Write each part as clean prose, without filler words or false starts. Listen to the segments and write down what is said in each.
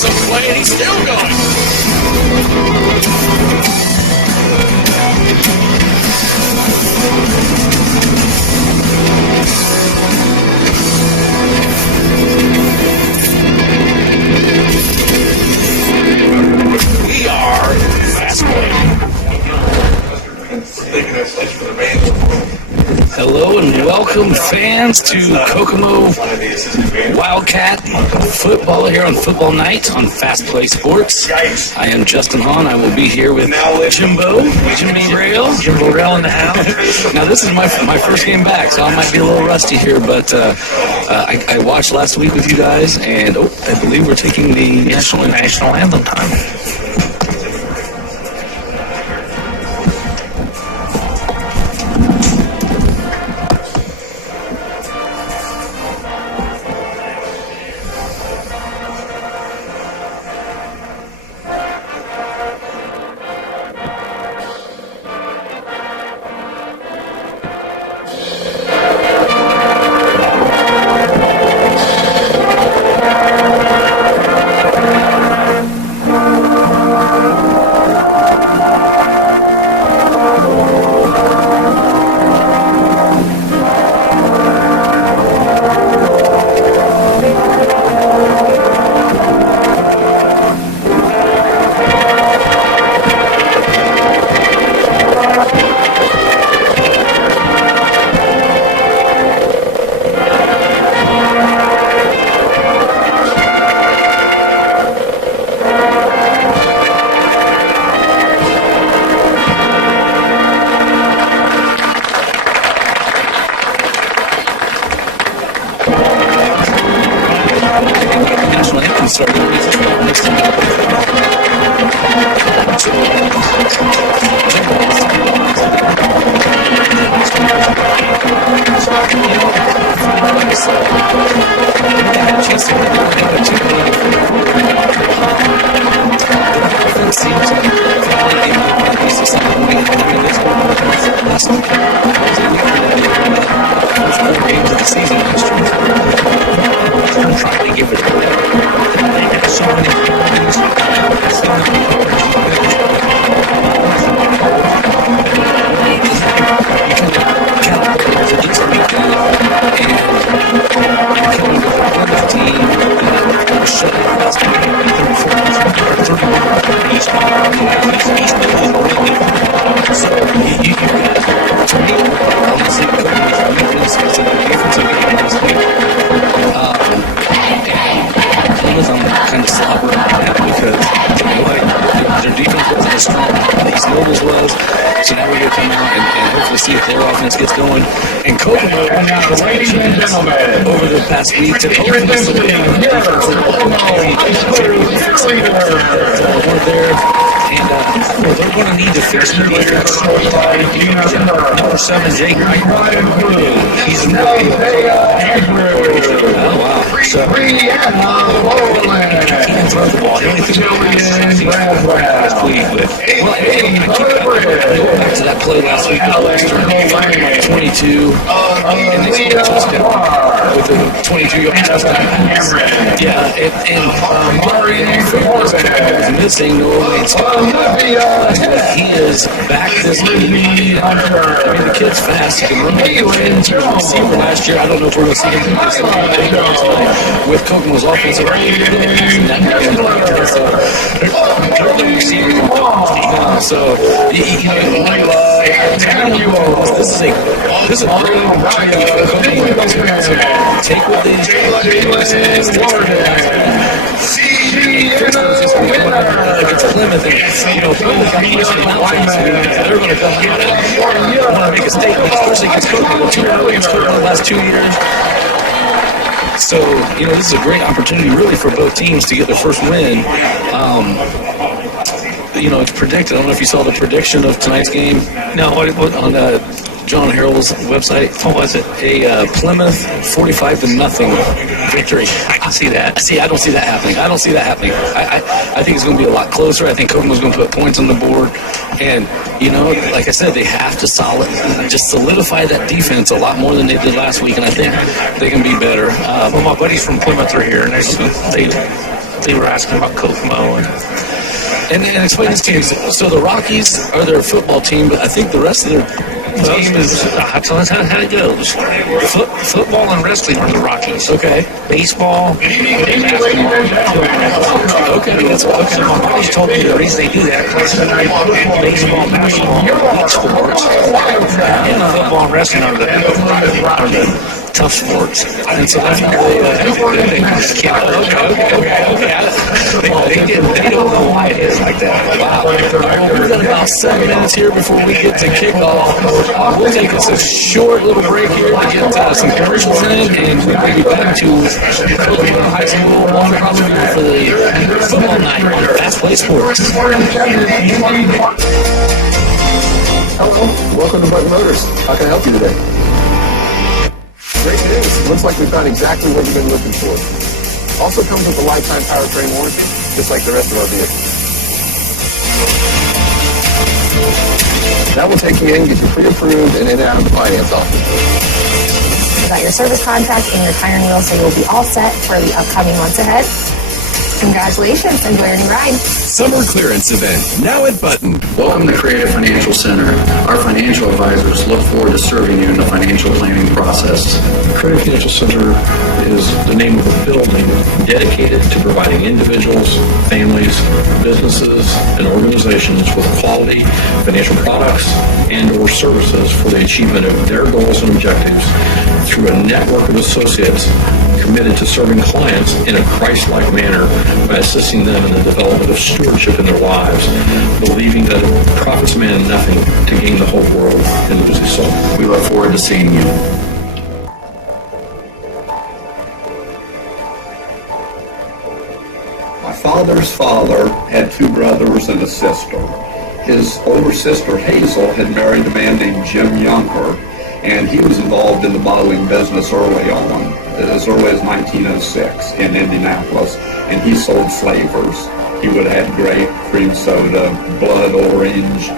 some play, and he's still going. We are Fast Play. Hello and welcome, fans, to Kokomo Wildcat football here on Football Night on FastPlaySports. I am Justin Hahn. I will be here with Jimbo Rail in the house. Now, this is my first game back, so I might be a little rusty here, but I watched last week with you guys, and I believe we're taking the national anthem time. Over the past week to we're there, and they're going to need to fix their defense. Number 7, Jake. He's a rookie. Oh, wow. So, he can't throw the ball. The only thing last week, but back to that play last week, 22, and they scored a touchdown with a 22-yard touchdown pass. Yeah, and was missing no way. He is back this week. I mean, the kid's fast. He can run like a receiver last year. I don't know if we're going to see him with Kokomo's offensive line. So, this is a great opportunity for Kokomo to take what they against Plymouth, and Plymouth got pushed to Penalties. They're going to come here and want to make a statement, especially against Kokomo. 2-0 against Kokomo the last 2 years. So, this is a great opportunity really for both teams to get their first win. It's predicted. I don't know if you saw the prediction of tonight's game. No, what on John Harrell's website. What was it? A Plymouth 45-0 victory. I see that. I don't see that happening. I think it's going to be a lot closer. I think Kokomo's going to put points on the board. And, like I said, they have to solidify that defense a lot more than they did last week. And I think they can be better. Well, my buddies from Plymouth are here, and they they were asking about Kokomo. And explain this to me. So the Rockies are their football team, but I think the rest of their team is... That's how it goes. Football and wrestling are the Rockies. Okay. Baseball, basketball. Okay, that's okay. I always told you the reason they do that is baseball, basketball, elite sports, and football and wrestling are the tough sports. And so that's how they just can't work. They don't know why it is like that. Wow. We've got about 7 minutes here before we get to kickoff. We'll take us a short little break here to get some commercials in, and we'll be back to Kokomo High School Water Hospital for the football night on FastPlaySports. Hello, welcome to Button Motors. How can I help you today? Great news. It looks like we found exactly what you've been looking for. Also comes with a lifetime powertrain warranty, just like the rest of our vehicles. That will take you in, get you pre-approved, and in and out of the finance office. You got your service contract and your tire and wheel, so you'll be all set for the upcoming months ahead. Congratulations, enjoy your new ride. Summer clearance event, now at Button. Welcome to Creative Financial Center. Our financial advisors look forward to serving you in the financial planning process. Creative Financial Center is the name of a building dedicated to providing individuals, families, businesses, and organizations with quality financial products and or services for the achievement of their goals and objectives through a network of associates committed to serving clients in a Christ-like manner by assisting them in the development of stewardship in their lives, believing that it profits man nothing to gain the whole world and lose his soul. We look forward to seeing you. My father's father had 2 brothers and a sister. His older sister, Hazel, had married a man named Jim Yunker, and he was involved in the bottling business early on, as early as 1906 in Indianapolis, and he sold flavors. He would have had grape, cream soda, blood orange,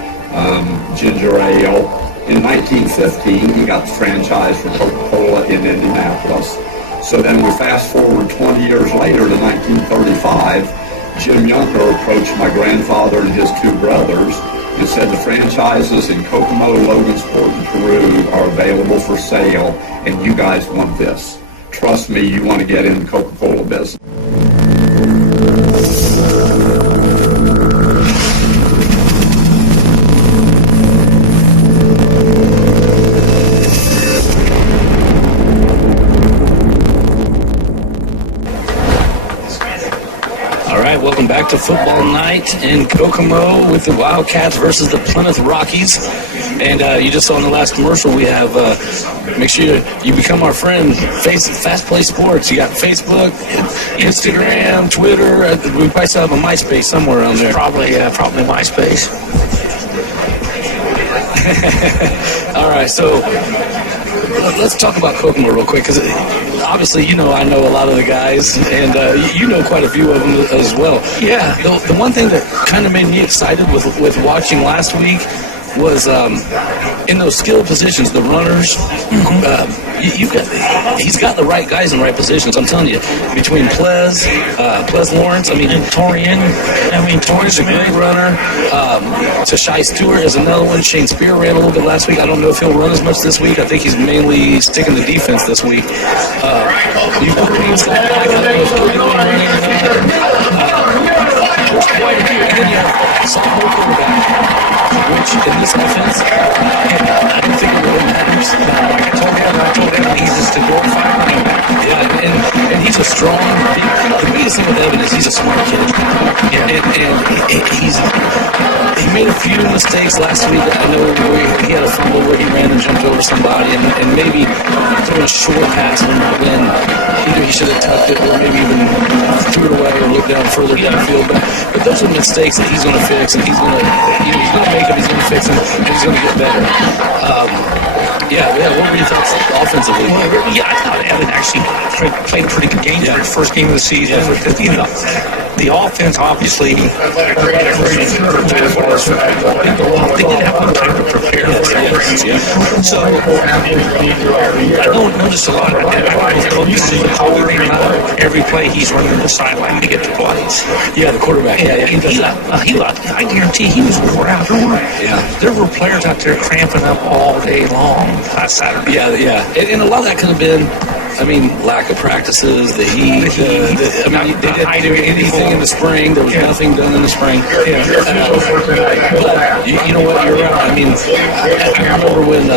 ginger ale. In 1915, he got the franchise for Coca-Cola in Indianapolis. So then we fast forward 20 years later to 1935, Jim Yunker approached my grandfather and his 2 brothers and said the franchises in Kokomo, Logansport, and Peru are available for sale, and you guys want this. Trust me, you want to get in the Coca-Cola business. Welcome back to football night in Kokomo with the Wildkats versus the Plymouth Rockies. And you just saw in the last commercial, we have, make sure you become our friend, FastPlaySports. You got Facebook, Instagram, Twitter. We probably still have a MySpace somewhere around there. Probably MySpace. All right, so let's talk about Kokomo real quick, because obviously, you know, I know a lot of the guys, and you know quite a few of them as well. Yeah. The one thing that kind of made me excited with watching last week was in those skill positions, the runners. He's got the right guys in the right positions. I'm telling you, between Ples Lawrence, Torian. Torian's a great runner. Tashai Stewart is another one. Shane Spear ran a little bit last week. I don't know if he'll run as much this week. I think he's mainly sticking to defense this week. You've got quite a few. And then you have sophomore quarterback, which in this offense, I don't think it really matters. I told him he's just a glorified running back. Yeah, and he's a strong, the biggest thing with Evan is he's a smart kid. And he made a few mistakes last week. I know he had a fumble where he ran and jumped over somebody, and maybe threw a short pass when either he should have tucked it or maybe even threw it away or looked down further downfield. But those are mistakes that he's going to fix, and he's going to make them, he's going to fix them, and he's going to get better. What were your thoughts offensively? Yeah, I thought Evan actually played a pretty good game for his first game of the season. The offense, obviously, they didn't have no time to prepare for it. So I don't notice a lot of that. I don't every play he's running the sideline to get the plays. Yeah, the quarterback. Yeah, I guarantee he was wore out. There were players out there cramping up all day long last Saturday. Yeah. And a lot of that could have been, I mean, lack of practices, the heat. They didn't do anything in the spring. There was nothing done in the spring. But you know what? You're right. I mean, I remember when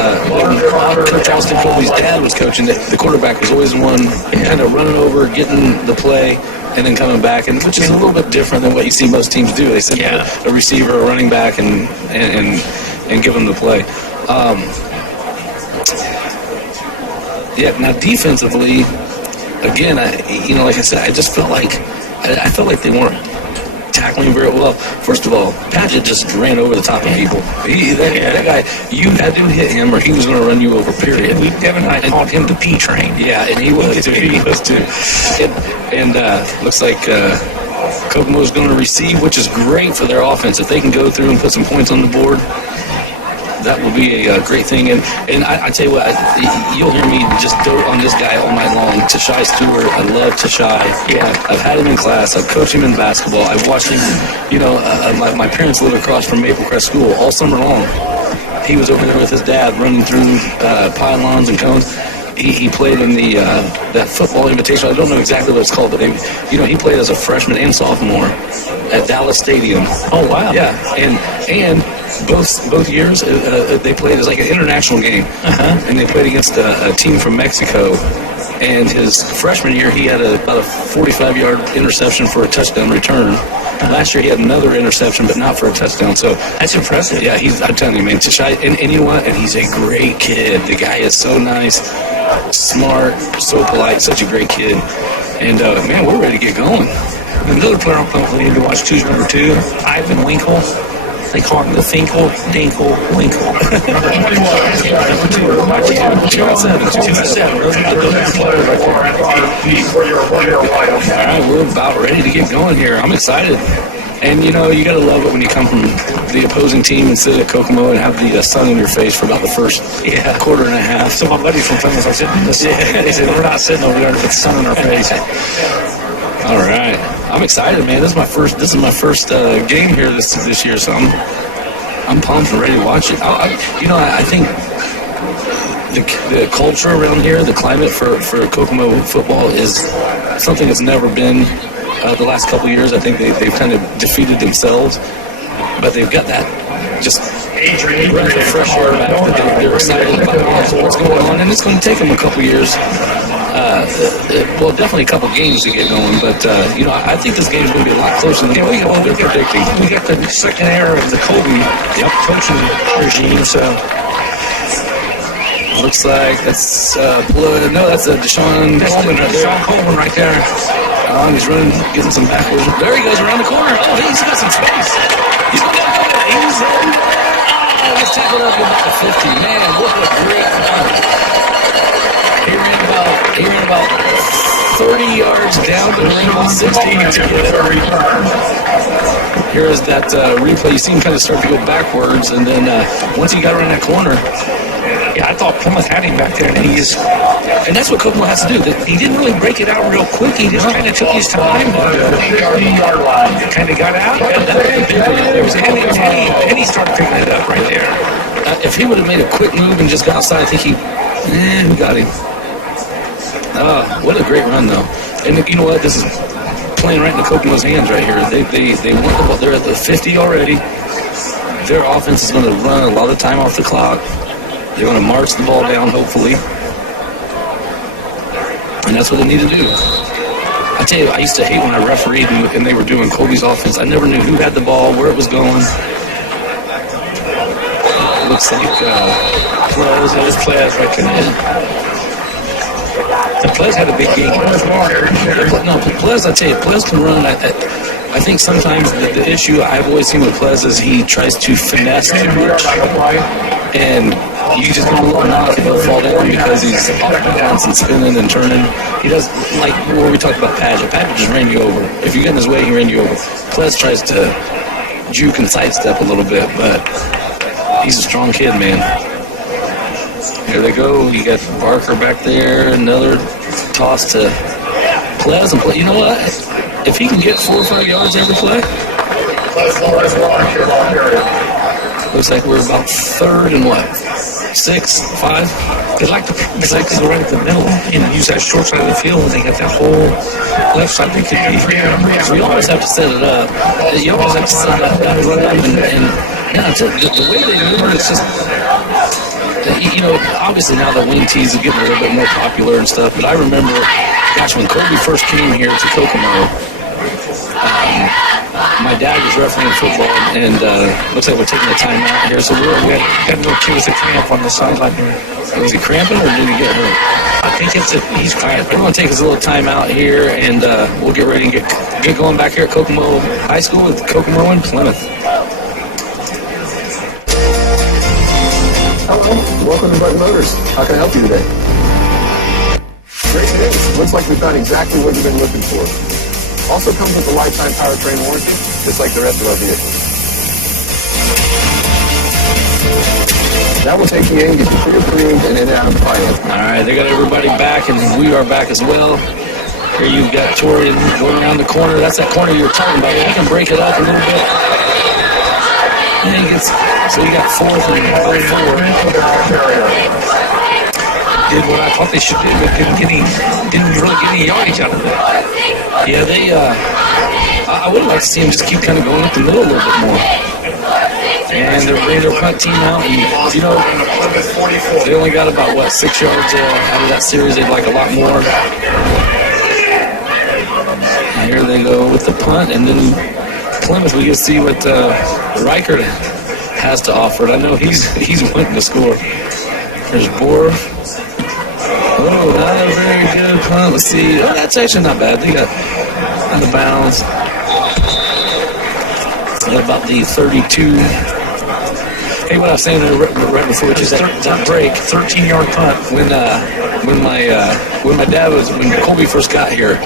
Coach Austin Colby's dad was coaching, the quarterback was always the one kind of running over, getting the play, and then coming back, and which is a little bit different than what you see most teams do. They send a receiver, a running back, and give them the play. Now defensively, again, like I said, I just felt like they weren't tackling very well. First of all, Padgett just ran over the top of people. That guy, you had to hit him or he was going to run you over, period. Devin and I called him the P train. Yeah, and he was too. And looks like Kokomo is going to receive, which is great for their offense. If they can go through and put some points on the board, that will be a great thing. And I tell you what, you'll hear me just dote on this guy all night long. Tashai Stewart, I love Tashai. Yeah, I've had him in class. I've coached him in basketball. I've watched him. My parents live across from Maple Crest School all summer long. He was over there with his dad running through pylons and cones. He played in that football invitation. I don't know exactly what it's called, but he played as a freshman and sophomore at Dallas Stadium. Oh wow! Yeah, and both years they played as like an international game, and they played against a team from Mexico. And his freshman year, he had about a 45-yard interception for a touchdown return. Last year, he had another interception, but not for a touchdown. So that's impressive. Yeah, I'm telling you, man, Tashai, and you know what? And he's a great kid. The guy is so nice, smart, so polite, such a great kid. And man, we're ready to get going. Another player on Plymouth we need to watch too is number 2, Ivan Winkle. They call him the Finkel, Dinkle, Winkle. Number 2. 2-7. All right, we're about ready to get going here. I'm excited. And, you got to love it when you come from the opposing team and sit at Kokomo and have the sun in your face for about the first quarter and a half. So my buddy from Plymouth, I said, they said, we're not sitting over there to put the sun in our face. All right, I'm excited, man. This is my first game here this year, so I'm pumped and ready to watch it. I think the culture around here, the climate for Kokomo football is something that's never been. The last couple of years, I think they've kind of defeated themselves, but they've got that just breath of fresh air back. They're excited about what's going on, and it's going to take them a couple of years. Definitely a couple games to get going, but I think this game is going to be a lot closer than what we're predicting. We get the second era of the Kobe coaching regime, so looks like that's that's Deshaun Coleman right there. He's running, getting some backwards. There he goes around the corner. Oh, he's got some space. He's going to go. He's he's tackled up about the 50. Man, what a great run. He ran about 30 yards down, but ran about 60 to get it. Here is that replay. You see him kind of start to go backwards, and then once he got around that corner, I thought Plymouth had him back there, and that's what Kokomo has to do. He didn't really break it out real quick. He just kind of took his time, kind of got out, and he started picking it up right there. If he would have made a quick move and just got outside, I think we got him. What a great run, though. And you know what? This is playing right into Kokomo's hands right here. They want the ball. They're at the 50 already. Their offense is going to run a lot of time off the clock. They're going to march the ball down, hopefully. And that's what they need to do. I tell you, I used to hate when I refereed and they were doing Colby's offense. I never knew who had the ball, where it was going. It looks like Plez right there. The Plez had a big game. No, Plez, I tell you, Plez can run. I think sometimes the issue I've always seen with Plez is he tries to finesse too much. And you just give him a little nod, he'll fall down because he's off balance and spinning and turning. He does, like where we talked about Padgett. Padgett just ran you over. If you get in his way, he ran you over. Ples tries to juke and sidestep a little bit, but he's a strong kid, man. Here they go. You got Barker back there. Another toss to Ples. And you know what? If he can get 4 or 5 yards every play, looks like we're about third and what? 6, 5? They like to go right at the middle and use that short side of the field when they got that whole left side. They could be So you always have to set it up. You always have to set it up and run up and the way they do it, it's just, you know, obviously now the wing tees are getting a little bit more popular and stuff, but I remember, gosh, when Kobe first came here to Kokomo, my dad was refereeing football, and looks like we're taking a timeout here, so we had no kid with a cramp on the sideline. Was he cramping or did he get hurt? I think he's cramping. We're going to take us a little timeout here, and we'll get ready and get going back here at Kokomo High School with Kokomo and Plymouth. Hello, welcome to Button Motors. How can I help you today? Great news. Looks like we found exactly what you've been looking for. Also comes with a lifetime powertrain warranty, just like the rest of our vehicles. That will take you in, get you pre-approved, and in and out of the finance. All right, they got everybody back, and we are back as well. Here you've got Torian going around the corner. That's that corner you were talking about. You can break it up a little bit. And he gets, so you got 4 from about 4. Did what I thought they should do, but didn't really get any yardage out of that. Yeah, they, I would like to see them just keep kind of going up the middle a little bit more. And they're bringing their punt team out, and, you know, they only got about, 6 yards out of that series. They'd like a lot more. And here they go with the punt, and then Plymouth, we get to see what Reichert has to offer. I know he's wanting to score. There's Bohr. Oh, not a very good punt. Let's see. Oh, that's actually not bad. They got out of bounds. At about the 32. Hey, what I was saying right before just that break, 13-yard punt. When my dad was, when Colby first got here,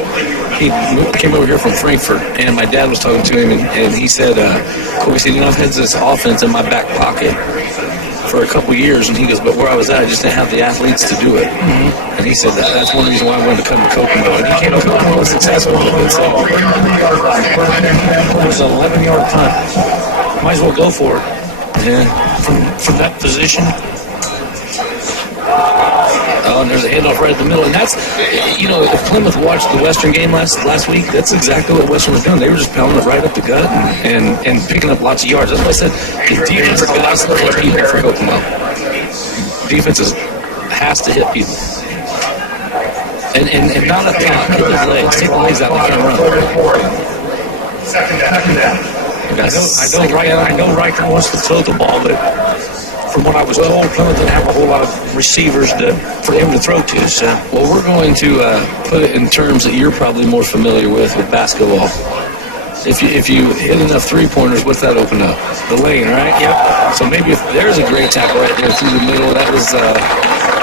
he came over here from Frankfurt, and my dad was talking to him, and he said, Colby said, you know, I've had this offense in my back pocket for a couple years, and he goes, but where I was at, I just didn't have the athletes to do it. Mm-hmm. And he said that's one reason why I wanted to come to Kokomo. And he came to Kokomo, was successful. So it was an 11-yard punt. Might as well go for it. Yeah. From that position. Oh, and there's a handoff right at the middle. And that's, you know, if Plymouth watched the Western game last week, that's exactly what Western was doing. They were just pounding it right up the gut and picking up lots of yards. That's why I said the defense has to hit people for Kokomo. Defense has to hit people. And not up top. Hit his legs. Take the legs out. They can't run. Second down. I know Reichert wants to throw the ball, but from what I was told, Plymouth didn't have a whole lot of receivers for him to throw to. So, well, we're going to put it in terms that you're probably more familiar with basketball. If you hit enough three-pointers, what's that open up? The lane, right? Yep. So maybe if there's a great tackle right there through the middle. That was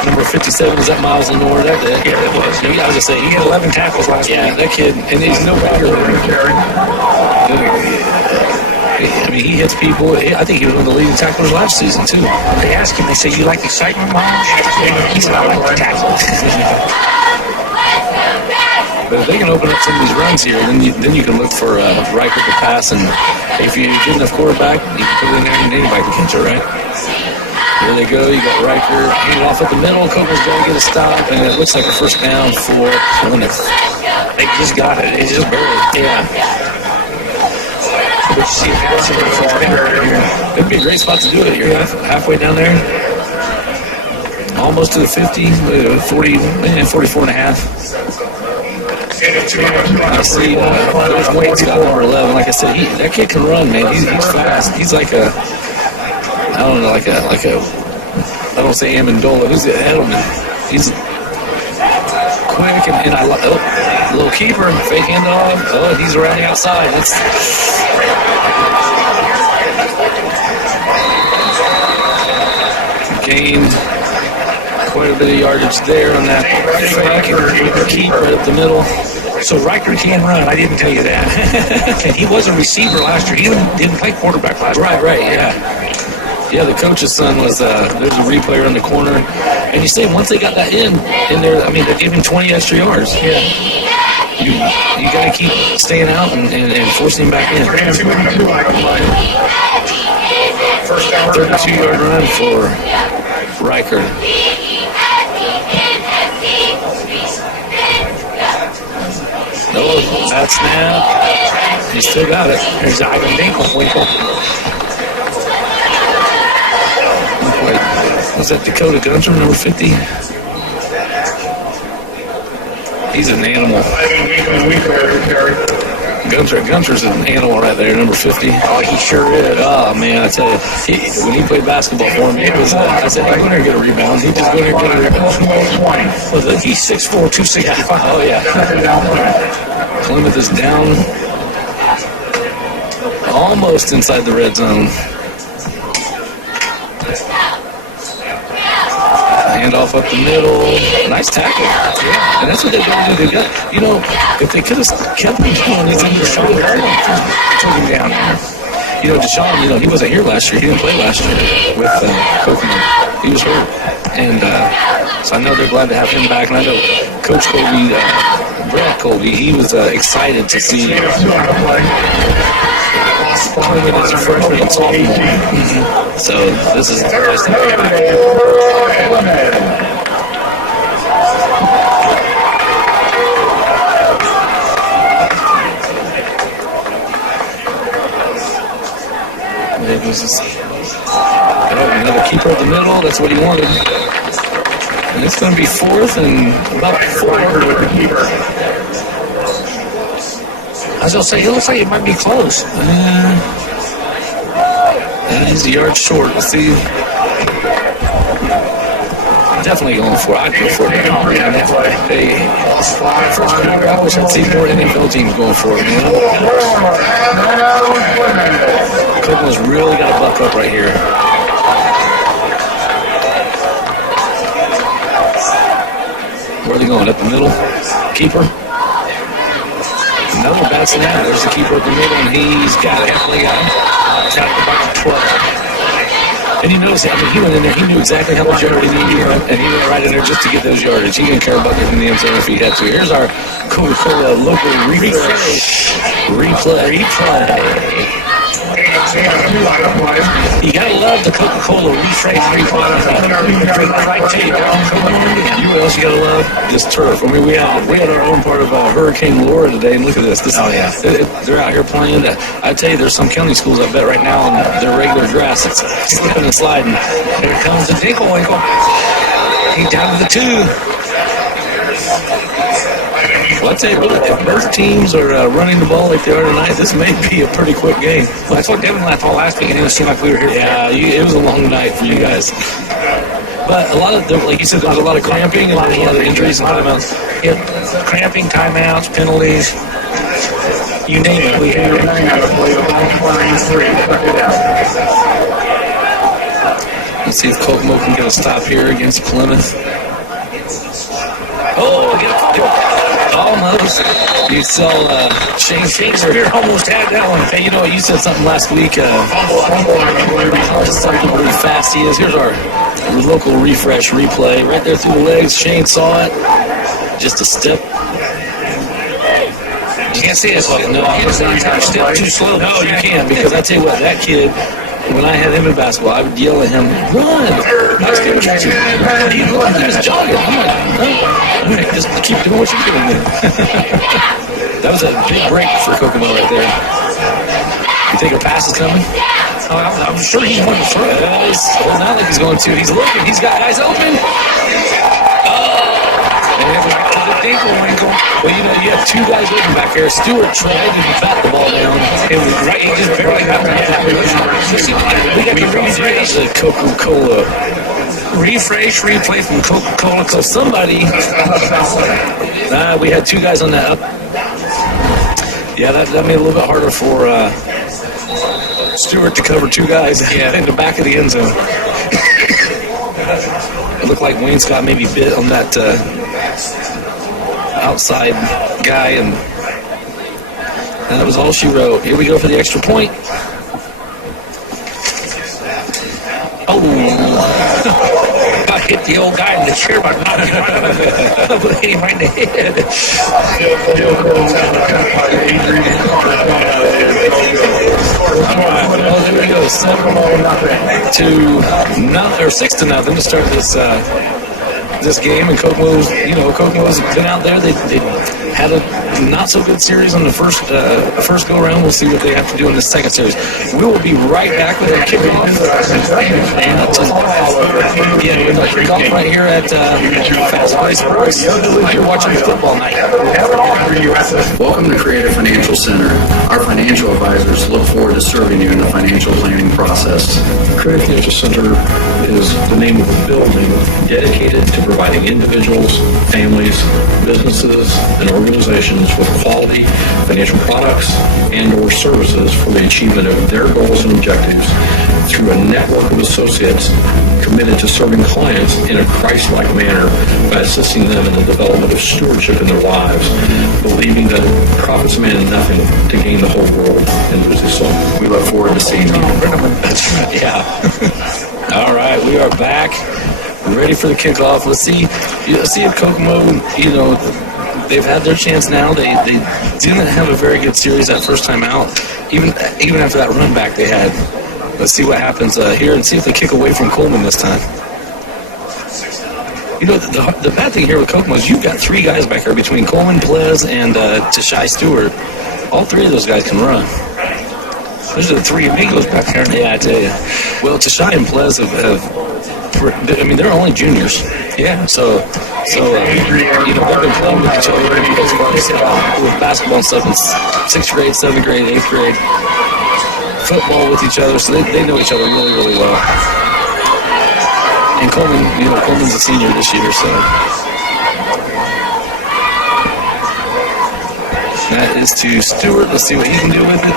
number 57. Was that Miles Lenore? That did. Yeah, it was. I was just saying, He had 11 tackles last week. Yeah, that kid, and he's no bigger than I mean, he hits people. I think he was one of the leading tacklers last season, too. They asked him, they said, you like excitement, Mom? He said, I like to tackle. But if they can open up some of these runs here, then you can look for Reichert to pass, and if you get enough quarterback, you can put it in there and anybody can catch it, right? Here they go. You got Reichert handing off at the middle. Coco's going to get a stop, and it looks like a first down for Plymouth. They just got it. It's just barely. Yeah. It'd be a great spot to do it here. Halfway down there. Almost to the 50, 44 and a half. I see there's Wade's got number 11. Like I said, that kid can run, man. He's fast. He's like a, I don't know, like a I don't say Amendola. Who's the Edelman? He's quick and I love little keeper, fake handoff. Oh, he's around the outside. gained quite a bit of yardage there on that keeper up the middle. So Riker can run. I didn't tell you that. And he was a receiver last year. He didn't play quarterback last year. Right, yeah. Yeah, the coach's son was, there's a replay around the corner. And you say once they got that in there, I mean, they gave him 20 extra yards. Yeah. You got to keep staying out and forcing him back in. 32-yard run for Riker. Oh, that snap. He still got it. There's Ivan Winkle. Was that Dakota Gunter, number 50? He's an animal. Gunter's an animal right there, number 50. Oh, he sure is. Oh, man, I tell you, when he played basketball for me, it was, I said, hey, go in there and get a rebound. He just go in there and get a rebound. Well, look, he's 6'4", 265. Oh, yeah. Plymouth is down almost inside the red zone. Handoff up the middle. Nice tackle. Yeah. And that's what they got to do. They got, if they could have kept him going, it's Deshaun took him down. Deshaun, he wasn't here last year. He didn't play last year with Kokomo. He was hurt. And so I know they're glad to have him back. And I know Coach Colby, Brad Colby, he was excited to see Plymouth as a freshman and sophomore. So this is the first thing they're back. Another keeper at the middle. That's what he wanted. And it's going to be fourth and about 400 with the keeper. I was going to say, he looks like it might be close. He's a yard short. Let's see. Definitely going for it. I'd go for it. Hey, first quarter, I wish I'd see more NFL teams going for it. Kokomo's really got to buck up right here. Where are they going? Up the middle? Keeper? No, bad snap. There's the keeper up the middle, and he's got it. It's out about 12. And you notice, he went in there, he knew exactly how much yardage he needed, and he went right in there just to get those yardage. He didn't care about getting the end zone if he had to. Here's our Coca-Cola local replay. You gotta love the Coca-Cola rephrase replay. You know what else you gotta love? This turf. I mean, we had our own part of Hurricane Laura today, and look at this. They're out here playing. I tell you, there's some county schools I bet right now on their regular grass. It's slipping and sliding. Here comes the Winkle. He's down to the 2. Well, I'd say if both teams are running the ball like they are tonight, this may be a pretty quick game. Well, that's what Devin left all last week, and it seemed like we were here. Yeah, it was a long night for you guys. But a lot of, like you said, there was a lot of cramping and a lot of injuries and timeouts. Yeah, cramping, timeouts, penalties, you name it. We had Let's see if Kokomo can get a stop here against Plymouth. Oh, get it. Almost. You saw Shane Spear almost had that one. Hey, you know what? You said something last week. Something really fast he is. Here's our local refresh replay. Right there through the legs. Shane saw it. Just a step. You can't see it. No, Step too slow. No, you can't, because I tell you what, that kid, when I had him in basketball, I would yell at him, run! I was getting catching. He was jogging. I'm like, just keep doing what you're doing. That was a big break for Kokomo right there. You think a pass is coming? I'm sure he's going to throw it. Well, not like he's going to. He's looking. He's got guys open. Winkle. Well, you have two guys open back there. Stewart tried to bat the ball down. It was right. He just barely got the ball. We got to rephrase the Coca-Cola. Refresh, replay from Coca-Cola. So somebody, we had two guys on that up. Yeah, that made it a little bit harder for Stewart to cover two guys in the back of the end zone. It looked like Wayne Scott maybe bit on that outside guy, and that was all she wrote. Here we go for the extra point. Oh, I hit the old guy in the chair by knocking him right in the head. Well, here we go. 6-0 to start this game, and Kokomo's been out there. They had a not so good series on the first go around. We'll see what they have to do in the second series. We will be right back with our kickoff. Kickoff right here at FastPlaySports. You're watching Football Night. Welcome to Creative Financial Center. Our financial advisors look forward to serving you in the financial planning process. Creative Financial Center is the name of a building dedicated to providing individuals, families, businesses, and organizations with quality financial products and or services for the achievement of their goals and objectives through a network of associates committed to serving clients in a Christ-like manner by assisting them in the development of stewardship in their lives, believing that it profits a man nothing to gain the whole world and lose his soul. We look forward to seeing you. That's right, yeah. All right, we are back. We're ready for the kickoff. Let's see if Kokomo, they've had their chance now. They didn't have a very good series that first time out, even after that run back they had. Let's see what happens here and see if they kick away from Coleman this time. The bad thing here with Kokomo is you've got three guys back here between Coleman, Plez, and Tashai Stewart. All three of those guys can run. Those are the three amigos back there. Yeah, I tell you. Well, Tashai and Plez have they're only juniors. Yeah. So they've been playing with each other with basketball and stuff in 6th grade, 7th grade, 8th grade. Football with each other, so they know each other really, really well. And Coleman's a senior this year, so that is to Stewart. Let's see what he can do with it.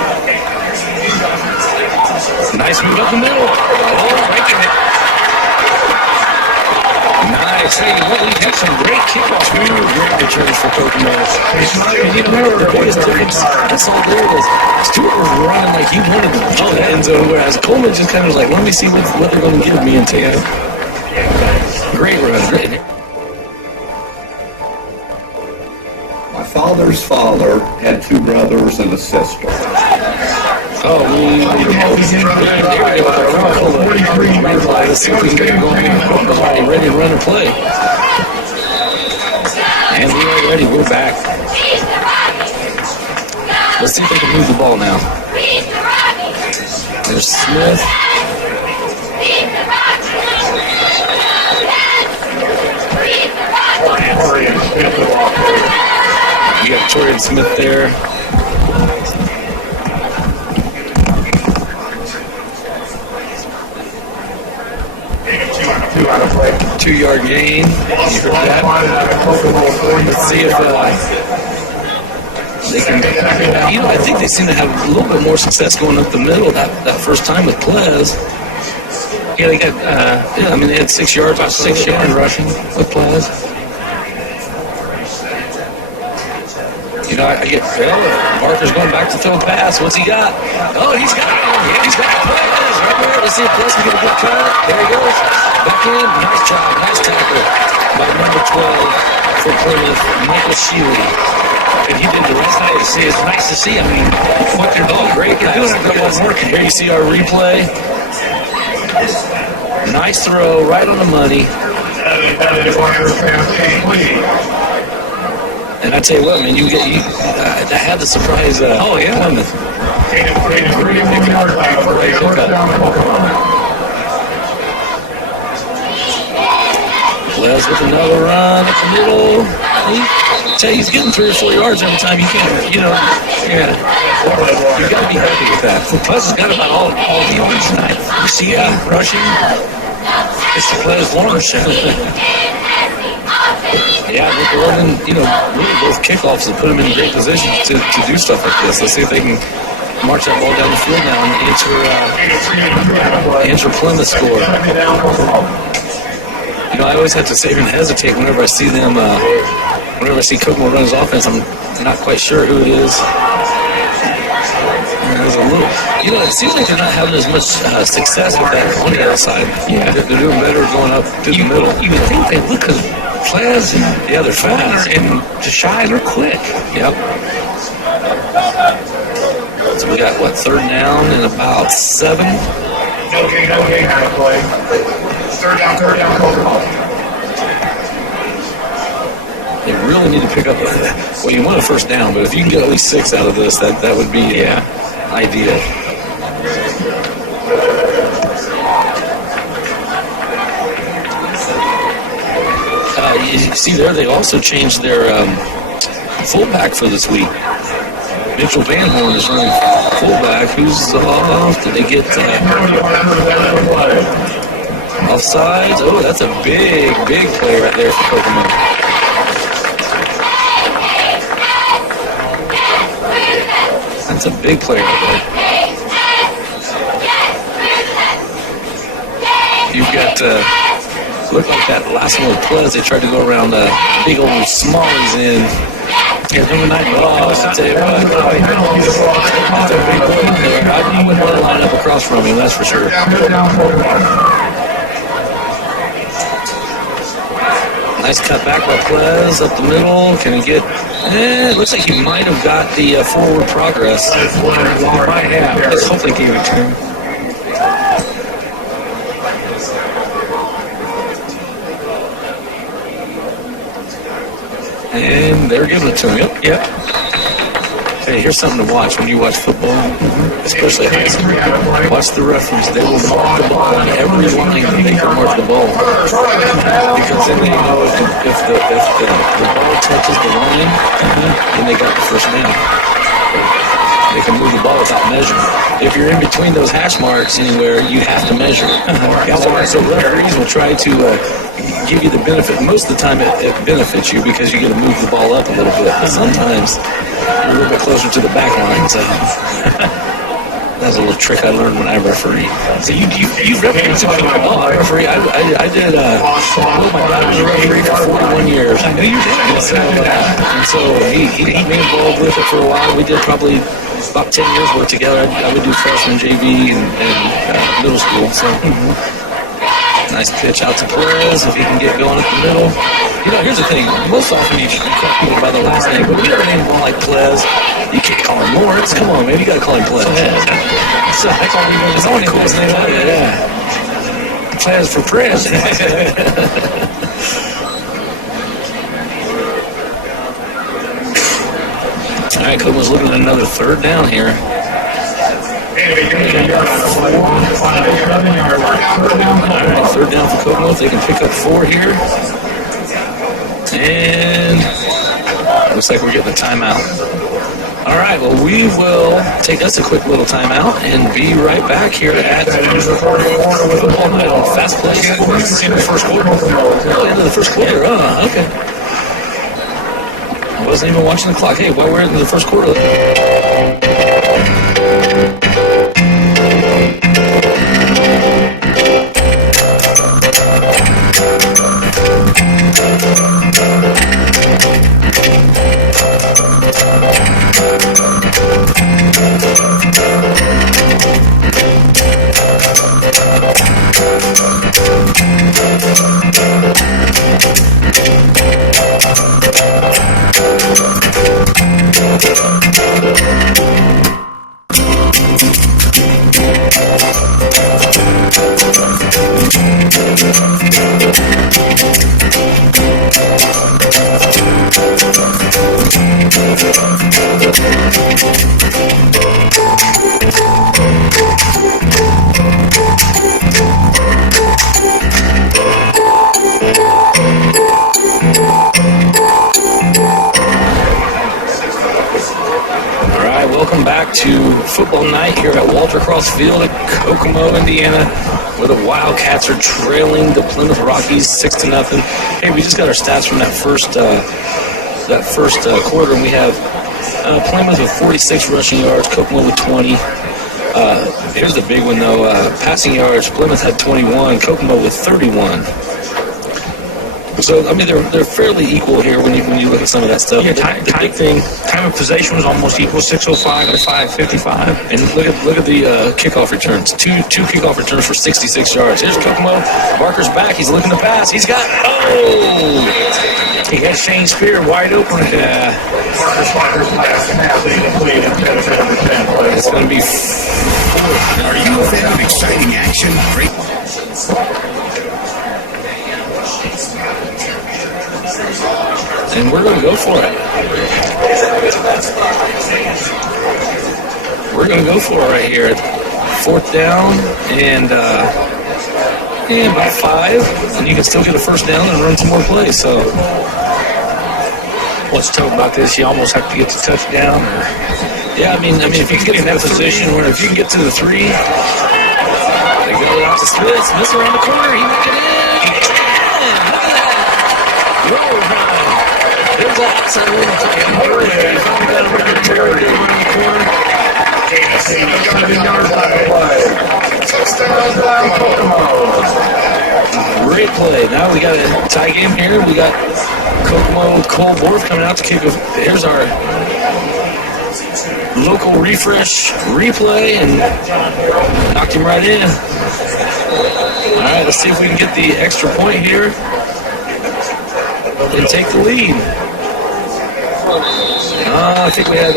Nice move up the middle. Making it. Nice. Hey, we've had some great kickoffs. We were great returns for Kokomo. The biggest difference I saw there was Stewart was running like he wanted to jump the end zone, whereas Coleman just kind of was like, let me see what they're going to give me and take it. Great run. Great. My father's father had 2 brothers and a sister. Oh, let's see if we can get going. Ready to run and play. And we are ready. We're back. Let's see if they can move the ball now. There's Smith. You got Torian Smith there. 2-yard gain. You heard that. Let's see if they can. I think they seem to have a little bit more success going up the middle that first time with Plez. Yeah, they got. They had 6 yards, about 6 yards rushing with Plez. Barker's going back to throw a pass. What's he got? Oh, he's got Plez right there. Let's see if Plez can get a good cut. There he goes. Back in. Nice job. Nice tackle by number 12 for Plymouth, Michael Shealy. And he did the rest of it. It's nice to see. What they're doing. Great pass. Here you see our replay. Nice throw, right on the money. And I tell you what, man, I had the surprise. Oh yeah. Plymouth. Plez with another run up the middle. He's getting 3 or 4 yards every time he can. Yeah. You got to be happy with that. Plez has got about all the yards tonight. Receiving, rushing. It's the Plez launch. Yeah, Gordon, really both kickoffs have put him in great position to do stuff like this. Let's see if they can march that ball down the field now and answer Plymouth's score. I always have to sit here and hesitate whenever I see them, whenever I see Kokomo run his offense. I'm not quite sure who it is. There's a little, it seems like they're not having as much success with that on the outside. Yeah. They're doing better going up to the middle. You would think they would, because Plaz and they're fast. And Tashai, they're quick. Yep. So we got, third down and about 7? Okay, now play. Third down, Kokomo. They really need to pick up. Well, you want a first down, but if you can get at least 6 out of this, that would be ideal. You see there, they also changed their fullback for this week. Mitchell Van Horn is running fullback. Who's off? Did they get offsides? Oh, that's a big play right there for Kokomo. That's a big play right there. You've got, looked like that last one with Plez. They tried to go around big old Smallies in. Yeah, number 9 loss. I'll tell you what. That's a big play there. I wouldn't want to line up across from him, that's for sure. Nice cut back by Plez up the middle. Can he get... it looks like he might have got the forward progress. Let's hope they gave it to him. And they're giving it to him. Yep. Hey, here's something to watch when you watch football, especially high school. Watch the referees. They will mark the ball on every line that they can mark the ball. Because then they know if the ball touches the line, then they got the first down. They can move the ball without measuring. If you're in between those hash marks anywhere, you have to measure. So referees will try to give you the benefit. Most of the time it benefits you because you get to move the ball up a little bit. But sometimes you're a little bit closer to the back line. So that's a little trick I learned when I referee. So you referee something? Oh, I referee. I did. My dad was a referee for 41 years. I knew you did. So he got me involved with it for a while. We did probably about 10 years work together. I would do freshman JV and middle school. So. Nice pitch out to Perez if he can get going up the middle. Here's the thing. Most often you call people by the last name, but when you're named one like Plez, you can't call him Lawrence. Come on, man. You got to call him Plez. So I call him his own coolest name out there. Yeah. Plez for Perez. All right, Kokomo's looking at another third down here. Alright, third down for Kokomo. If they can pick up 4 here. And looks like we're getting a timeout. Alright, well, we will take us a quick little timeout and be right back here at Football Night on FastPlaySports. End of the first quarter. Oh, end of the first quarter. Oh, okay. I wasn't even watching the clock. Hey, well, we're into the first quarter. Welcome back to Football Night here at Walter Cross Field at Kokomo, Indiana, where the Wildcats are trailing the Plymouth Rockies 6-0. Hey, we just got our stats from that first quarter, and we have Plymouth with 46 rushing yards, Kokomo with 20. Here's the big one, though. Passing yards, Plymouth had 21, Kokomo with 31. So, I mean, they're fairly equal here when you look at some of that stuff. Yeah, The big thing, time of possession was almost equal, 6:05 and 5:55. and look at the kickoff returns. Two kickoff returns for 66 yards. Here's Kokomo. Marker's back. He's looking to pass. He's got, He got Shane Spear wide open. yeah. It's going to be. Are you a fan of exciting action? Great. And we're going to go for it. We're going to go for it right here. 4th down and about 5, and you can still get a first down and run some more plays. So What's tough about this, you almost have to get the touchdown. yeah, I mean, if you can get in that position where if you can get to the 3, they go out to splits. This around the corner, he might get in. Look at that. Roll high. There's an outside limit. He finally got him right there around the corner. 7 yards out of play. Great play. Now we got a tie game here. We got Kokomo Cole Borth coming out to kick off. Here's our local refresh replay and knocked him right in. All right, let's see if we can get the extra point here and take the lead. I think we had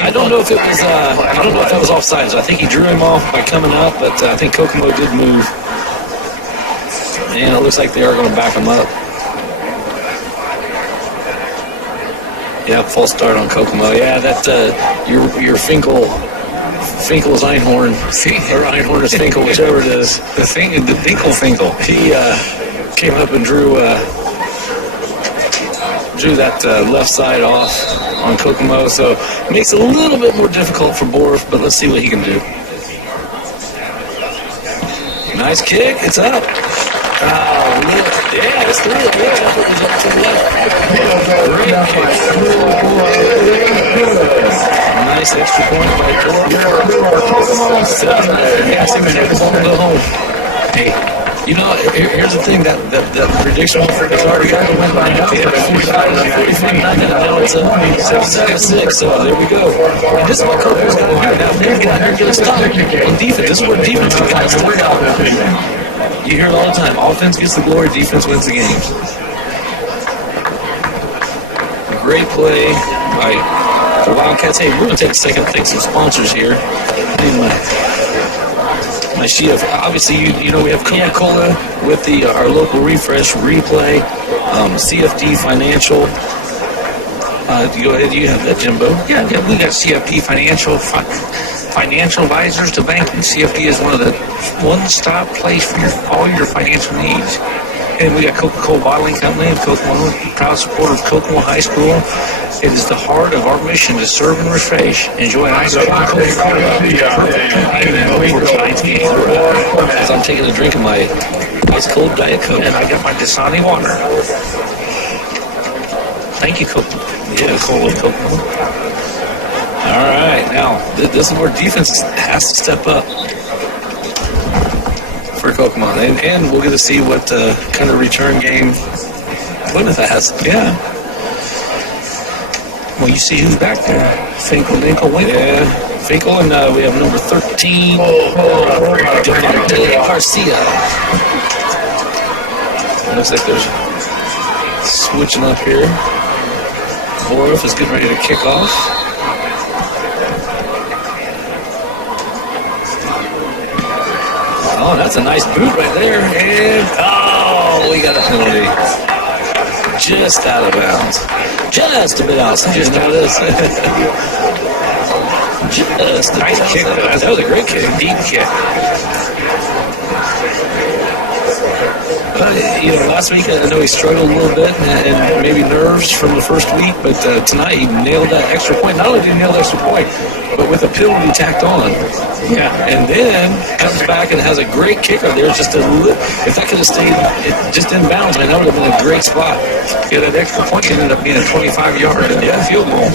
I don't know if it was. I don't know if that was offsides. I think he drew him off by coming up, but I think Kokomo did move, and it looks like they are going to back him up. Yeah, false start on Kokomo. Yeah, that your Finkel's Einhorn, or Einhorn is Finkel, whichever it is. The Finkel. He came up and drew that left side off on Kokomo, so it makes it a little bit more difficult for Borth, but let's see what he can do. Nice kick, it's up. Yeah, it's through. Yeah, that was up to the left. Great kick. Nice extra point by Borth. Yeah, see if it's going to go home. Hey, you know, here's the thing, that prediction was already got to win by now. It's 45-9, and now it's 7-6, so there we go. And this is what Kokomo's going to do. Now, they're going to stop on defense. This is where defense can kind of step out. You hear it all the time. Offense gets the glory, defense wins the games. Great play by the Wildcats. Hey, we're going to take a second to thank some sponsors here. My sheet, obviously, you know, we have Coca-Cola with our local refresh replay, CFD Financial. Go ahead, you have that, Jimbo. Yeah, we got CFD Financial Advisors to banking. CFD is one of the one-stop place for all your financial needs. And we got Coca-Cola Bottling Company of Kokomo, proud supporter of Kokomo High School. It is the heart of our mission to serve and refresh. Enjoy an ice cream As I'm taking a drink of my ice cold Diet Coke. and I got my Dasani water. Thank you, Kokomo. Yeah, Kokomo. All right, now this is where defense has to step up for Kokomo, and we'll get to see what kind of return game Plymouth has. Yeah. Well, you see who's back there. Finkel. Yeah, Finkel, and we have number 13, Devontae Garcia. Looks like they're switching up here. Borth is getting ready to kick off. Oh, that's a nice boot right there. And, we got a penalty. Just out of bounds. Just a bit outside. Just out of this. Just a Nice kick. That was a great kick. Deep kick. Last week I know he struggled a little bit and maybe nerves from the first week, but tonight he nailed that extra point. Not only did he nail the extra point, but with a penalty tacked on. Yeah. And then comes back and has a great kicker there. Just if that could have stayed just in bounds, I know it would have been a great spot. Yeah, that extra point ended up being a 25-yard field goal.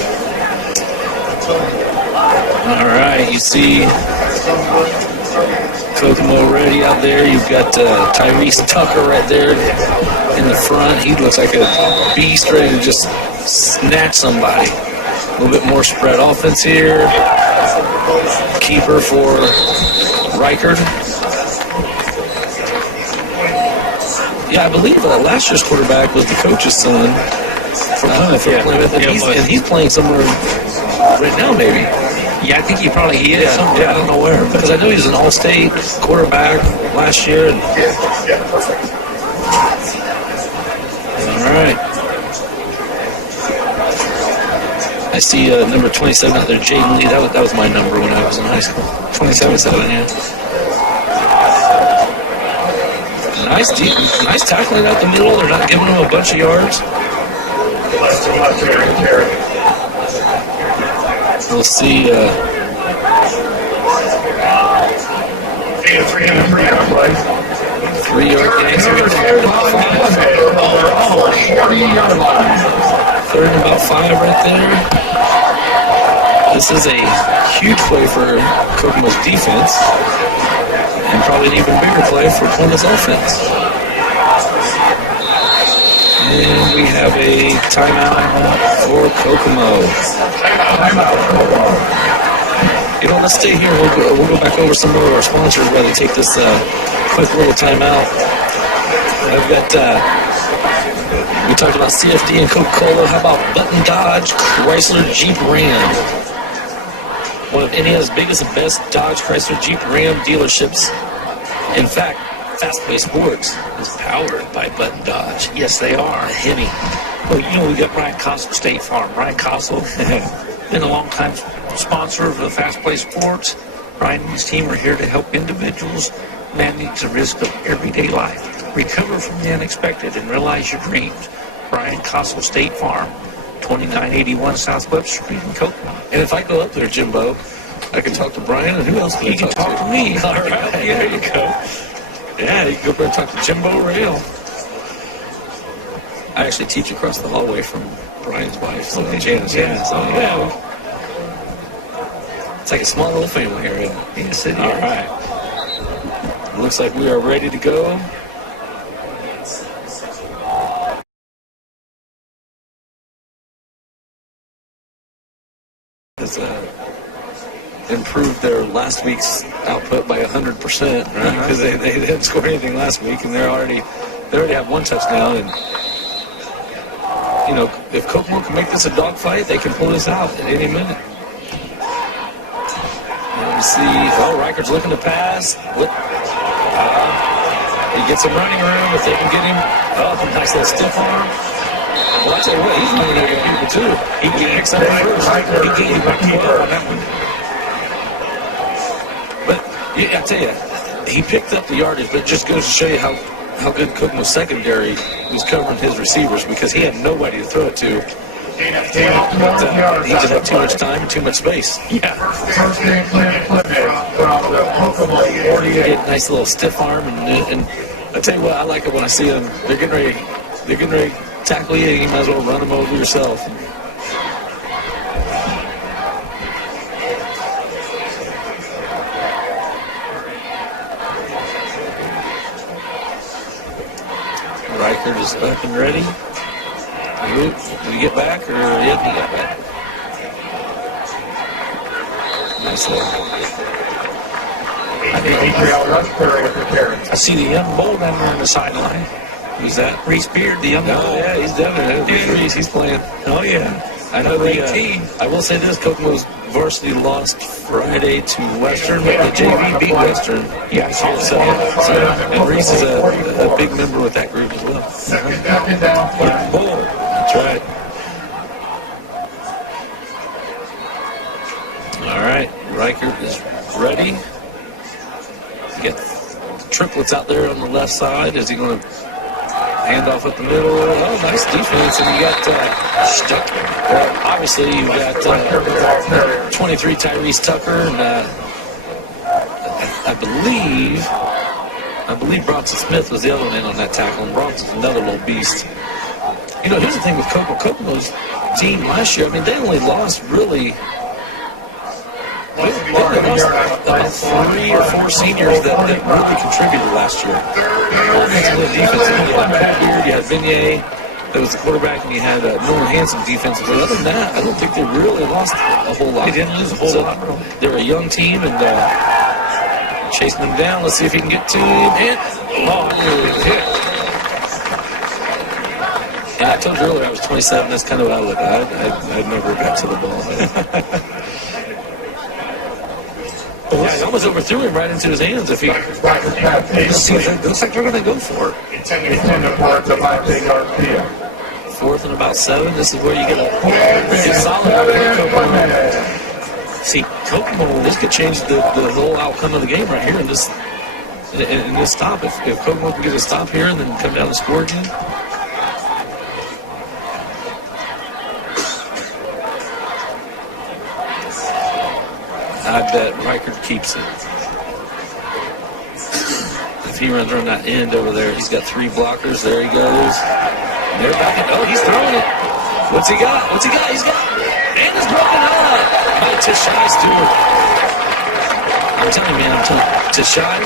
All right, you see Kokomo ready out there. You've got Tyrese Tucker right there in the front. He looks like a beast ready to just snatch somebody. A little bit more spread offense here. Keeper for Reichard. Yeah, I believe last year's quarterback was the coach's son from Plymouth, and he's playing somewhere right now, maybe. Yeah, I think he probably is. Yeah. I don't know where. Because I know he was an all-state quarterback last year. Perfect. All right. I see number 27 out there, Jaden Lee. That was my number when I was in high school. 27, yeah. Nice tackling out the middle. They're not giving him a bunch of yards. We'll see. 3-yard gain. Third and about 5 right there. This is a huge play for Kokomo's defense, and probably an even bigger play for Plymouth's offense. And we have a timeout for Kokomo. You know, let's stay here. We'll go back over some of our sponsors while they take this quick little timeout. I've got, we talked about CFD and Coca-Cola. How about Button Dodge, Chrysler, Jeep, Ram? One of Indiana's biggest and best Dodge, Chrysler, Jeep, Ram dealerships. In fact, FastPlaySports is powered by Button Dodge. Yes, they are. Heavy. Well, you know, we got Brian Costle, State Farm. Brian Costle, been a long-time sponsor of the FastPlaySports. Brian and his team are here to help individuals manage the risk of everyday life, recover from the unexpected, and realize your dreams. Brian Costle, State Farm, 2981 South Webster Street in Kokomo. And if I go up there, Jimbo, I can talk to Brian, and who else can You can talk to me. All right, there you go. Yeah, you can go up there and talk to Jimbo Rail. I actually teach across the hallway from Brian's wife, so Janice. Yeah, so yeah. It's like a small little family area. Yes, it is. All right. Looks like we are ready to go. Has improved their last week's output by 100%, right? Because they didn't score anything last week, and they already have one touchdown. And you know, if Kokomo can make this a dogfight, they can pull this out at any minute. Let's see. Oh, Reichard's looking to pass. He gets some running room if they can get him. Oh, nice little stiff arm. Well, I tell you what, he's running there people too. He gained some first. He gained about 12 on that one. But yeah, I tell you, he picked up the yardage, but it just goes to show you how good Kokomo's secondary was covering his receivers, because he had nobody to throw it to. But, he just had too much time and too much space. Yeah. Get a nice little stiff arm, and I tell you what, I like it when I see them. They're getting ready to tackle you, and you might as well run them over yourself. Reichard is up and ready. Did he get back? Or yeah, he got back. Nice little. I see the young bull down there on the sideline. Who's that? Reese Beard, the young bull. Oh, yeah, he's definitely. He's playing. Oh, yeah. I know I will say this, Kokomo's varsity lost Friday to Western, but the JV beat Western. Yeah, So, and Reese is a big member with that group as well. Young bull. That's right. All right, Reichard is ready. Get the triplets out there on the left side. Is he going to hand off up the middle? Oh, nice defense. And you got stuck. Obviously, you've got 23 Tyrese Tucker, and I believe Bronson Smith was the other one in on that tackle, and Bronson's another little beast. You know, here's the thing with Kokomo's team last year. I mean, they only lost really They lost about 3 or 4 seniors that really contributed last year. Offensively, defensively, you had Beard, you had Vignier, that was the quarterback, and you had Nolan Hanson defensively. Other than that, I don't think they really lost a whole lot. They didn't lose a whole lot. They're a young team, and chasing them down. Let's see if he can get to him. And, good hit. Yeah, I told you earlier I was 27. That's kind of how I look. I'd never got to the ball. Yeah, he almost overthrew him right into his hands. If he looks like they're going to go for it. 4th and about 7. This is where you get a solid Kokomo. See, Kokomo, this could change the whole outcome of the game right here in this stop. If Kokomo can get a stop here and then come down and score again. I bet Riker keeps it. If he runs around that end over there, he's got 3 blockers. There he goes. They're back in. Oh, he's throwing it. What's he got? He's got. And it's broken up. Oh, Tashai Stewart. I'm telling you, man, Tashai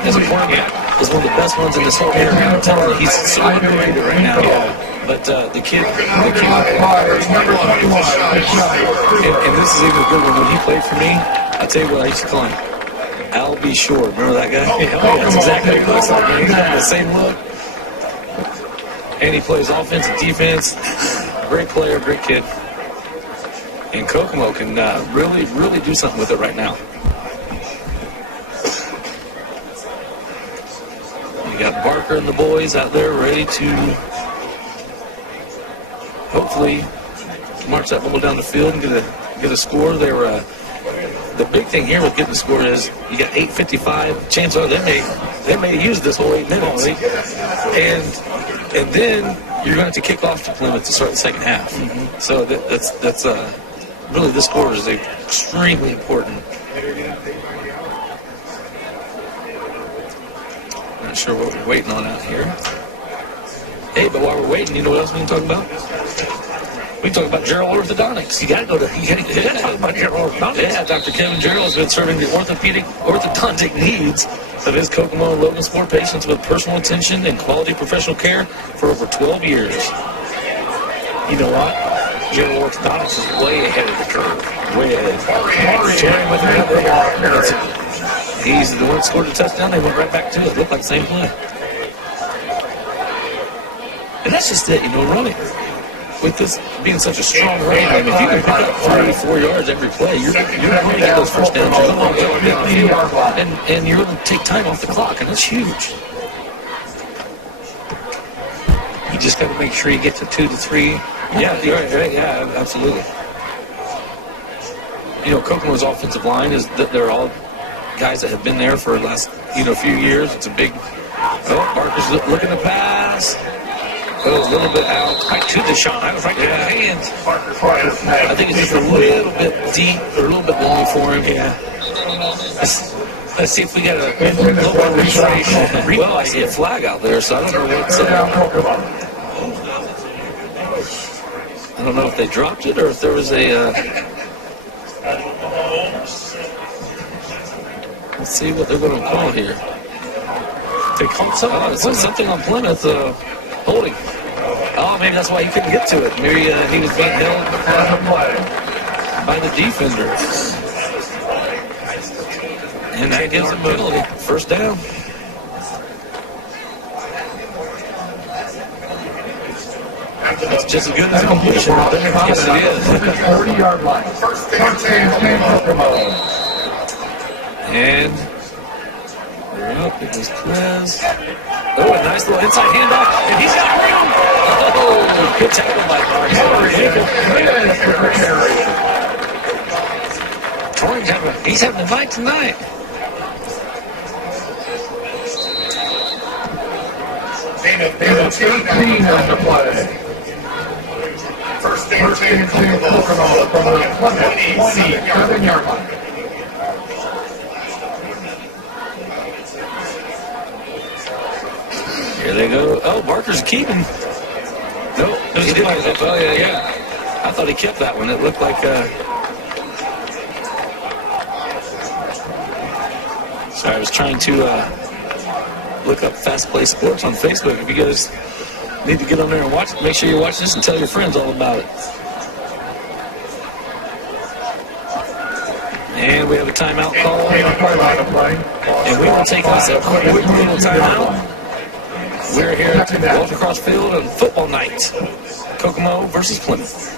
as a quarterback is one of the best ones in this whole area. I'm telling you, he's so underrated right now. But the kid, and this is even a good one. When he played for me, I tell you what, I used to call him Al B. Shore. Remember that guy? Oh, that's exactly what he looks like. He's got the same look. And he plays offense and defense. Great player, great kid. And Kokomo can really, really do something with it right now. You got Barker and the boys out there ready to hopefully march that ball down the field and get a score. They were the big thing here with getting the score is you got 8:55. Chances are they may use this whole 8 minutes, and then you're going to kick off to Plymouth to start the second half. Mm-hmm. So that's really this score is extremely important. Not sure what we're waiting on out here. Hey, but while we're waiting, you know what else we can talk about? We can talk about Gerald Orthodontics. You got to talk about Gerald Orthodontics. Yeah, Dr. Kevin Gerald has been serving the orthodontic needs of his Kokomo and Logan Sport patients with personal attention and quality professional care for over 12 years. You know what? Gerald Orthodontics is way ahead of the curve. Way ahead. He's the one that scored the touchdown. They went right back to it. Looked like the same play. And that's just it, running. With this being such a strong running game, if you can pick up 3 or 4 yards every play, you're going to get those first downs. And you're going to take time off the clock, and that's huge. You just got to make sure you get to 2 to 3. Yeah, right. Yeah, absolutely. Kokomo's offensive line is that they're all guys that have been there for the last few years. It's a big. Barker's looking to pass. A little bit out. Right to Deshaun. I was right in the hands. I think it's just a little bit deep or a little bit long for him. Yeah. Let's see if we get a little bit of refresh. Well, I see a flag out there, so I don't know what's I don't know if they dropped it or if there was a. Let's see what they're going to call here. They called something on Plymouth holding. Oh, maybe that's why he couldn't get to it. Maybe he was being held by the defender. And that gives him a penalty. First down. That's just as good as a completion. Yes, it is. 30-yard line. First and 10, and they're up. It was Quez. Oh, a nice little inside handoff. And he's got room. Oh, good tackle by Torring's having a night tonight. There's 18 on the play. First and 10, Kokomo from the 27-yard line. Here they go. Oh, Barker's keeping. Nope. Oh, yeah. I thought he kept that one. It looked like Sorry, I was trying to look up FastPlaySports on Facebook. If you guys need to get on there and watch it, make sure you watch this and tell your friends all about it. And we have a timeout call. And we will take us a quick little timeout. We're here at Walter Cross Field on football night. Kokomo versus Plymouth.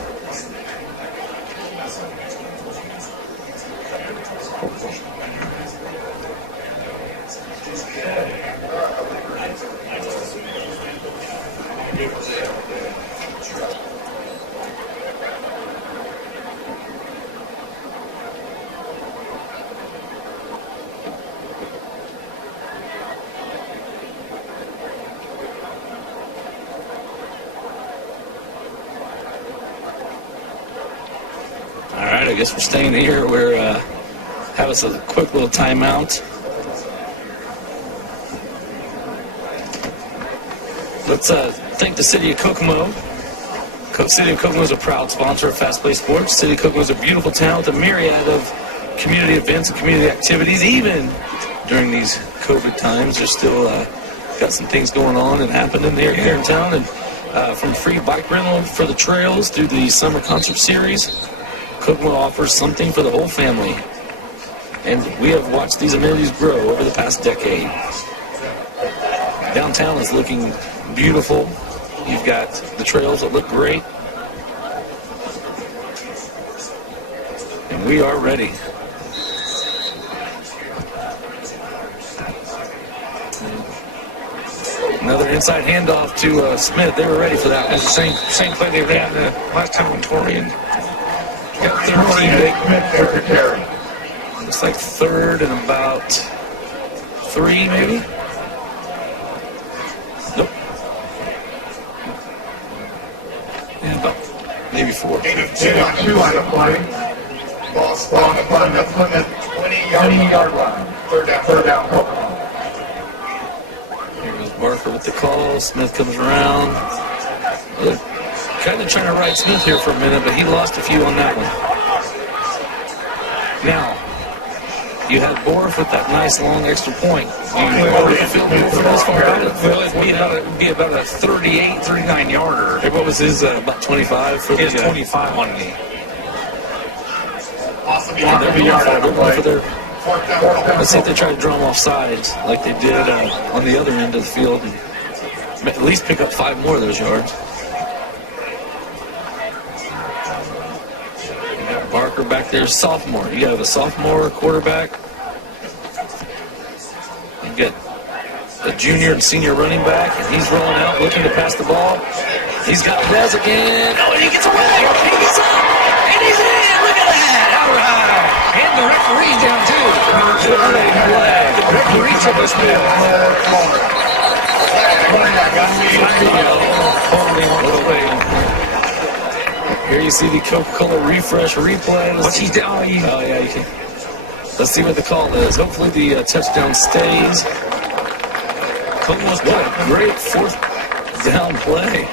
I guess we're staying here. We're have us a quick little timeout. Let's thank the City of Kokomo. City of Kokomo is a proud sponsor of FastPlaySports. City of Kokomo is a beautiful town with a myriad of community events and community activities. Even during these COVID times, there's still got some things going on and happening here in town. And from free bike rental for the trails through the summer concert series, Kokomo offers something for the whole family, and we have watched these amenities grow over the past decade. Downtown is looking beautiful. You've got the trails that look great, and we are ready. Another inside handoff to Smith. They were ready for that. That's the same play they ran last time on Torian. Got 13. Looks like third and about 3, maybe. Nope. And about maybe 4. 2 on the play. Ball spawned upon the Plymouth 20-yard line. Third down. Here goes Barker with the call. Smith comes around. Kind of trying to ride Smith here for a minute, but he lost a few on that one. Now, you had Borf with that nice long extra point. You feel more for this far out? Well, it'd be about a 38, 39-yarder. What was his, about 25? For his 25 on me. They're going for their... Let's see if they try to draw him off sides like they did on the other end of the field. And at least pick up 5 more of those yards. Barker back there, sophomore. You got a sophomore quarterback. You got a junior and senior running back, and he's rolling out, looking to pass the ball. He's got Dez again. Oh, and he gets away. He's up, and he's in. Look at that. All right. And the referee's down, too. The referee took us Here you see the Coca-Cola refresh replay. What's he down? Oh, yeah, you can. Let's see what the call is. Hopefully the touchdown stays. Kokomo's got a great 4th down play.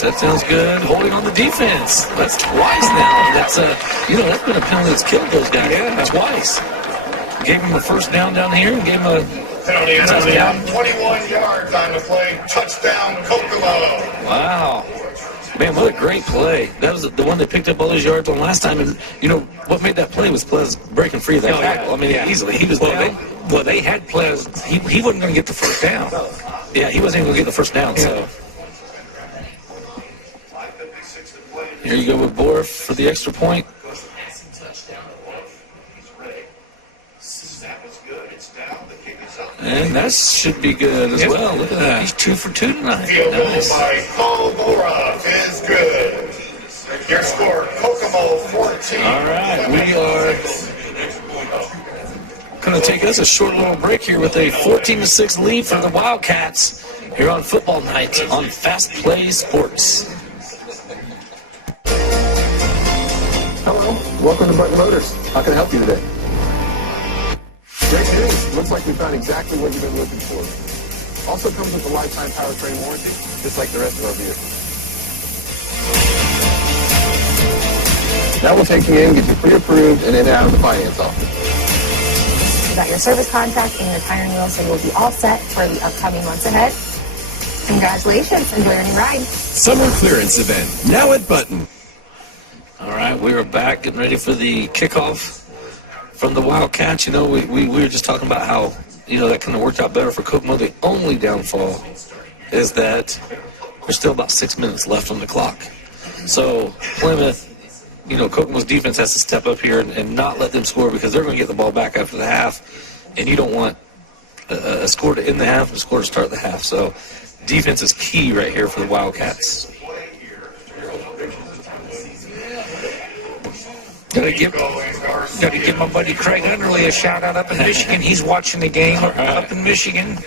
That sounds good. Holding on the defense. That's twice now. That's that's been a penalty that's killed those guys. Yeah. Twice. Gave him a first down here and gave him a Penalty touchdown. 21 yards on the play. Touchdown, Kokomo. Wow. Man, what a great play. That was the one they picked up all those yards on last time. And, what made that play was Plez breaking free of that tackle. I mean, easily. He was down. They had Plez. He wasn't going to get the first down. Yeah, he wasn't even going to get the first down, so. Here you go with Borf for the extra point. And that should be good as well. Look at that. He's 2 for 2 tonight. Field goal Nice. by Paul Bora is good. Your score, Kokomo 14. All right, we are going to take us a short little break here with a 14-6 lead for the Wildcats here on football night on FastPlaySports. Hello, welcome to Button Motors. How can I help you today? Great news. Looks like we found exactly what you've been looking for. Also comes with a lifetime powertrain warranty, just like the rest of our vehicles. That will take you in, get you pre-approved, and then out of the finance office. You got your service contract and your tire and wheel, so you'll be all set for the upcoming months ahead. Congratulations. Enjoy your new ride. Summer clearance event, now at Button. All right, we are back getting ready for the kickoff from the Wildcats. You know, we were just talking about how, you know, that kind of worked out better for Kokomo. The only downfall is that there's still about 6 minutes left on the clock. So Plymouth, you know, Kokomo's defense has to step up here and not let them score because they're going to get the ball back after the half, and you don't want a score to end the half and a score to start the half. So defense is key right here for the Wildcats. Gotta give my buddy Craig Underley a shout out up in Michigan. He's watching the game up in Michigan.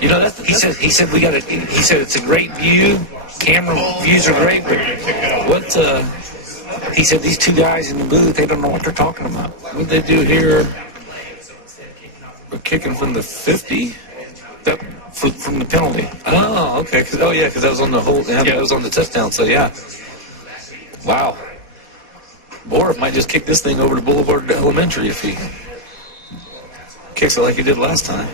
You know, He said he said it's a great view. Camera views are great, but what he said these two guys in the booth, they don't know what they're talking about. what they do here? We're kicking from the 50. From the penalty. Oh, okay. Because that was on the whole. Yeah, that was on the touchdown. So yeah. Wow. Borf might just kick this thing over to Boulevard Elementary if he kicks it like he did last time.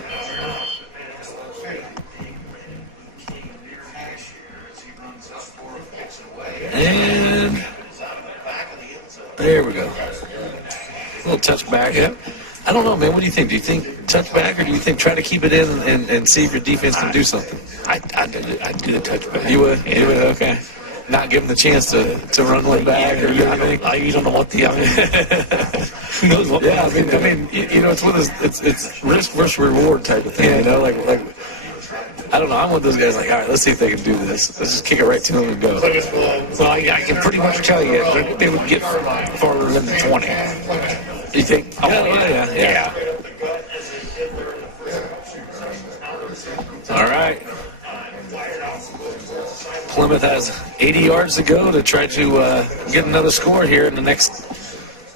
And there we go. A little touchback. Yeah. I don't know, man. What do you think? Do you think touchback, or do you think try to keep it in and see if your defense can do something? I'd do the touchback. You would? Yeah. You would? Okay. Not give them the chance to run one back, or you don't know what the who knows what. Yeah, I mean, you know, it's one of those, it's risk versus reward type of thing. You know, like I don't know. I'm one of those guys. Like, all right, let's see if they can do this. Let's just kick it right to them and go. Well, I can pretty much tell you they would get farther than the 20. You think? Oh, yeah. All right. Plymouth has 80 yards to go to try to get another score here in the next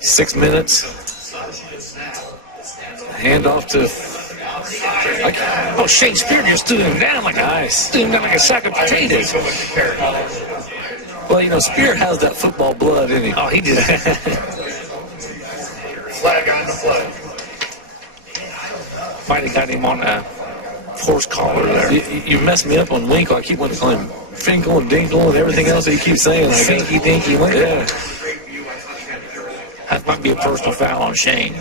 6 minutes. Hand off to Shane Spear just threw him down like a sack of potatoes. Well, you know, Spear has that football blood in him. Oh, he did. Flag on the play. Might have got him on a horse collar there. You messed me up on Winkle. I keep wanting to call him Finkel and Dinkle and everything else that you keep saying. Like, Finky Dinky Winkle. yeah. That might be a personal foul on Shane.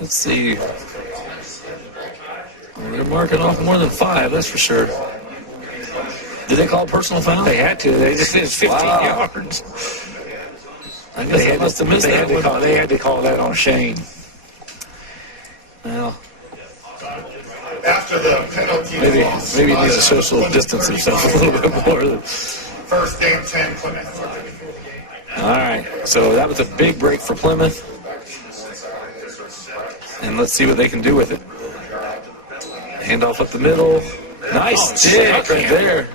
Let's see. They're marking off more than 5, that's for sure. Did they call a personal foul? They had to. They just did 15 yards. I guess they must have missed that one. They had to call that on Shane. Well, After the penalty maybe loss, he needs to social distance himself a little bit more. First and 10, Plymouth. All right, so that was a big break for Plymouth. And let's see what they can do with it. Handoff up the middle. Nice stick right there.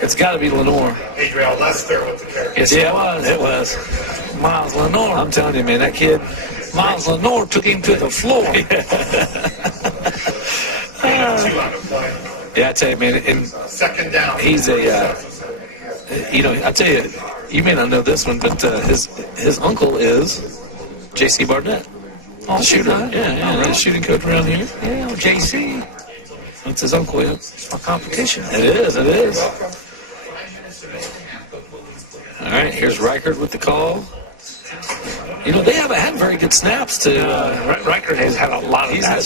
It's got to be Lenore. Adriel Lester with the carry. Yes, It was. Miles Lenore. I'm telling you, man, that kid. Miles Lenore took him to the floor. Yeah, I tell you, man, and Second down. he's a, you know, I tell you, you may not know this one, but his uncle is J.C. Barnett. Oh, The shooter. right. Yeah, the shooting coach around here. Yeah, JC. That's his uncle, yeah. It's for competition. It is. All right, here's Reichert with the call. You know, they haven't had very good snaps to. Reichert has had a lot of that.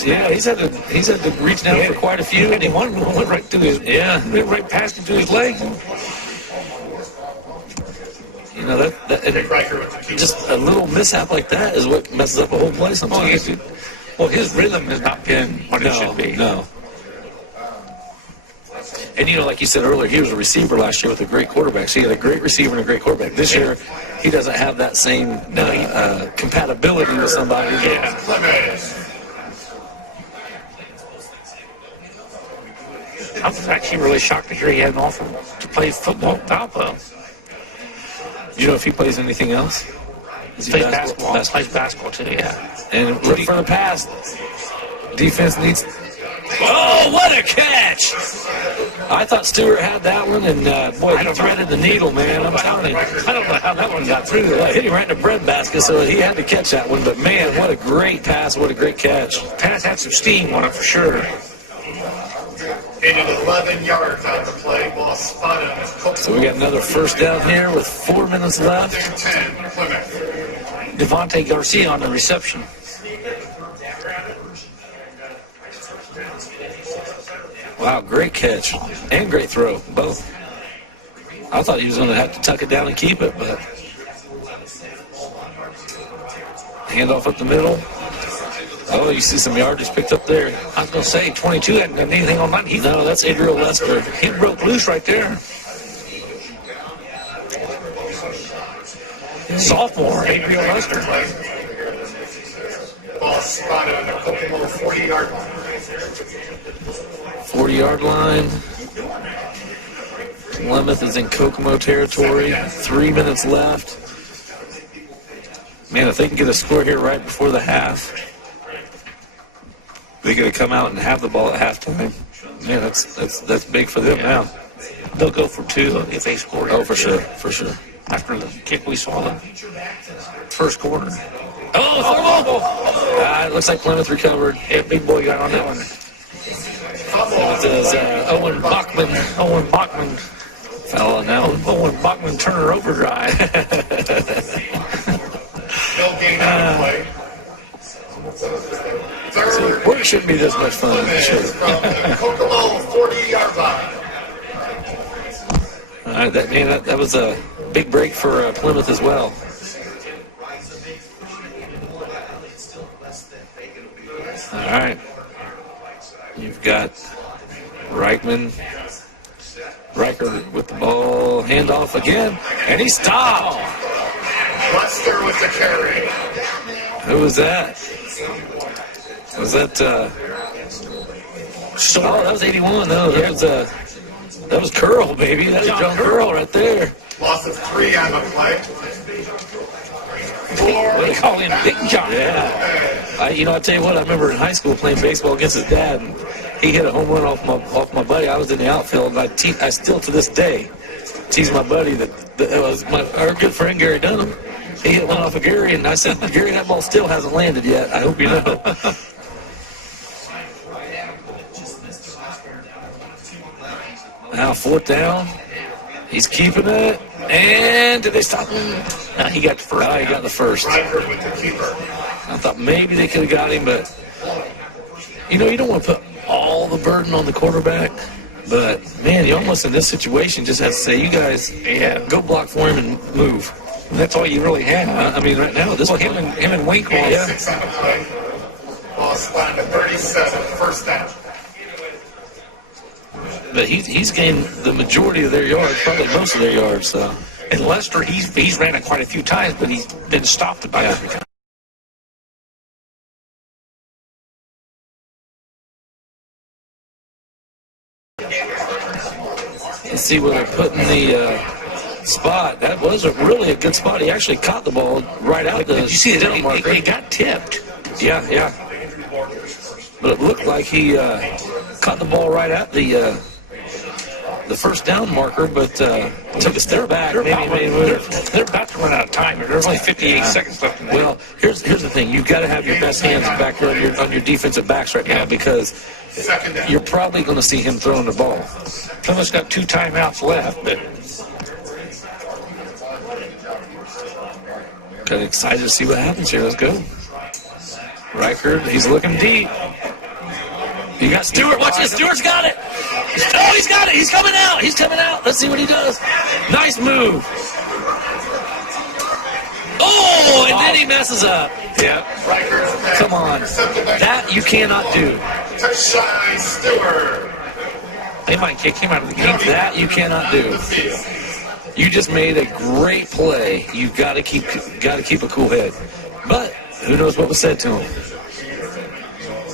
He's had to reach down for quite a few. And he went right through his. Yeah. Went right past him to his leg. You know, that Riker with the key. just a little mishap like that is what messes up a whole play sometimes. Well, his rhythm has not been what it should be. No. And, you know, like you said earlier, he was a receiver last year with a great quarterback. So he had a great receiver and a great quarterback. This year, he doesn't have that same compatibility with somebody. Yeah. I was actually really shocked to hear he had an offer to play football at top of. Do you know if he plays anything else? Is he Plays basketball. Plays basketball too, yeah. And for the past, defense needs Oh, what a catch! I thought Stewart had that one, and boy, he threaded the needle, man. I'm telling you. I don't know how that one got through. Hit him right in the breadbasket, so he had to catch that one. But man, what a great pass! What a great catch! Pass had some steam on it for sure. Gain of 11 yards on the play. Ball spotted on his Kokomo. So we got another first down here with 4 minutes left. 10, Plymouth. Devontae Garcia on the reception. Wow, great catch and great throw, both. I thought he was going to have to tuck it down and keep it, but handoff up the middle. Oh, you see some yardage picked up there. I was going to say 22 hadn't done anything on that. No, that's Adriel Lester. He broke loose right there. Sophomore, Adriel Lester. Ball spotted on the Kokomo 40-yard line. 40-yard line. Plymouth is in Kokomo territory. 3 minutes left. Man, if they can get a score here right before the half, they're going to come out and have the ball at halftime. Man, that's big for them now. They'll go for 2 if they score. Oh, for sure, for sure. After the kick we saw the first quarter. Oh, it looks like Plymouth recovered. Yeah, big boy got on that one. It was Owen Bachman fell on that one. Owen Bachman Turner overdrive. No gain on the play. Third. Boy, it shouldn't be this much fun. Plymouth from the Kokomo 40-yard line. All right, that was a big break for Plymouth as well. All right. You've got Reichman. Riker with the ball. Handoff again. And he stopped. Lester with the carry. Who was that? Was that... oh, that was 81. No, that was Curl, baby. That was John Curl right there. Loss of 3 on the play. They call him Big John. Yeah. I tell you what, I remember in high school playing baseball against his dad, and he hit a home run off my buddy. I was in the outfield, and I still to this day tease my buddy that was our good friend Gary Dunham. He hit one off of Gary, and I said, Gary, that ball still hasn't landed yet. I hope you know. Now 4th down. He's keeping it. And did they stop him? No, he got the first. He got the first. Riker with the keeper. I thought maybe they could have got him, but you don't want to put all the burden on the quarterback. But man, you almost in this situation just have to say, you guys, go block for him and move. And that's all you really have. I mean, right now, this him and Winkle. Yeah. 6 on the play. Ball spotted at 37. First down. But he's gained the majority of their yards, probably most of their yards. So. And Lester, he's ran it quite a few times, but he's been stopped about every time. Let's see where they're putting the spot. That was really a good spot. He actually caught the ball right out the. Did you see that? Marker. He got tipped. Yeah. But it looked like he caught the ball right at the first down marker, but took a step back. They're about to run out of time. There's only 58 seconds left. Well, here's the thing. You've got to have your best hands back on your defensive backs right now, because you're probably going to see him throwing the ball. Plymouth's got 2 timeouts left, but kind of excited to see what happens here. Let's go. Reichard, he's looking deep. You got Stewart. Watch this. Stewart's got it. Oh, he's got it. He's coming out. Let's see what he does. Nice move. Oh, and then he messes up. Yeah. Come on. That you cannot do. Touchdown, Stewart. they might kick him out of the game. That you cannot do. You just made a great play. You got to keep a cool head. But who knows what was said to him?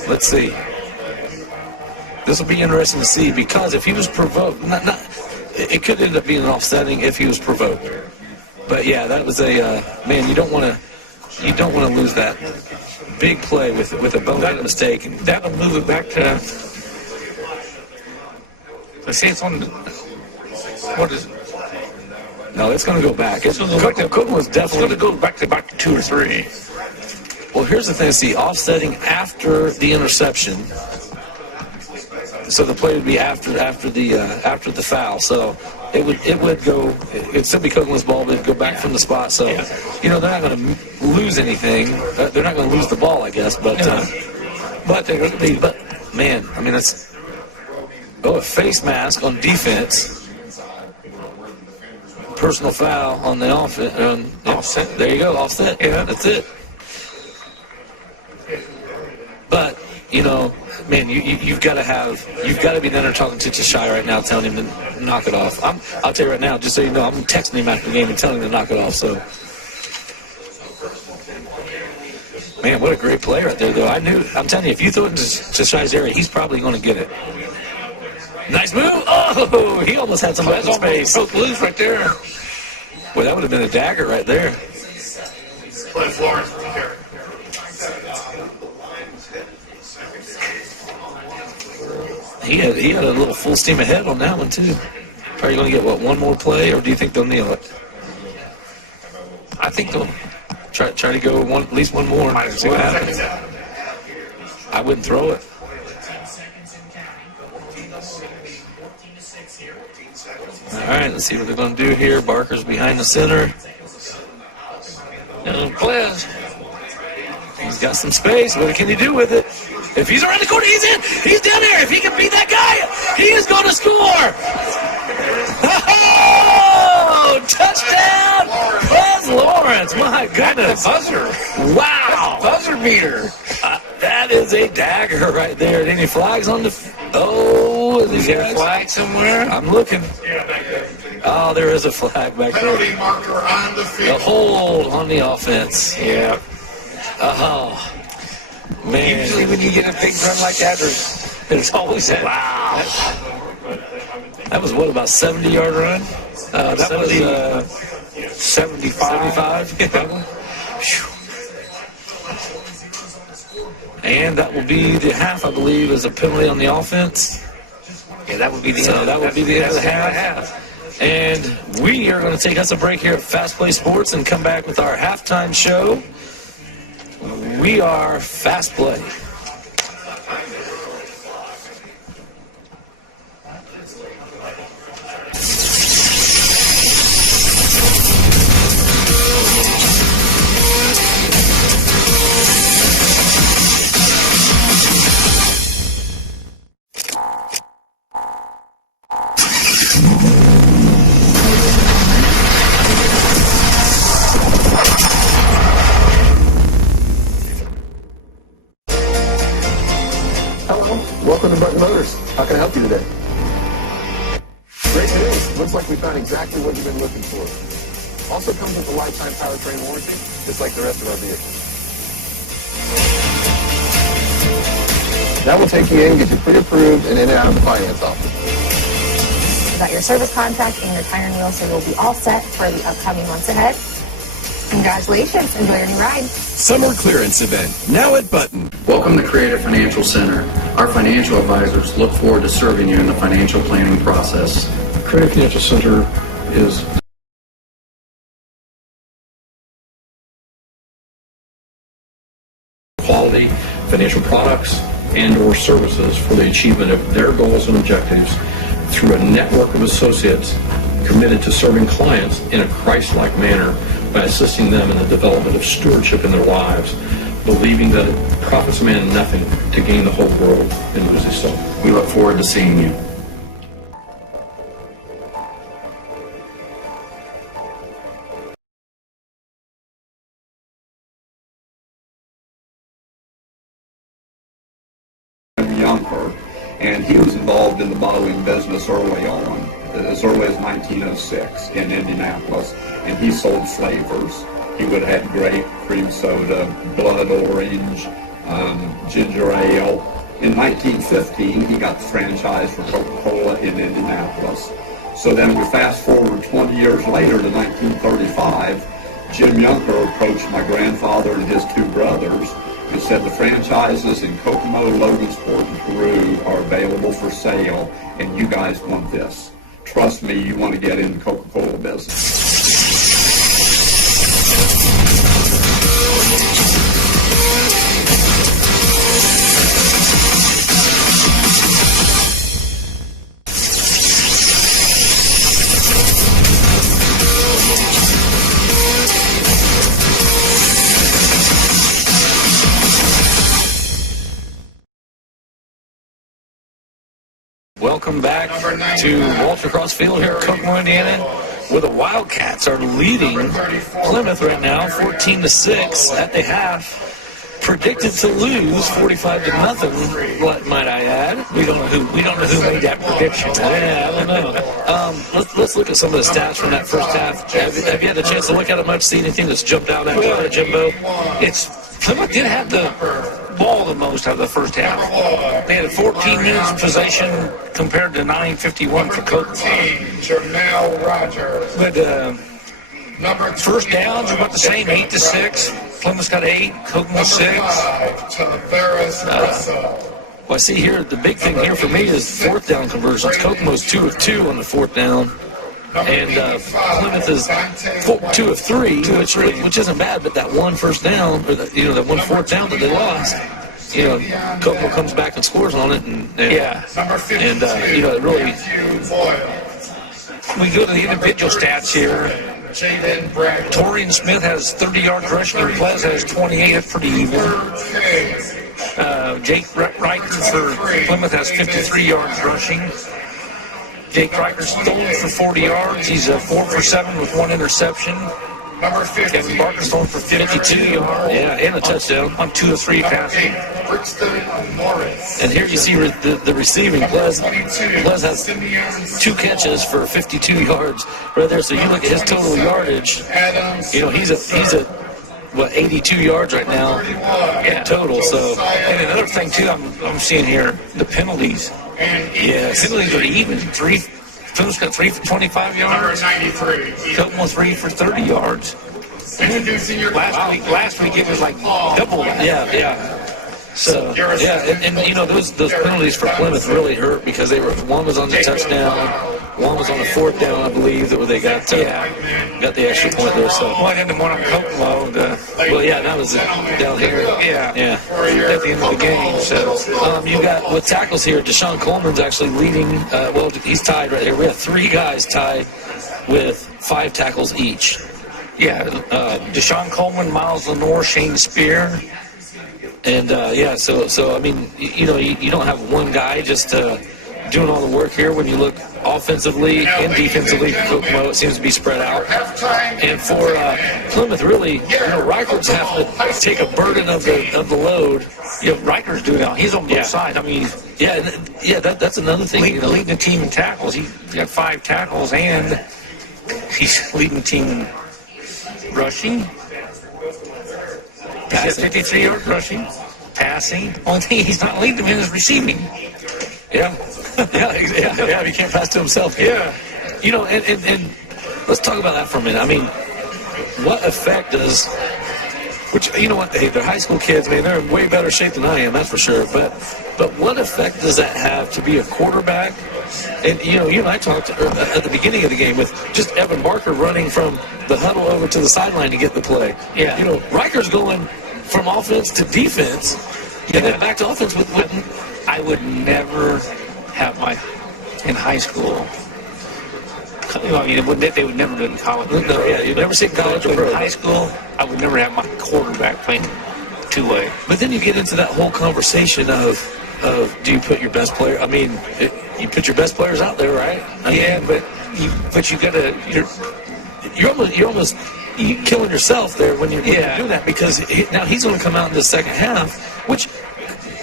Let's see. This will be interesting to see, because if he was provoked, it could end up being an offsetting if he was provoked. But yeah, that was a man. You don't want to lose that big play with a boneheaded mistake, and that'll move it back to Let's see, it's on. What is it? No, it's going to go back. It's gonna go back to- Kokomo's It's going definitely. to go back to 2 or 3. Well, here's the thing. See, offsetting after the interception. So the play would be after the foul. So it would go. It'd still be Kokomo's ball, but it'd go back from the spot. So they're not going to lose anything. They're not going to lose the ball, I guess. But they're going to be. But man, I mean, that's a face mask on defense. Personal foul on the offense. Offset. There you go. Offset. Yeah, that's it. But man, you've got to be there talking to Tashai right now, telling him to knock it off. I'll tell you right now, just so you know, I'm texting him after the game and telling him to knock it off. So, man, what a great play right there, though. I'm telling you, if you throw it into Tashai's area, he's probably going to get it. Nice move. Oh, he almost had somebody in space. Broke loose right there. Boy, that would have been a dagger right there. Play Florence from here. He had a little full steam ahead on that one, too. Are you going to get, one more play, or do you think they'll kneel it? I think they'll try to go at least one more and see what happens. I wouldn't throw it. All right, let's see what they're going to do here. Barker's behind the center. And Plez. He's got some space. What can he do with it? If he's around the corner, he's in. He's down there. If he can beat that guy, he is going to score. Oh, touchdown, Plez Lawrence. My goodness. Buzzer. Wow. Buzzer beater. That is a dagger right there. Any flags on the... Oh, Is there a flag somewhere? I'm looking. Oh, there is a flag back there. Penalty marker on the The field. hold on the offense. Yeah. Oh, man. Usually when you get a big run like that, there's always that. Wow. That was, about 70-yard run? That was 75. 75? And that will be the half, I believe, is a penalty on the offense. Yeah, that would be the So end. that would be the end of the That's half. And we are going to take us a break here at Fast Play Sports and come back with our halftime show. We are Fast Play. Hello, welcome to Button Motors. How can I help you today? Great news. Looks like we found exactly what you've been looking for. Also comes with a lifetime powertrain warranty, just like the rest of our vehicles. That will take you in, get you pre-approved, and in and out of the finance office. You got your service contract and your tire and wheel, so you'll be all set for the upcoming months ahead. Congratulations. Enjoy your new ride. Summer clearance event, now at Button. Welcome to Creative Financial Center. Our financial advisors look forward to serving you in the financial planning process. Creative Financial Center is quality financial products and or services for the achievement of their goals and objectives through a network of associates committed to serving clients in a Christ-like manner by assisting them in the development of stewardship in their lives, believing that it profits man nothing to gain the whole world and lose his soul. We look forward to seeing you. Younger, and he was involved in the bottling business early on, as early as 1906 in Indianapolis, and he sold flavors. He would have had grape, cream soda, blood orange, ginger ale. In 1915, he got the franchise for Coca-Cola in Indianapolis. So then we fast forward 20 years later to 1935, Jim Younger approached my grandfather and his two brothers I said, the franchises in Kokomo, Logansport, and Peru are available for sale, and you guys want this. Trust me, you want to get in the Coca-Cola business. Welcome back to Walter Cross Field here at Kokomo, Indiana, where the Wildcats are leading Plymouth right now, 14-6 at the half. Predicted to lose 45-0. What might I add? We don't know who made that prediction. Yeah, I don't know. Let's look at some of the stats from that first half. Have you had a chance to look at it much? See anything that's jumped out at you, Jimbo? Plymouth did have the ball the most out of the first half. They had 14 minutes of possession compared to 9:51 for Kokomo. But first downs are about the same, 8-6. Plymouth's got 8, Kokomo 6. Well, I see here, the big thing here for me is fourth down conversions. Kokomo's 2 of 2 on the fourth down. And Plymouth is 2 of 3, which isn't bad, but that one first down, or that one fourth down that they lost, Kokomo comes back and scores on it, and it really. We go to the individual stats here. Torian Smith has 30 yards rushing, and Plez has 28. That's pretty even. Jake Wright for Plymouth has 53 yards rushing. Jake Riker's thrown for 40 yards. He's 4 for 7 with 1 interception. Kevin Barker's thrown for 52 yards. Yeah, and a touchdown on 2 of 3 passing. And here you see the receiving. Plez has 2 catches for 52 yards right there. So you look at his total yardage. He's at 82 yards right now in total. So, and another thing too, I'm seeing here, the penalties. Yeah, penalties are even. Phil's got 3 for 25 yards. Kokomo 3 for 30 yards. Last week it was like double that. Yeah. So and those penalties for Plymouth really hurt because one was on the touchdown, one was on the fourth down, I believe, that they got the extra point there. So one and one on Kokomo. That was down here. Yeah. At the end of the game. So you got with tackles here. Deshaun Coleman's actually leading. He's tied right here. We have 3 guys tied with 5 tackles each. Yeah, Deshaun Coleman, Miles Lenore, Shane Spear. And, so I mean, you don't have one guy just doing all the work here. When you look offensively and defensively for Kokomo, it seems to be spread out. And for Plymouth, really, Riker's have to take a burden of the load. Riker's doing it. He's on both sides. I mean, that's another thing. Leading the team in tackles. He got 5 tackles, and he's leading the team in rushing. He's got 53 yards rushing, passing. Only thing he's not leading them in is receiving. Yeah, he can't pass to himself. Yeah. And let's talk about that for a minute. I mean, what effect does, they're high school kids, man, they're in way better shape than I am, that's for sure. But what effect does that have to be a quarterback? And, you and I talked at the beginning of the game with just Evan Barker running from the huddle over to the sideline to get the play. Yeah. Riker's going from offense to defense and then back to offense with I would never have in high school. They would never do it in college. No, you'd never see college or in high school. I would never have my quarterback playing two-way. But then you get into that whole conversation of do you put your best player? I mean, you put your best players out there, right? But you gotta. You're almost killing yourself there when you're doing that because now he's going to come out in the second half, which.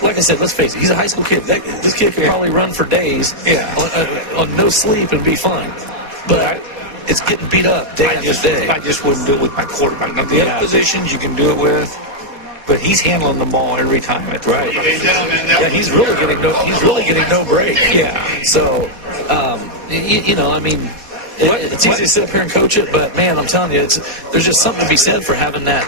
Like I said, let's face it, he's a high school kid. This kid could probably run for days on no sleep and be fine. But it's getting beat up day after day. I just wouldn't do it with my quarterback. Now, the other positions you can do it with, but he's handling the ball every time. That's right. Yeah, he's really getting no break. Yeah. So, I mean, it's easy to sit up here and coach it, but man, I'm telling you, there's just something to be said for having that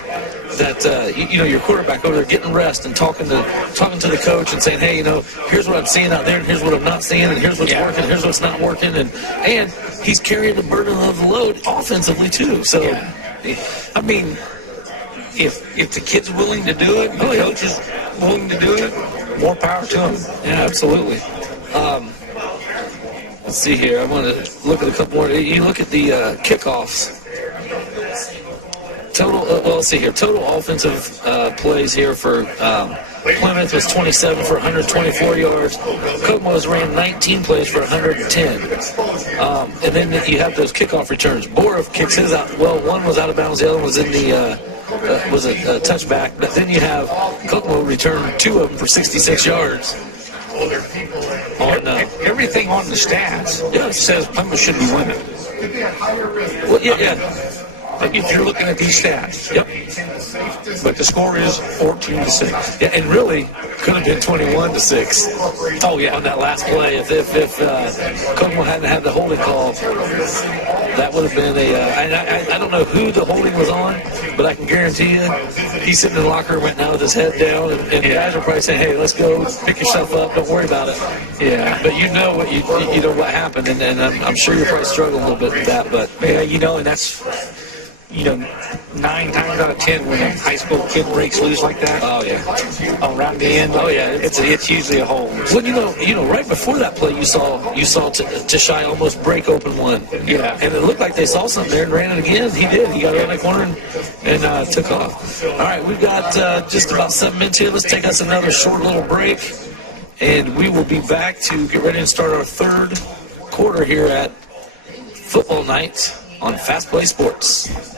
your quarterback over there getting rest and talking to the coach and saying, hey, here's what I'm seeing out there, and here's what I'm not seeing, and here's what's working, here's what's not working, and he's carrying the burden of the load offensively too. So, I mean, if the kid's willing to do it, and the coach is willing to do it, more power to him. Yeah, absolutely. Let's see here. I want to look at a couple more. You look at the kickoffs. Let's see here. Total offensive plays here for Plymouth was 27 for 124 yards. Kokomo's ran 19 plays for 110. And then you have those kickoff returns. Borov kicks his out. Well, one was out of bounds. The other one was in the was a touchback. But then you have Kokomo return 2 of them for 66 yards. Everything on the stats says Plymouth should be winning. Well, yeah. If you're looking at these stats, but the score is 14-6. Yeah, and really could have been 21-6. Oh yeah, on that last play. If Kokomo hadn't had the holding call, that would have been I don't know who the holding was on, but I can guarantee you he's sitting in the locker room right now with his head down, and the guys are probably saying, hey, let's go pick yourself up, don't worry about it. Yeah, but you know what happened, and I'm sure you're probably struggling a little bit with that, but and that's 9 times out of 10 when a high school kid breaks loose like that. Oh yeah, around the end. Oh yeah, it's usually a hole. Well, right before that play, you saw Tashai almost break open one. Yeah, and it looked like they saw something there and ran it again. He did. He got around the corner and took off. All right, we've got just about 7 minutes here. Let's take us another short little break, and we will be back to get ready and start our third quarter here at Football Night on FastPlaySports.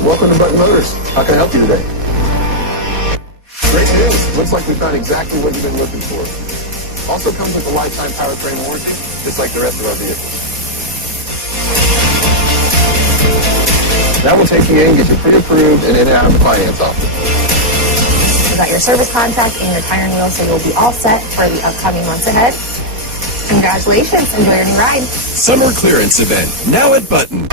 Welcome to Button Motors. How can I help you today? Great news. Looks like we found exactly what you've been looking for. Also comes with a lifetime powertrain warranty, just like the rest of our vehicles. That will take you in, get you pre-approved, and in and out of the finance office. You got your service contract and your tire and wheel, so you'll be all set for the upcoming months ahead. Congratulations. Enjoy your new ride. Summer clearance event, now at Button.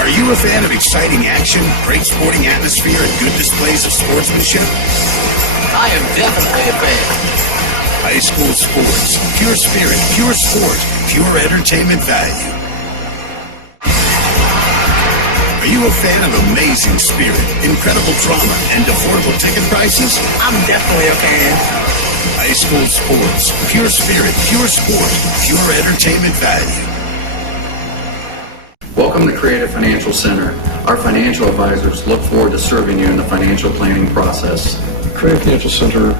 Are you a fan of exciting action, great sporting atmosphere, and good displays of sportsmanship? I am definitely a fan. High school sports, pure spirit, pure sport, pure entertainment value. Are you a fan of amazing spirit, incredible drama, and affordable ticket prices? I'm definitely a fan. High school sports, pure spirit, pure sport, pure entertainment value. Welcome to Creative Financial Center. Our financial advisors look forward to serving you in the financial planning process. Creative Financial Center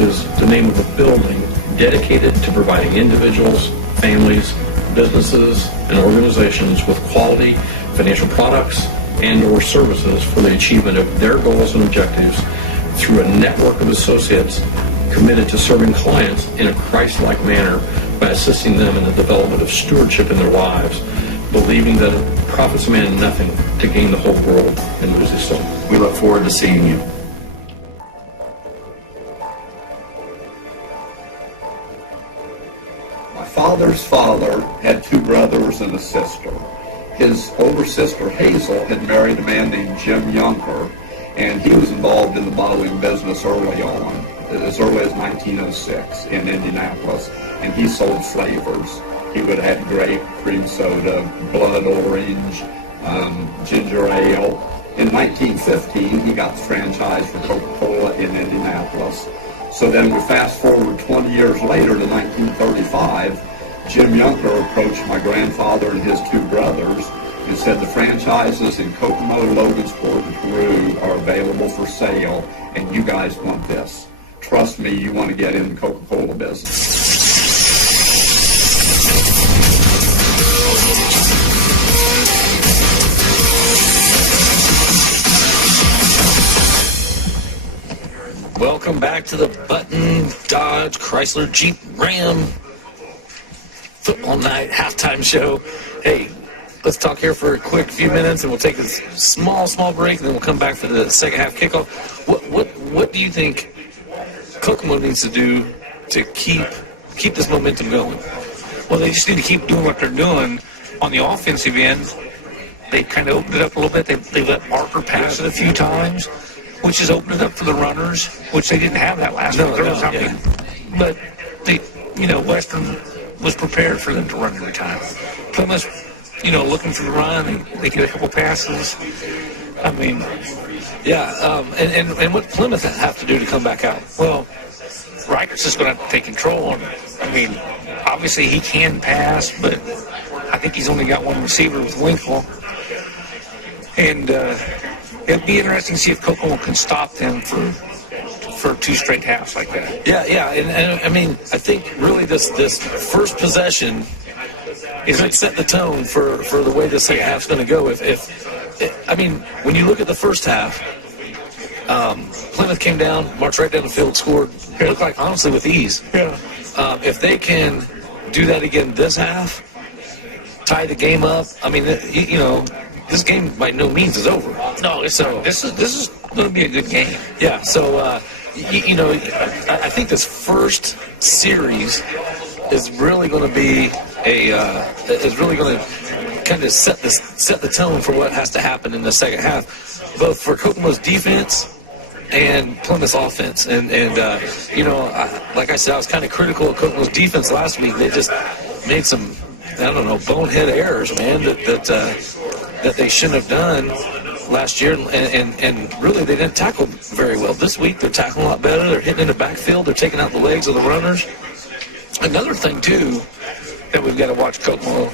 is the name of a building dedicated to providing individuals, families, businesses, and organizations with quality financial products and or services for the achievement of their goals and objectives through a network of associates committed to serving clients in a Christ-like manner by assisting them in the development of stewardship in their lives, believing that it profits a man nothing to gain the whole world and lose his soul. We look forward to seeing you. My father's father had 2 brothers and a sister. His older sister, Hazel, had married a man named Jim Younger, and he was involved in the bottling business early on, as early as 1906 in Indianapolis, and he sold flavors. He would have had grape, cream soda, blood orange, ginger ale. In 1915, he got the franchise for Coca-Cola in Indianapolis. So then we fast forward 20 years later to 1935, Jim Younger approached my grandfather and his 2 brothers and said the franchises in Kokomo, Logansport, and Peru are available for sale, and you guys want this. Trust me, you want to get in the Coca-Cola business. Welcome back to the Button Dodge Chrysler Jeep Ram Football Night halftime show. Hey, let's talk here for a quick few minutes, and we'll take a small break, and then we'll come back for the second half kickoff. What do you think Kokomo needs to do to keep this momentum going? Well, they just need to keep doing what they're doing on the offensive end. They kind of opened it up a little bit. They let Parker pass it a few times, which has opened it up for the runners, which they didn't have that last week. But Western was prepared for them to run every time. Plymouth, looking for the run, they get a couple passes. I mean, and what Plymouth have to do to come back out? Well, Reichert's just going to have to take control. I mean, obviously he can pass, but I think he's only got one receiver with Winkle. And it'll be interesting to see if Kokomo can stop them for two straight halves like that. Yeah, and I mean, I think really this first possession is going to set the tone for the way the second half's going to go. I mean, when you look at the first half, Plymouth came down, marched right down the field, scored. It looked like, honestly, with ease. Yeah. If they can do that again this half, tie the game up, I mean, this game by no means is over. No, this is going to be a good game. Yeah, so, I think this first series is really going to be is really going to kind of set the tone for what has to happen in the second half, both for Kokomo's defense and Plymouth's offense. And like I said, I was kind of critical of Kokomo's defense last week. They just made some, bonehead errors, man, that they shouldn't have done last year, and really they didn't tackle very well. This week they're tackling a lot better. They're hitting in the backfield. They're taking out the legs of the runners. Another thing, too, that we've got to watch Kokomo,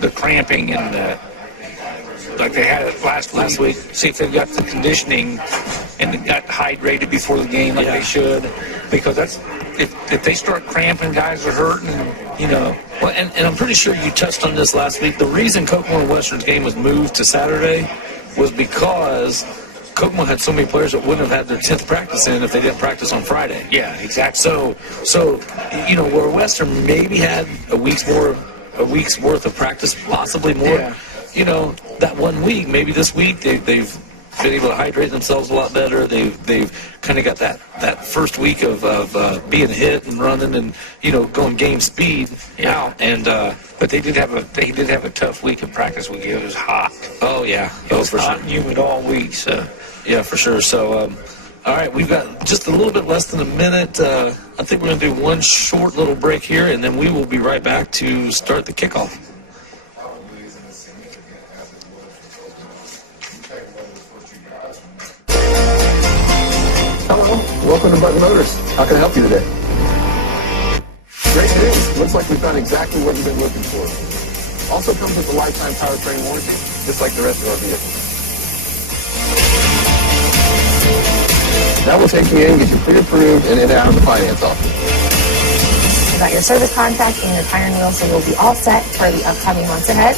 the cramping and like they had it last week. See if they've got the conditioning and they got hydrated before the game like they should. Because that's if they start cramping, guys are hurting, Well, and I'm pretty sure you touched on this last week. The reason Kokomo and Western's game was moved to Saturday was because Kokomo had so many players that wouldn't have had their 10th practice in if they didn't practice on Friday. Yeah, exactly. So where Western maybe had a week's worth of practice, possibly more, that 1 week, maybe this week they've been able to hydrate themselves a lot better. They've kind of got that first week of being hit and running and going game speed. Yeah, and but they did have a tough week of practice week. It was hot. Oh yeah, it was hot and humid all week. So yeah, for sure. So all right, we've got just a little bit less than a minute. I think we're going to do one short little break here, and then we will be right back to start the kickoff. Hello, welcome to Button Motors. How can I help you today? Great news. Looks like we found exactly what you've been looking for. Also comes with a lifetime powertrain warranty, just like the rest of our vehicles. That will take you in, get you pre-approved, and in and out of the finance office. You got your service contract and your tire and wheel, so you'll be all set for the upcoming months ahead.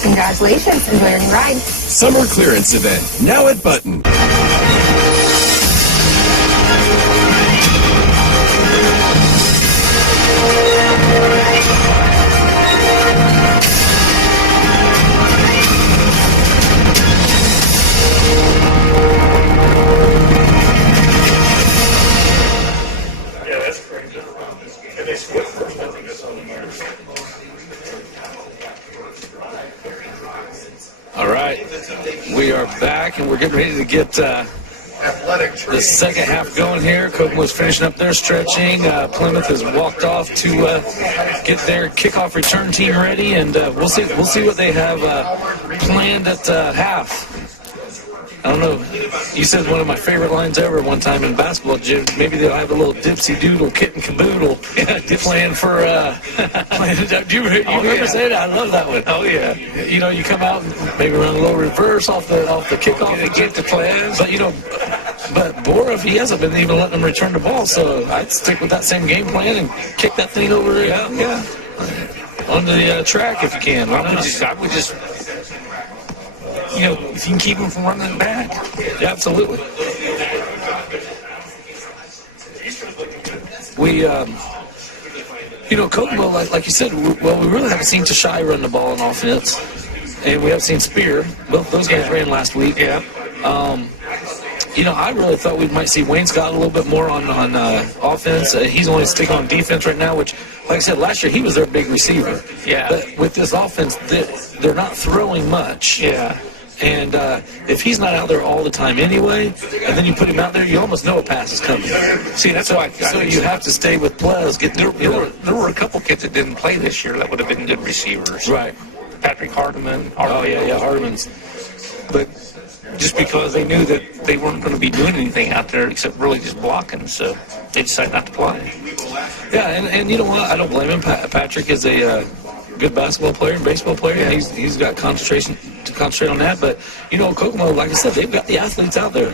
Congratulations. Enjoy your new ride. Summer clearance event, now at Button. All right, we are back, and we're getting ready to get the second half going here. Kokomo's finishing up their stretching. Plymouth has walked off to get their kickoff return team ready, and we'll see what they have planned at half. I don't know. You said one of my favorite lines ever one time in basketball, Jim. Maybe they'll have a little dipsy doodle, kit and caboodle playing for. Do you remember saying that? I love that one. Oh, yeah. You know, you come out and maybe run a little reverse off the kickoff. They get the plans. But, you know, Bora, he hasn't been even letting them return the ball, so I'd stick with that same game plan and kick that thing over on the track if you can. I would just, you know, if you can keep them from running it back. Yeah, absolutely. We, you know, Kokomo, like you said, we really haven't seen Tashai run the ball on offense, and we haven't seen Spear. Both those guys ran last week. Yeah. You know, I really thought we might see Wayne Scott a little bit more on offense. He's only sticking on defense right now, which, like I said, last year he was their big receiver. Yeah. But with this offense, they're not throwing much. Yeah. And if he's not out there all the time anyway, and then you put him out there, you almost know a pass is coming. See, that's why. So you have to stay with Plez. There were a couple kids that didn't play this year that would have been good receivers. Right. Patrick Hardiman. Hardiman's. But just because they knew that they weren't going to be doing anything out there except really just blocking, so they decided not to play. Yeah, and you know what? I don't blame him. Patrick is a good basketball player and baseball player. Yeah. He's got concentration to concentrate on that. But, you know, Kokomo, like I said, they've got the athletes out there.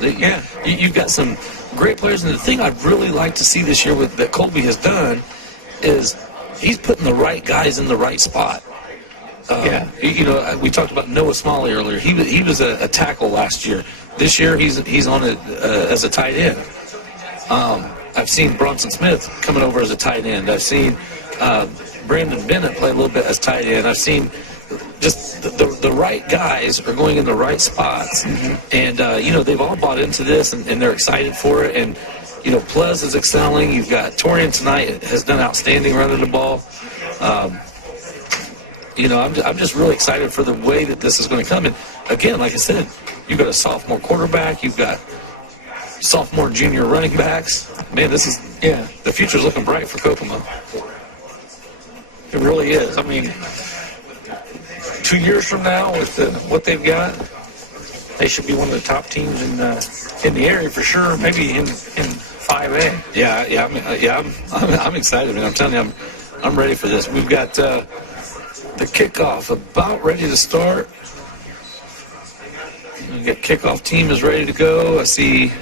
You've got some great players. And the thing I'd really like to see this year that Colby has done is he's putting the right guys in the right spot. You know, we talked about Noah Smalley earlier. He was a tackle last year. This year he's on it as a tight end. I've seen Bronson Smith coming over as a tight end. I've seen Brandon Bennett play a little bit as tight end. I've seen just the right guys are going in the right spots. Mm-hmm. And, you know, they've all bought into this and they're excited for it. And, you know, Plez is excelling. You've got Torian tonight has done outstanding running the ball. You know, I'm just really excited for the way that this is going to come. And, again, like I said, you've got a sophomore quarterback. You've got sophomore, junior running backs. Man, the future's looking bright for Kokomo. It really is. I mean, 2 years from now, with what they've got, they should be one of the top teams in the area for sure. Maybe in 5A. I'm excited. I mean, I'm telling you, I'm ready for this. We've got the kickoff about ready to start. The kickoff team is ready to go. I think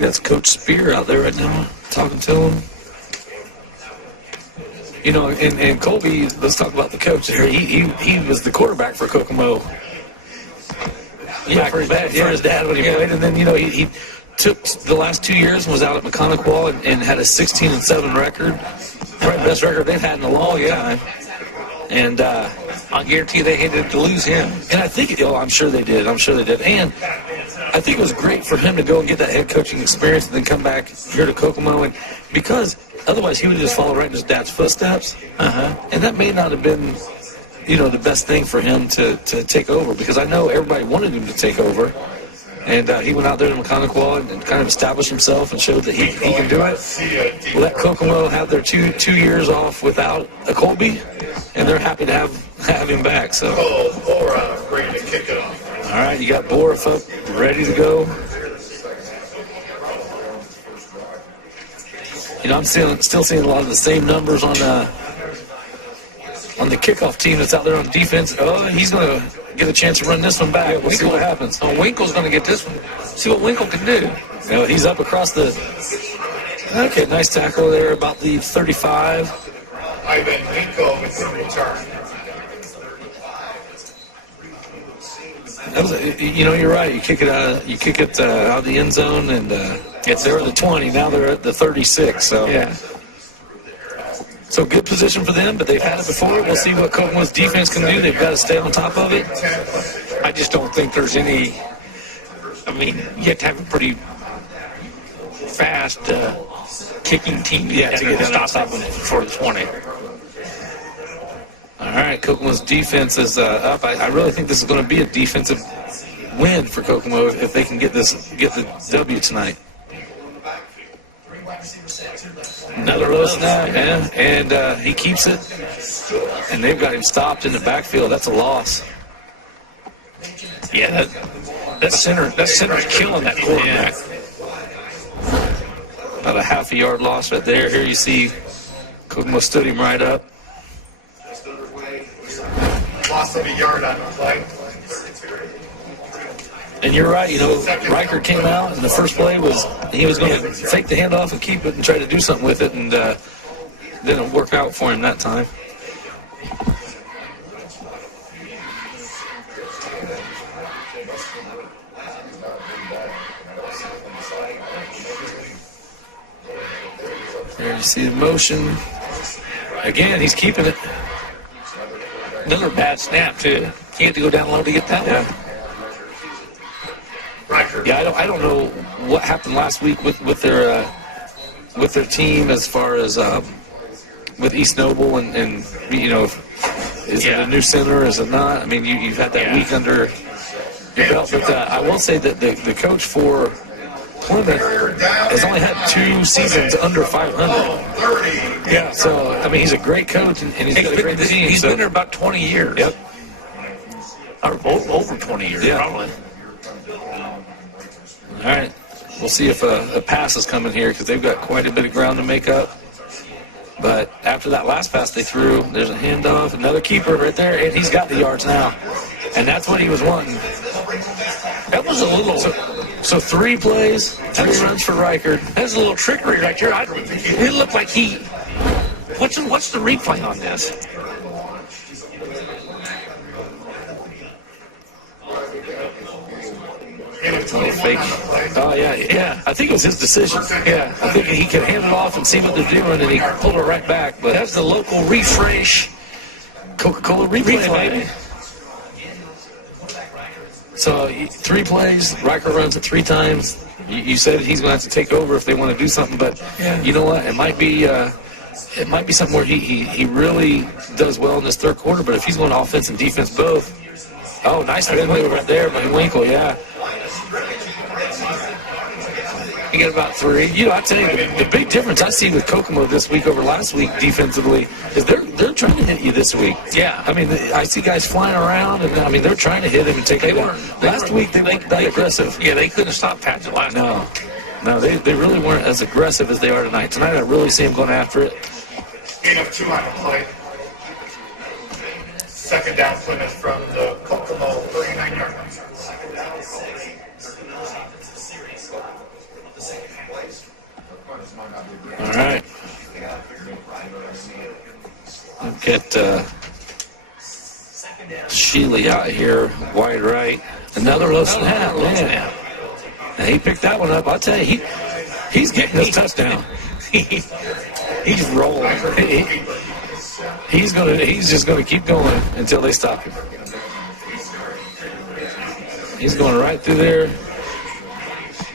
that's Coach Spear out there right now talking to him. You know, and Colby, let's talk about the coach here. He was the quarterback for Kokomo. Yeah, for his dad when he played. And then, you know, he took the last 2 years and was out at Mechanical and had a 16-7 record. Probably the best record they've had in a long time. And I guarantee they hated to lose him. And I think, I'm sure they did. And I think it was great for him to go and get that head coaching experience and then come back here to Kokomo. And because otherwise he would just follow right in his dad's footsteps. And that may not have been, you know, the best thing for him to take over, because I know everybody wanted him to take over. And he went out there to Mechanical and kind of established himself and showed that he can do it. Let Kokomo have their two years off without a Colby, and they're happy to have him back. So, Bora, ready to kick it off. All right, you got Bora ready to go. You know, I'm still seeing a lot of the same numbers on the kickoff team that's out there on defense. Oh, he's going to get a chance to run this one back. We'll see what happens. Oh, Winkle's going to get this one. See what Winkle can do. You know, he's up across the. Okay, nice tackle there, about the 35. Ivan Winkle with the return. That was, you know, you're right. You kick it out of the end zone, and they're at the 20. Now they're at the 36. So yeah. So good position for them, but they've had it before. We'll see what Kokomo's defense can do. They've got to stay on top of it. I just don't think there's any. I mean, you have to have a pretty fast kicking team to get to stop them for the 20. All right, Kokomo's defense is up. I really think this is going to be a defensive win for Kokomo if they can get the W tonight. Another low snap, and he keeps it. And they've got him stopped in the backfield. That's a loss. Yeah, That center's killing that quarterback. About a half a yard loss right there. Here you see Kokomo stood him right up. Loss of a yard on the play. And you're right, Riker came out, and the first play was he was going to fake the handoff and keep it and try to do something with it, and didn't work out for him that time. There you see the motion. Again, he's keeping it. Another bad snap, too. He had to go down low to get that one. Yeah, I don't know what happened last week with their team as far as with East Noble and is it a new center? Is it not? I mean, you've had that week under your belt, but I will say that the coach for Plymouth has only had 2 seasons under 500. Yeah. So I mean, he's a great coach and he's got a great team. He's been there about 20 years. Yep. Or over 20 years, probably. All right, we'll see if a pass is coming here because they've got quite a bit of ground to make up. But after that last pass they threw, there's a handoff, another keeper right there, and he's got the yards now. And that's what he was wanting. That was a little... So 3 plays, 3 runs for Riker. That's a little trickery right there. It looked like he... What's the replay on this? Fake. Oh, yeah. I think it was his decision. Yeah. I think he could hand it off and see what they're doing, and he pulled it right back. But that's the local refresh Coca-Cola replay, baby. So 3 plays, Riker runs it 3 times. You said he's going to have to take over if they want to do something, but you know what? It might be something where he really does well in this third quarter. But if he's going offense and defense both, nice play right there by Winkle, yeah. You get about 3. I tell you, the big difference I see with Kokomo this week over last week defensively is they're trying to hit you this week. Yeah. I mean, I see guys flying around, and I mean, they're trying to hit him and take him. Last week they weren't that aggressive. Yeah, they couldn't stop Paget last night. No, they really weren't as aggressive as they are tonight. Tonight I really see them going after it. Gain of 2 on the play. Second down Plymouth from the Kokomo 39-yard line. All right. We'll get Sheely out here, wide right. Another low snap, man. And he picked that one up. I'll tell you, he's getting this touchdown. He's rolling. He's just gonna keep going until they stop him. He's going right through there.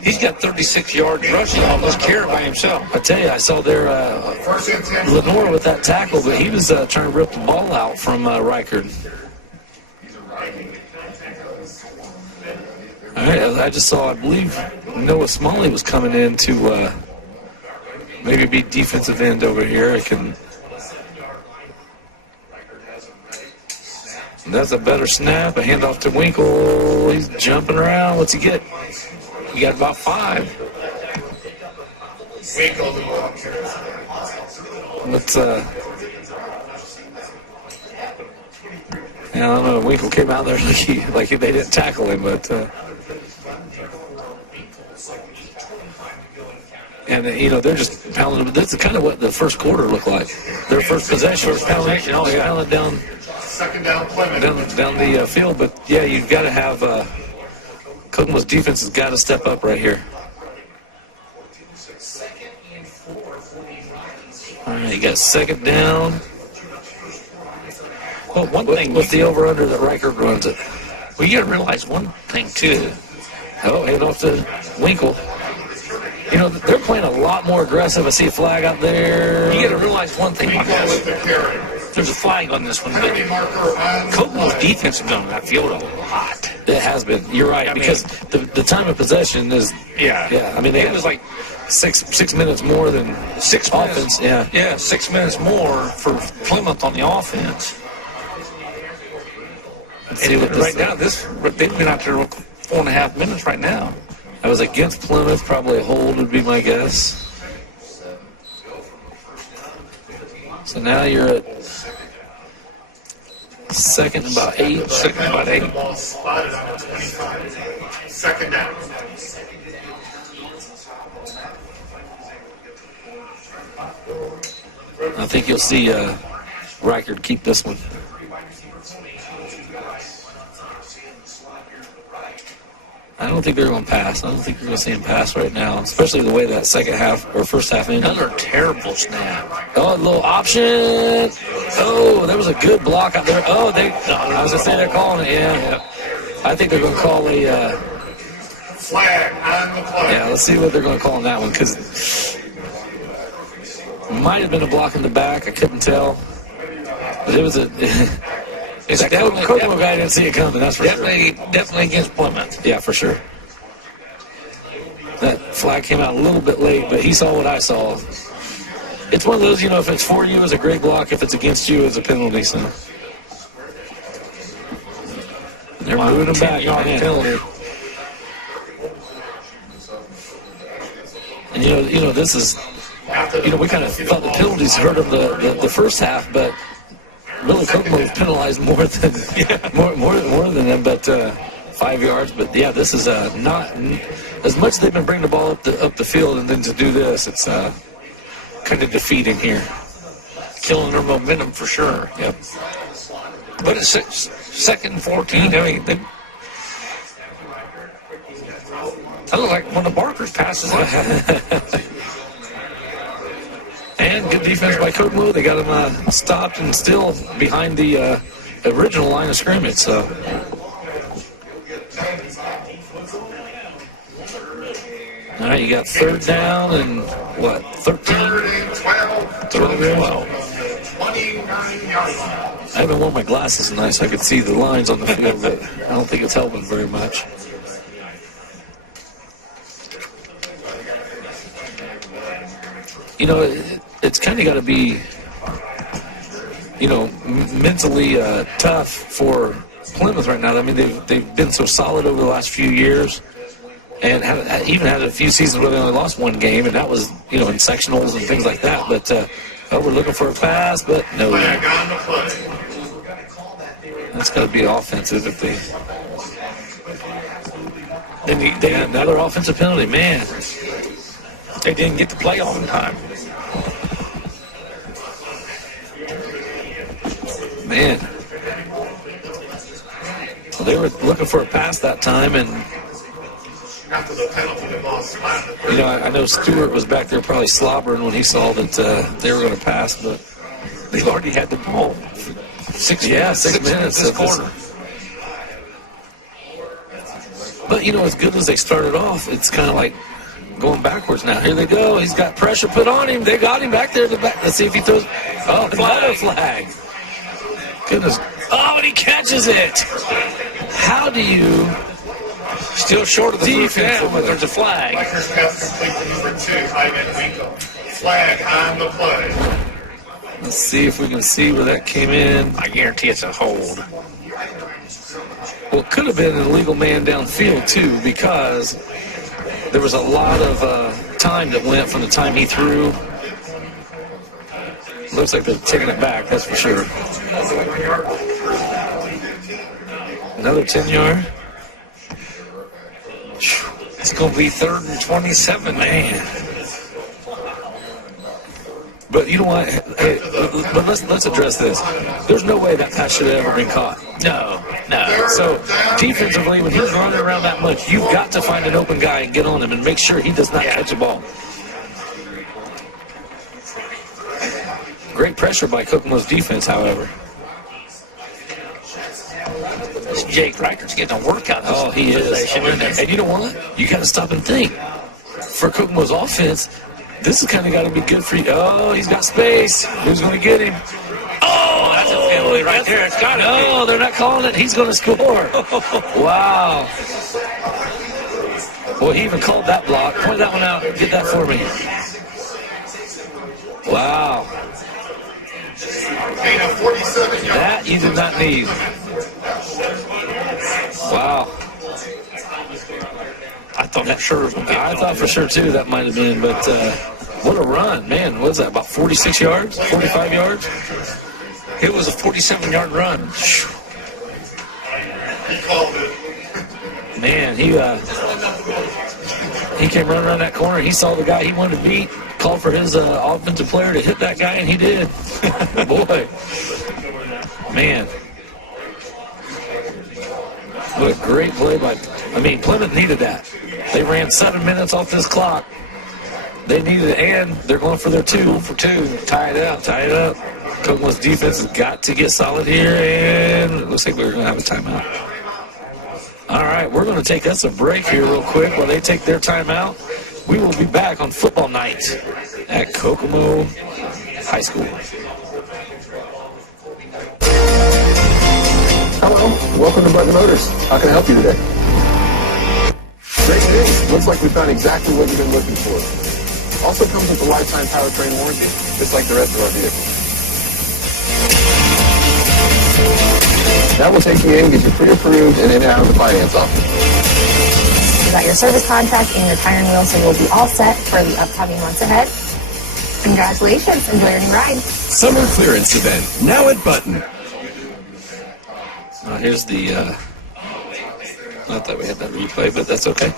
He's got 36 yards rushing, almost carry by himself. I tell you, I saw there Lenore with that tackle, but he was trying to rip the ball out from Reichard. All right, I just saw, I believe Noah Smalley was coming in to maybe be defensive end over here. That's a better snap, a handoff to Winkle. He's jumping around. What's he get? He got about 5. Let's I don't know. Winkle came out there like they didn't tackle him, but and they're just pounding. That's kind of what the first quarter looked like. Their first possession was pounding down. Second down Plymouth. Down the field, but yeah, you've got to have Kokomo's defense has got to step up right here. All right, you got second down. Well, one thing with the over/under that Riker runs it. Well, you got to realize one thing too. Hand off to Winkle. They're playing a lot more aggressive. I see a flag out there. You got to realize one thing. There's a flag on this one, but Kokomo's defense has been on that field a lot. It has been. You're right, because the time of possession is. Yeah. I mean, it was like six minutes more than 6 offense. Minutes. Yeah, 6 minutes more for Plymouth on the offense. Let's see what right now, they've been out there 4.5 minutes right now. That was against Plymouth. Probably a hold would be my guess. So now you're at second and about 8. Second and about 8. Ball spotted on the 25. Second down. I think you'll see Reichard keep this one. I don't think they're going to pass. I don't think you're going to see him pass right now, especially the way that second half or first half ended. Another terrible snap. Oh, a little option. Oh, there was a good block out there. Oh, I was going to say they're calling it, yeah. I think they're going to call a... Flag on the play. Yeah, let's see what they're going to call on that one, because might have been a block in the back. I couldn't tell. But it was a... It's that Kokomo guy didn't see it coming, that's for sure. Definitely against Plymouth. Yeah, for sure. That flag came out a little bit late, but he saw what I saw. It's one of those, if it's for you, it's a great block. If it's against you, it's a penalty. So they're moving them back on penalty. And this is, we kind of thought the penalties hurt them the first half, but really Kokomo was penalized more than them, but 5 yards. But yeah, this is not as much as they've been bringing the ball up the field, and then to do this, it's kind of defeating here, Killing their momentum for sure. Yep. But it's second and 14. I mean, that looked like one of Barker's passes. And good defense by Kokomo. They got him stopped and still behind the original line of scrimmage. So. All right, you got third down and what, 13? Third and 12. 29 yards. I haven't worn my glasses tonight so I could see the lines on the field, but I don't think it's helping very much. It's kind of got to be, mentally tough for Plymouth right now. I mean, they've been so solid over the last few years, and even had a few seasons where they only lost one game, and that was, in sectionals and things like that. But we're looking for a pass, but no. Flag on the play. That's got to be offensive if they had another offensive penalty. Man, They didn't get the play on time. Man. So they were looking for a pass that time, and After the penalty, they lost. I know Stewart was back there probably slobbering when he saw that they were going to pass, but They've already had the ball. 6 minutes. 6 minutes this of this quarter. But, as good as they started off, it's kind of like going backwards now. Here they go. He's got pressure put on him. They got him back there. Let's see if he throws. Oh, another flag. Goodness. Oh, and he catches it. How do you... Still short of the first Defense. down, but there's a flag. Lakers pass complete to number 2, Ivan Winkle. Flag on the play. Let's see if we can see where that came in. I guarantee it's a hold. Well, it could have been an illegal man downfield, too, because there was a lot of time that went from the time he threw. Looks like they're taking it back, that's for sure. Another 10-yard. It's going to be 3rd and 27, man. But you know what? Hey, but let's address this. There's no way that pass should have ever been caught. No. So defensively, when he's running around that much, you've got to find an open guy and get on him and make sure he does not catch the ball. Great pressure by Kokomo's defense, however. Jake Reichert's getting a workout. Oh, he is. And you know what? You got to stop and think. For Kokomo's offense, this has kind of got to be good for you. Oh, he's got space. Who's going to get him? Oh, that's a penalty right there. It's got to be. No, they're not calling it. He's going to score. Wow. Boy, he even called that block. Point that one out. Get that for me. Wow. Gain of 47 yards. That you did not need. Wow. thought for sure. I thought for sure, too, that might have been. But what a run. Man, what was that, about 46 yards, 45 yards? It was a 47-yard run. Man, he came running around that corner. He saw the guy he wanted to beat, called for his offensive player to hit that guy, and he did. Boy. Man. What a great play by, Plymouth needed that. They ran 7 minutes off this clock. They needed it, and they're going for their 2 for 2. Tie it up. Kokomo's defense has got to get solid here, and it looks like we're going to have a timeout. All right, we're going to take us a break here real quick while they take their timeout. We will be back on football night at Kokomo High School. Hello, welcome to Button Motors. How can I help you today? Great news. Looks like we found exactly what you've been looking for. Also comes with a lifetime powertrain warranty, just like the rest of our vehicles. That will take you in, get you pre-approved, and in and out of the finance office. You got your service contract and your tire and wheel, so you'll be all set for the upcoming months ahead. Congratulations. Enjoy your new ride. Summer clearance event, now at Button. Here's the, not that we had that replay, but that's okay.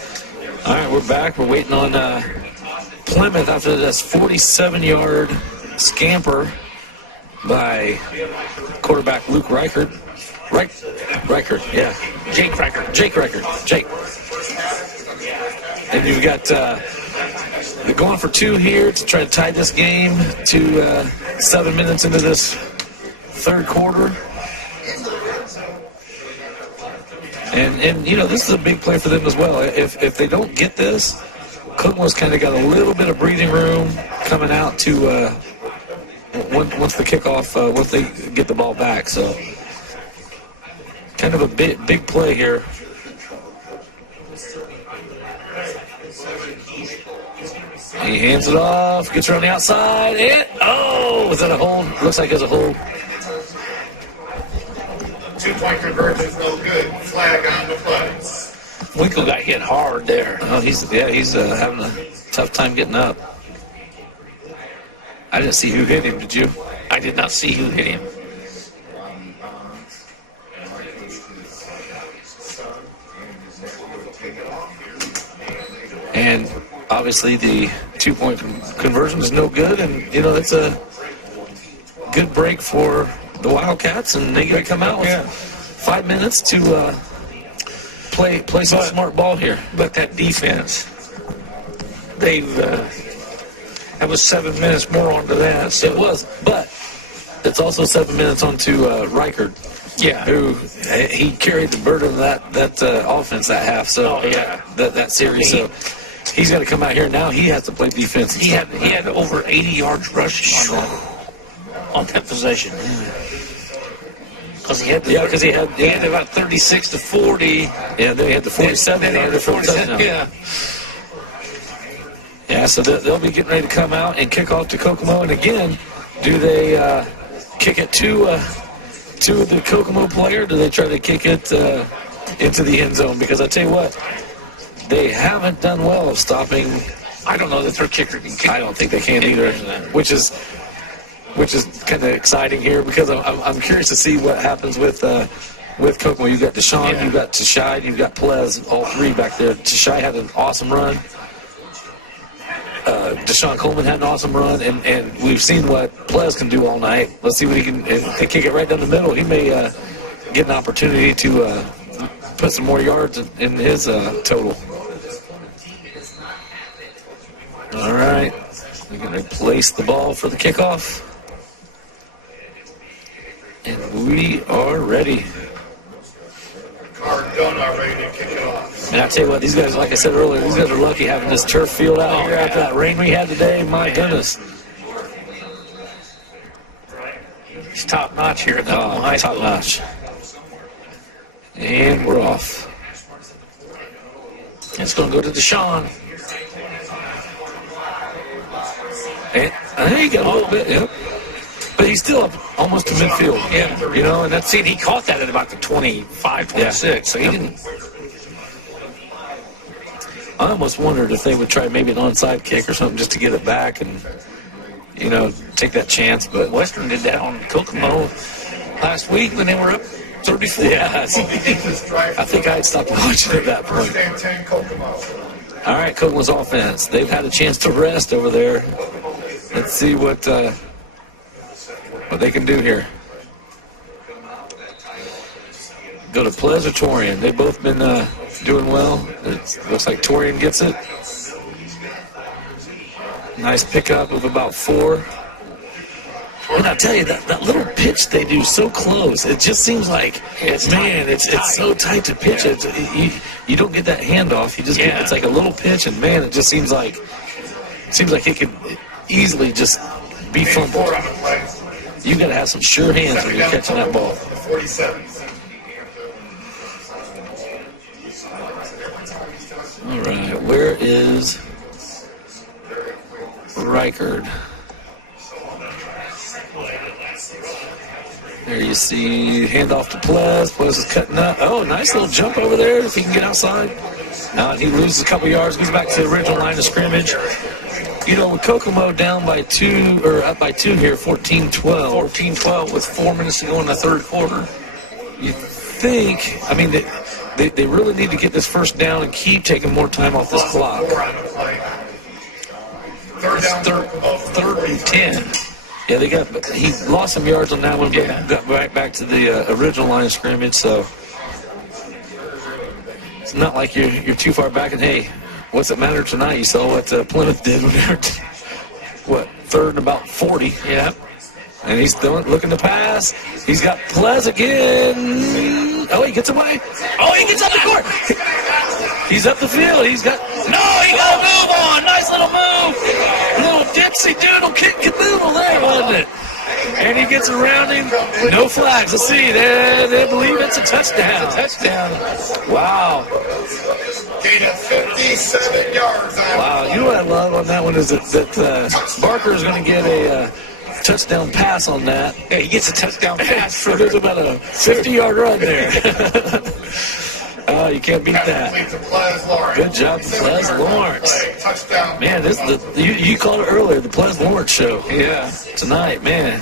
All right, we're back. We're waiting on Plymouth after this 47-yard scamper by quarterback Luke Reichert. Reichert, yeah. Jake Reichert. And you've got they're going for 2 here to try to tie this game to 7 minutes into this third quarter. And this is a big play for them as well. If they don't get this, Kokomo's kind of got a little bit of breathing room coming out to once the kickoff, once they get the ball back. So kind of a big play here. He hands it off, gets around the outside, and is that a hold? Looks like it's a hold. 2-point conversion's no good. Flag on the play. Winkle got hit hard there. Oh, he's having a tough time getting up. I didn't see who hit him, did you? I did not see who hit him. And obviously the 2-point conversion is no good, and that's a good break for the Wildcats, and they got to come out with 5 minutes to play some smart ball here. But that defense, that was 7 minutes more onto that. So. It was, but it's also 7 minutes onto Reichert. Yeah, who he carried the burden of that offense that half. So that series. So he's got to come out here now. He has to play defense. He had over 80 yards rushing on that possession. Because he had about 36 to 40. Yeah, then he had the 47 yarder for the touchdown. Yeah, so they'll be getting ready to come out and kick off to Kokomo. And again, do they kick it to the Kokomo player? Or do they try to kick it into the end zone? Because I tell you what, they haven't done well of stopping. I don't know that their kicker can kick. I don't think they can either, which is kind of exciting here because I'm curious to see what happens with Kokomo. You've got Deshaun, you've got Tashai, you've got Plez, all 3 back there. Tashai had an awesome run. Deshaun Coleman had an awesome run, and we've seen what Plez can do all night. Let's see what he can kick it right down the middle. He may get an opportunity to put some more yards in his total. All right, we're going to place the ball for the kickoff. And we are ready. Cardona ready to kick it off. And I tell you what, these guys, like I said earlier, these guys are lucky having this turf field out here after that rain we had today. My goodness. It's top notch here at Kokomo High School. Top notch. And we're off. It's going to go to Deshaun. And he got a little bit, yep. But he's still up almost to midfield. Yeah, and that's he caught that at about the 25, 26, so he didn't. I almost wondered if they would try maybe an onside kick or something just to get it back and, take that chance. But Western did that on Kokomo last week when they were up 34. Yeah, I think I had stopped watching at that point. First and 10, Kokomo. All right, Kokomo's offense. They've had a chance to rest over there. Let's see what they can do here. Go to Plez or Torian. They've both been doing well. It looks like Torian gets it. Nice pickup of about 4. And I'll tell you, that little pitch they do so close, it just seems like, it's so tight to pitch it. You don't get that handoff. You just get, it's like a little pitch, and man, it just seems like it could easily just be fumbled. You got to have some sure hands when you're catching that ball. 47. All right, where is Reichard? There you see, handoff to Plez. Plez is cutting up. Oh, nice little jump over there if he can get outside. He loses a couple yards, goes back to the original line of scrimmage. With Kokomo down by 2, or up by 2 here, 14-12. 14-12 with 4 minutes to go in the third quarter. You think, they really need to get this first down and keep taking more time off this clock. Third and 10. Yeah, he lost some yards on that one, but got back to the original line of scrimmage, so it's not like you're too far back. And hey, what's it matter tonight? You saw what Plymouth did when they were, third and about 40. Yeah. And he's still looking to pass. He's got Plez again. Oh, he gets away. Oh, he gets up the court. He's up the field. He got a move on. Nice little move. Little dipsy doodle kick cadoodle there, wasn't it? And he gets around him. No flags. Let's see. They believe it's a touchdown. Wow. Gain of 57 yards. Wow. You know what I love on that one is that Barker is going to get a touchdown pass on that. Yeah, he gets a touchdown pass. So there's about a 50-yard run there. Oh, you can't beat that. Good job, Plez Lawrence. Man, this is you called it earlier, the Plez Lawrence show. Yeah. Tonight, man.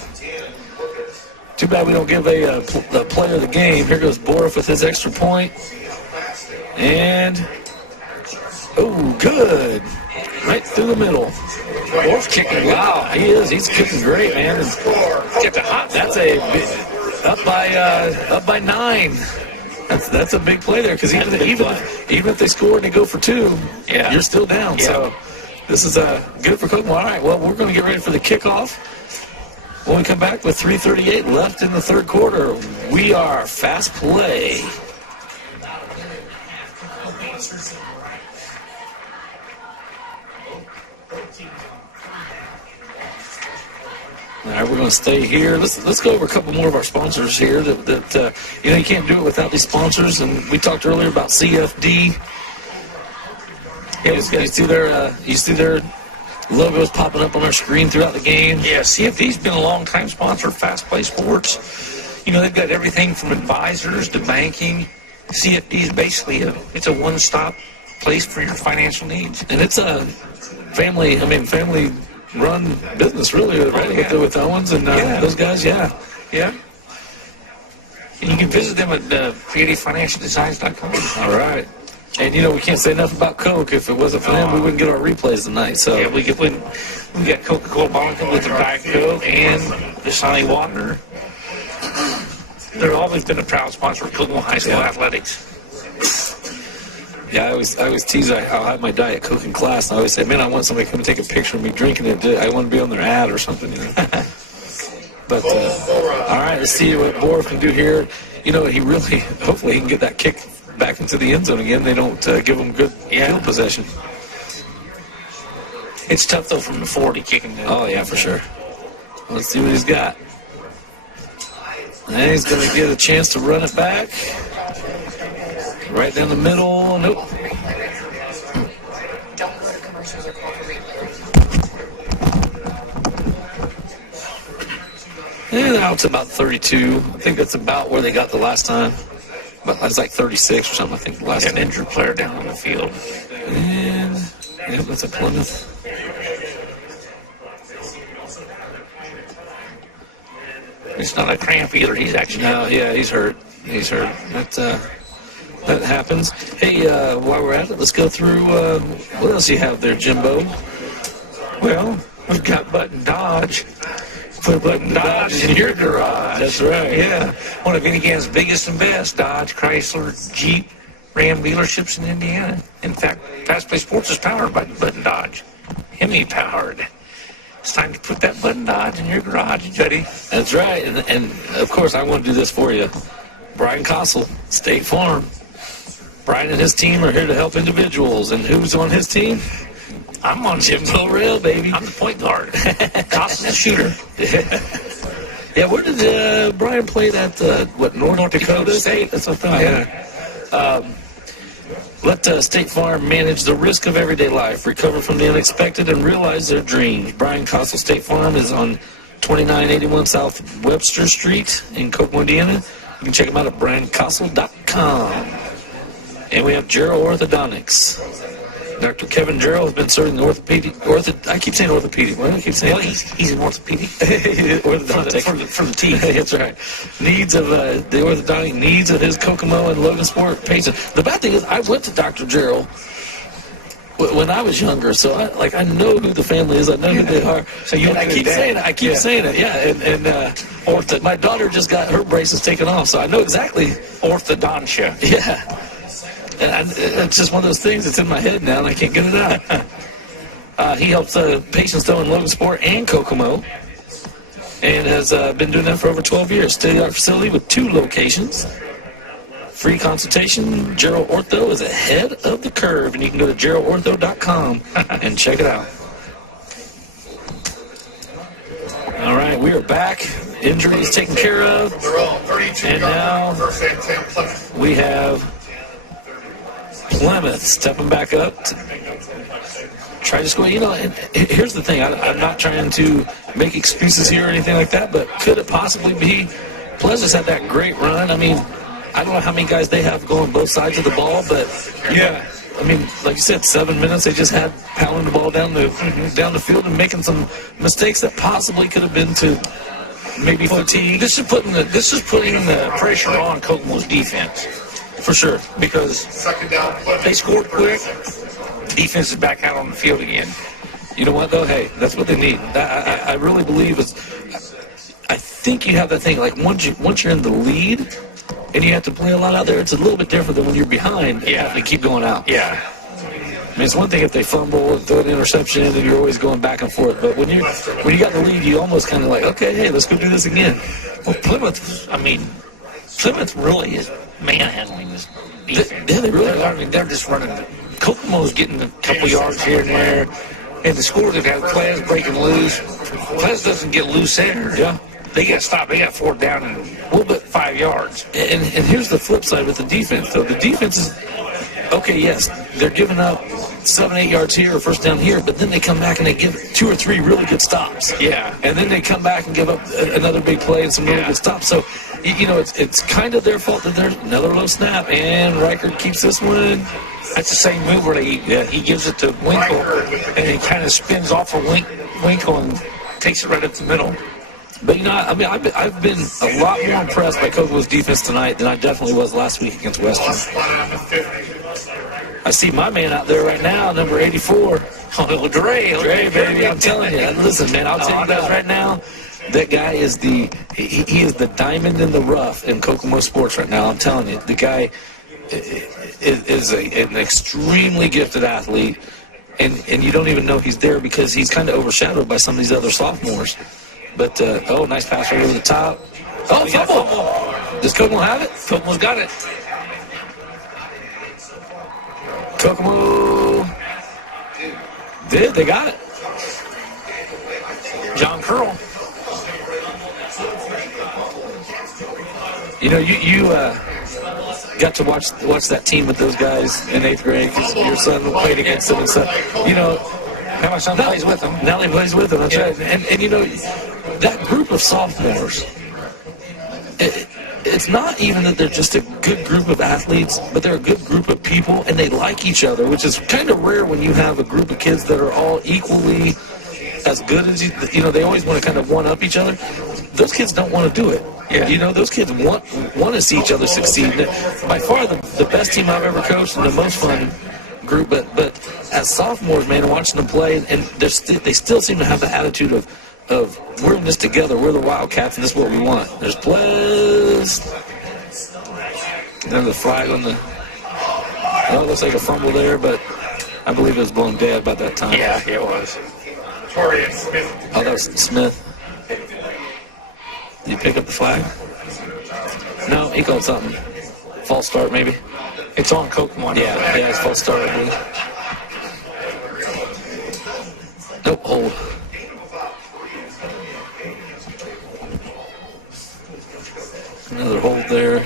Too bad we don't give a player of the game. Here goes Borif with his extra point. And, good. Right through the middle. Borif kicking. Wow, he is. He's kicking great, man. That's up by 9. That's a big play there because even if they score and they go for 2, you're still down. Yeah. So this is good for Kokomo. All right, well, we're going to get ready for the kickoff. When we come back with 3:38 left in the third quarter, we are Fast Play. All right, we're going to stay here. Let's go over a couple more of our sponsors here. That you can't do it without these sponsors. And we talked earlier about CFD. Yeah, you see their logos popping up on our screen throughout the game. Yeah, CFD's been a long-time sponsor of FastPlaySports. They've got everything from advisors to banking. CFD is basically it's a one-stop place for your financial needs. And it's a family-run business, really, right? With Owens and those guys, yeah. And you can visit them at creativefinancialdesigns.com. All right. And, we can't say enough about Coke. If it wasn't for them, we wouldn't get our replays tonight. So yeah, we got Coca-Cola Bonka with the Diet Coke and the Sunny Water. They've always been a proud sponsor of Kokomo High School athletics. Yeah, I always tease. I'll have my Diet Coke in class, and I always say, man, I want somebody to come and take a picture of me drinking it. I want to be on their ad or something. But, all right, let's see what Borif can do here. Hopefully he can get that kick back into the end zone again. They don't give him good field possession. It's tough, though, from the 40 kicking down. Oh, yeah, for sure. Let's see what he's got. And he's going to get a chance to run it back. Right down the middle. Nope. Don't go to commercials or call for radio. And now it's about 32. I think that's about where they got the last time. But it's like 36 or something, I think, the last time. An injured player down on the field. And, yeah, that's a Plymouth. It's not a cramp either. He's actually No, yeah, he's hurt. He's hurt. That happens. Hey, while we're at it, let's go through what else you have there, Jimbo. Well, we've got Button Dodge. Put Button Dodge in your garage. That's right. Yeah. One of Indiana's biggest and best Dodge, Chrysler, Jeep, Ram dealerships in Indiana. In fact, FastPlaySports is powered by Button Dodge. Hemi powered. It's time to put that Button Dodge in your garage, buddy. That's right. And of course, I want to do this for you. Brian Kossel, State Farm. Brian and his team are here to help individuals. And who's on his team? I'm on Jimbo Rail, baby. I'm the point guard. Kossel's the shooter. Yeah, where did Brian play that, North Dakota State? That's what I thought. Let State Farm manage the risk of everyday life, recover from the unexpected, and realize their dreams. Brian Kossel State Farm is on 2981 South Webster Street in Kokomo, Indiana. You can check them out at briankossel.com. And we have Gerald Orthodontics. Dr. Kevin Gerald has been serving the I keep saying orthopedic. Why do I keep saying he's an orthopedic. Orthodontic. For the teeth. That's right. Needs of the orthodontic needs of his Kokomo and Logan Sport patients. The bad thing is, I went to Dr. Gerald when I was younger, so I know who the family is. I know who they are. So you I keep saying it. Yeah. My daughter just got her braces taken off, so I know exactly orthodontia. Yeah. And it's just one of those things that's in my head now, and I can't get it out. He helps patients, though, in Logan Sport and Kokomo, and has been doing that for over 12 years. State-of-the-art facility with 2 locations. Free consultation. Gerald Ortho is ahead of the curve, and you can go to geraldortho.com and check it out. All right, we are back. Injuries taken care of. And now we have Plymouth stepping back up. Try to score. And here's the thing. I'm not trying to make excuses here or anything like that, but could it possibly be Pleasant's had that great run? I mean, I don't know how many guys they have going both sides of the ball, but yeah. I mean, like you said, 7 minutes they just had pounding the ball down the field and making some mistakes that possibly could have been to maybe fatigue. This is putting the pressure on Kokomo's defense. For sure, because they scored quick. Defense is back out on the field again. You know what, though? Hey, that's what they need. I really believe I think you have that thing, like once you're in the lead and you have to play a lot out there, it's a little bit different than when you're behind and have to keep going out. Yeah. I mean, it's one thing if they fumble and throw an interception and you're always going back and forth, but when you got the lead, you almost kind of like, okay, hey, let's go do this again. Well, Plymouth really is manhandling this defense. Yeah, they really are. I mean, they're just running. Kokomo's getting a couple yards here and there. And the score they've had Plez breaking loose. Plez doesn't get loose there. Yeah. They got stopped. They got 4th down and a little bit 5 yards. And here's the flip side with the defense, though. The defense is, okay, yes, they're giving up 7-8 yards here or 1st down here, but then they come back and they give 2 or 3 really good stops. Yeah. And then they come back and give up another big play and some really good stops. So, it's kind of their fault that there's another low snap, and Riker keeps this one. That's the same move where he gives it to Winkle, and he kind of spins off of Winkle and takes it right up the middle. But, I've been a lot more impressed by Kokomo's defense tonight than I definitely was last week against Western. I see my man out there right now, number 84. Oh, Dre, baby, I'm telling you. Listen, man, I'll tell you this right now. That guy is he is the diamond in the rough in Kokomo sports right now. I'm telling you, the guy is an extremely gifted athlete, and you don't even know he's there because he's kind of overshadowed by some of these other sophomores. But, nice pass right over the top. Oh, fumble! Does Kokomo have it? Kokomo's got it. Kokomo they got it. John Curl. You got to watch that team with those guys in 8th grade because your son played against them and stuff. Now my son plays with them. Now he plays with them. That's right. And that group of sophomores, it's not even that they're just a good group of athletes, but they're a good group of people, and they like each other, which is kind of rare when you have a group of kids that are all equally as good as you know. They always want to kind of one-up each other. Those kids don't want to do it. Yeah. You know, those kids want to see each other succeed. By far the best team I've ever coached and the most fun group. But as sophomores, man, watching them play, and they still seem to have the attitude of we're in this together. We're the Wildcats, and this is what we want. There's plays. There's the flag on the. Oh, it looks like a fumble there, but I believe it was blown dead by that time. Yeah, it was. Oh, that was Smith. Did he pick up the flag? No, he called something. False start, maybe. It's on Kokomo. Yeah, it's false start, I believe. Nope, hold. Another hold there.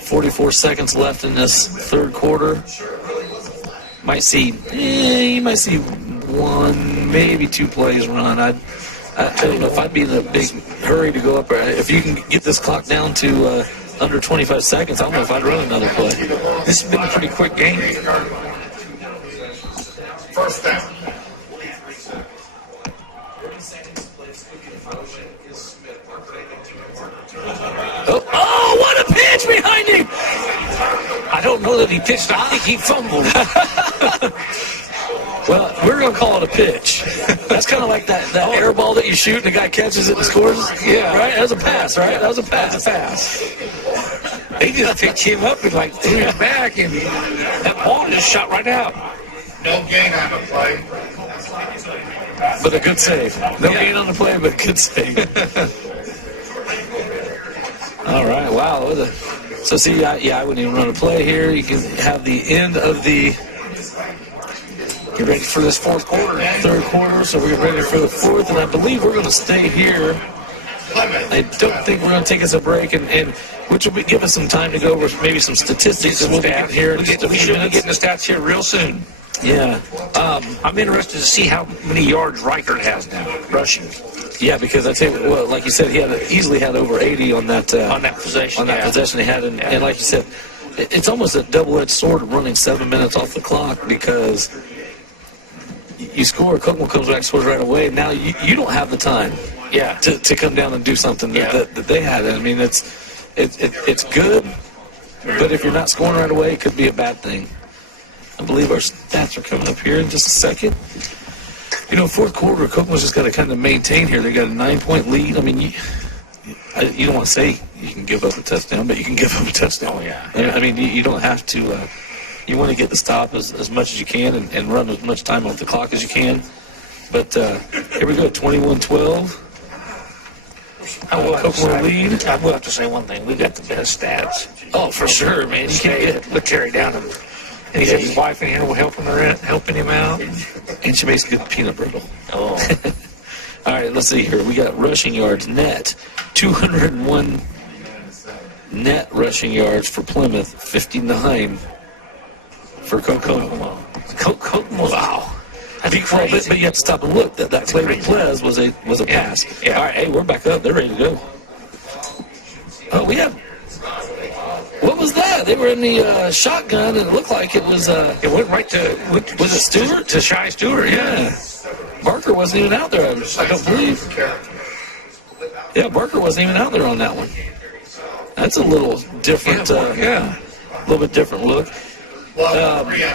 44 seconds left in this third quarter. You might see one, maybe two plays run. I don't know if I'd be in a big hurry to go up there. If you can get this clock down to under 25 seconds, I don't know if I'd run another play. This has been a pretty quick game. First down. Oh, what a pitch behind him! I don't know that he pitched. I think he fumbled. Well, we're going to call it a pitch. That's kind of like that air ball that you shoot and the guy catches it and scores. Yeah. Right? That was a pass, right? That was a pass. They just picked him up and like threw him back, and that ball just shot right out. No gain on the play. But a good save. No gain on the play, but a good save. All right, wow. So see, I wouldn't even run a play here. You can have the end of the... Get ready for this fourth quarter, third quarter, so we're ready for the fourth, and I believe we're going to stay here. I don't think we're going to take us a break, and which will give us some time to go over maybe some statistics, and we'll get here in just a few minutes. Getting the stats here real soon. Yeah. I'm interested to see how many yards Reichert has now rushing. Yeah, because I tell you, well, like you said, he easily had over 80 on that possession. On that possession he had, and like you said, it's almost a double-edged sword running 7 minutes off the clock, because you score, Kokomo comes back, scores right away, and now you don't have the time to come down and do something that they had. I mean, it's good, but if you're not scoring right away, it could be a bad thing. I believe our stats are coming up here in just a second. You know, fourth quarter, Kokomo's just got to kind of maintain here. They got a 9-point lead. I mean, you don't want to say you can give up a touchdown, but you can give up a touchdown. Oh, yeah. I mean, you don't have to. You want to get the stop as much as you can and run as much time off the clock as you can. But here we go, 21-12. Kokomo lead. I will have to say one thing. We got the best stats. Oh, for sure, man. You can't get Look Terry down him. And he's got his wife in here helping him out. And she makes good peanut brittle. Oh. All right, let's see here. We got rushing yards net. 201 net rushing yards for Plymouth. 59 for Kokomo. Kokomo, wow. But you have to stop and look. That play with Plez was a pass. Yeah. All right, hey, we're back up. They're ready to go. Oh, we have... What was that? They were in the shotgun, and it looked like it was... It went right to... Was it Stewart? To Shy Stewart, yeah. Barker wasn't even out there, I don't believe. Yeah, Barker wasn't even out there on that one. That's a little different... a little bit different look.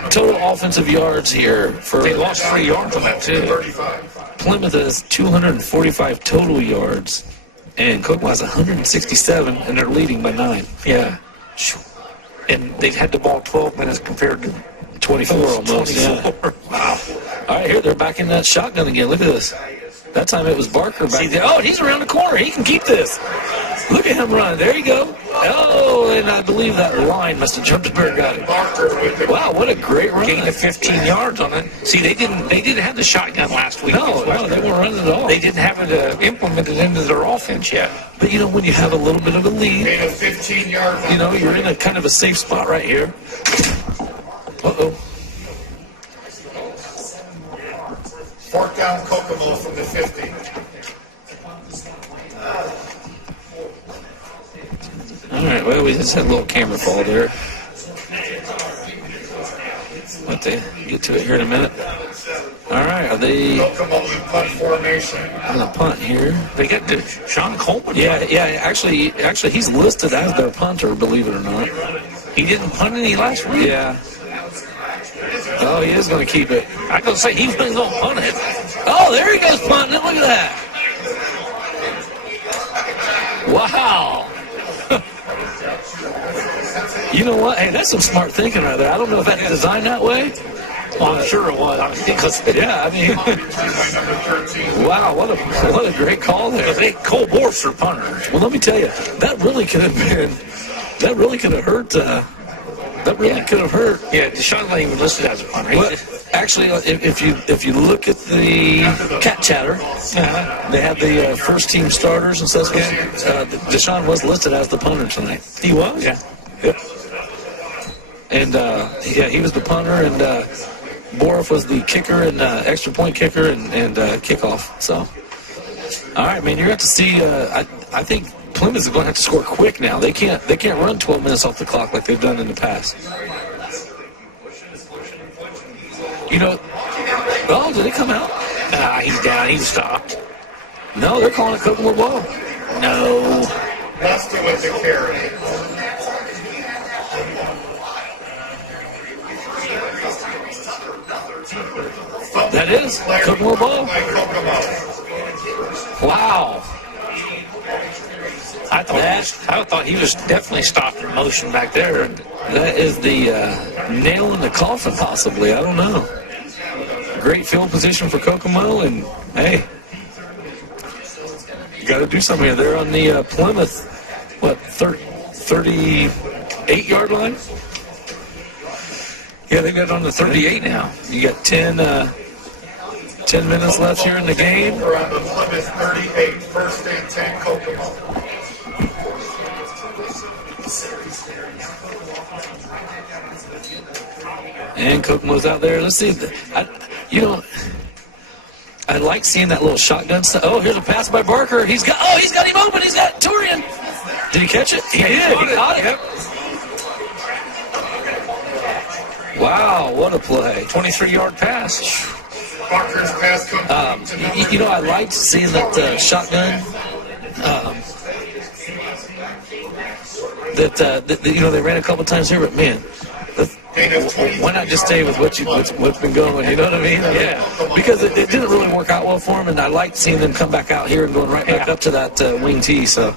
Total offensive yards here for... They lost 3 yards on that, too. Plymouth has 245 total yards, and Kokomo has 167, and they're leading by 9. Yeah. And they've had the ball 12 minutes compared to 24 almost. 24. Yeah. Wow. All right, here, they're back in that shotgun again. Look at this. That time it was Barker back there. Oh, he's around the corner. He can keep this. Look at him run. There you go. Oh, and I believe that line must have jumped where it got it. Wow, what a great run. Gained 15 yards on it. See, they didn't have the shotgun last week. No, they weren't running at all. They didn't have it implemented into their offense yet. But, you know, when you have a little bit of a lead, Gain of 15 yards. you know, you're in a kind of a safe spot right here. Uh-oh. Fourth down, Kokomo from the 50. right, well, we just had a little camera fall there. But they get to it here in a minute. All right, are they Kokomo in punt formation. on the punt here? They got Sean Coleman. Yeah. Actually, he's listed as their punter, believe it or not. He didn't punt any last week. Yeah. Oh, he is going to keep it. I was going to say, he's been going to punt it. Oh, there he goes punting it. Look at that. Wow. You know what? Hey, that's some smart thinking right there. I don't know if that's designed that way. Well, I'm sure it was. Yeah, I mean, wow, what a great call there. They Cole Borf's their punter. Well, let me tell you, that really could have hurt. Yeah, Deshaun not even listed as a punter. But actually, if you look at the cat chatter, they have the first team starters and such. Deshaun was listed as the punter tonight. He was? Yeah. Yep. And he was the punter, and Borf was the kicker and extra point kicker and kickoff. So, all right, man, you're going to have to see. I think Plymouth is going to have to score quick now. They can't run 12 minutes off the clock like they've done in the past. You know, oh, did it come out? He's down. He's stopped. No, they're calling it Kokomo ball. No. Lusty with the carry. That is Kokomo ball. Wow. I thought he was definitely stopped in motion back there. That is the nail in the coffin, possibly. I don't know. Great field position for Kokomo, and hey, you got to do something here. They're on the Plymouth, 38-yard line? Yeah, they got it on the 38 now. You got 10 minutes left here in the game. We're on the Plymouth 38, first and 10, Kokomo. And Kokomo's out there. Let's see. I like seeing that little shotgun stuff. Oh, here's a pass by Barker. He's got him open. He's got Turian. Did he catch it? He did. He caught it. Yep. Wow, what a play. 23-yard pass. Barker's pass comes I liked seeing that shotgun. They ran a couple times here, but man, why not just stay with what's been going? You know what I mean? Yeah. Because it didn't really work out well for them, and I liked seeing them come back out here and going right back up to that wing tee. So,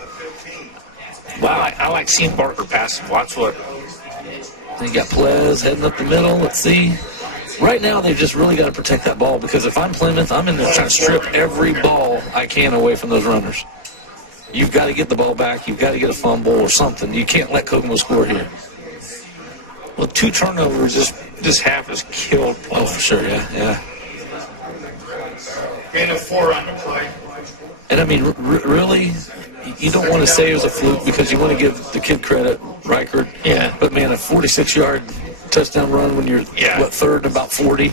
wow, I like seeing Barker pass. Watch what. You got Plez heading up the middle. Let's see. Right now, they've just really got to protect that ball, because if I'm Plymouth, I'm in there trying to strip every ball I can away from those runners. You've got to get the ball back. You've got to get a fumble or something. You can't let Kokomo score here. Well, 2 turnovers this half has killed Plymouth. Oh, for sure, yeah. Gain of 4 on the play. And, I mean, really, you don't want to say it was a fluke, because you want to give the kid credit, Reichert. Yeah. But, man, a 46-yard touchdown run when you're, third and about 40.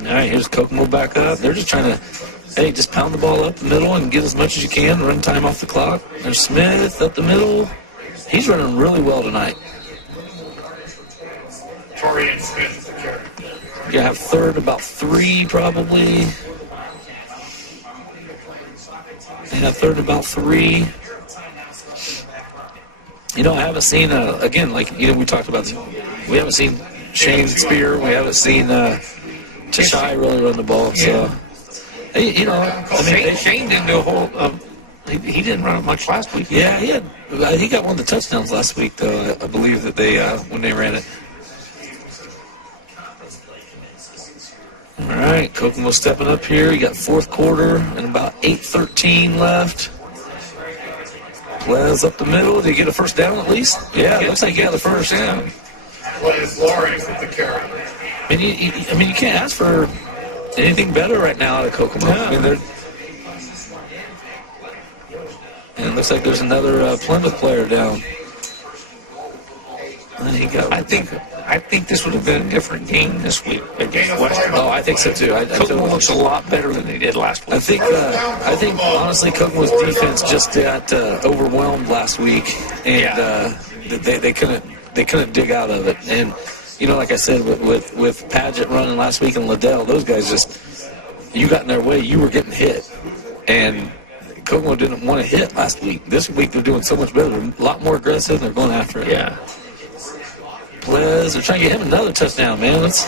All right, here's Kokomo back up. They're just trying to, just pound the ball up the middle and get as much as you can, run time off the clock. There's Smith up the middle. He's running really well tonight. Torian Smith the carry. You have third about 3 probably. Yeah, third about 3. I haven't seen, again, we talked about, we haven't seen Shane Spear. We haven't seen Tashai really run the ball. So, Shane didn't do a whole, he didn't run it much last week. Yeah, he got one of the touchdowns last week, though, I believe, that they when they ran it. All right, Kokomo stepping up here. You got fourth quarter and about 8:13 left. Plez up the middle. Did he get a first down at least? Yeah, it looks like he got the first down. Plez Lawrence with the carry. You can't ask for anything better right now out of Kokomo. Yeah. And it looks like there's another Plymouth player down. then he got. I think this would have been a different game this week against Western. Oh, I think so too. Kokomo looks a lot better than they did last week. I think honestly, Kokomo's defense just got overwhelmed last week, and they couldn't dig out of it. And like I said, with Padgett running last week and Liddell, those guys you got in their way, you were getting hit, and Kokomo didn't want to hit last week. This week they're doing so much better. They're a lot more aggressive. They're going after it. Yeah. Plez, they're trying to get him another touchdown, man. He's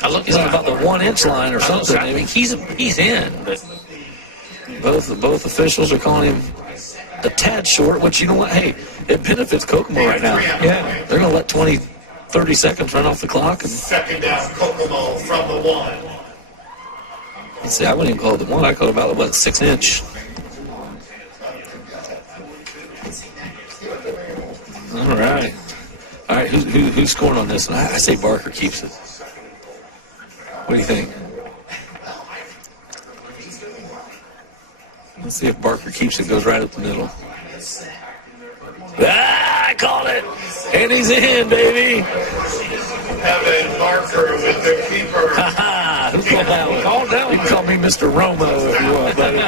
on about the 1-inch line or something. I think he's in, but both officials are calling him a tad short, which you know what? Hey, it benefits Kokomo right now. Yeah. They're going to let 20, 30 seconds run off the clock. And Second down, Kokomo from the 1. see, I wouldn't even call it the 1. I call it about, 6-inch. All right. All right, who's scoring on this? I say Barker keeps it. What do you think? Let's see if Barker keeps it. Goes right up the middle. I called it. And he's in, baby. Evan Barker with the keeper. Ha-ha. Who called that one? called that one. You can call me Mr. Romo if you want, buddy.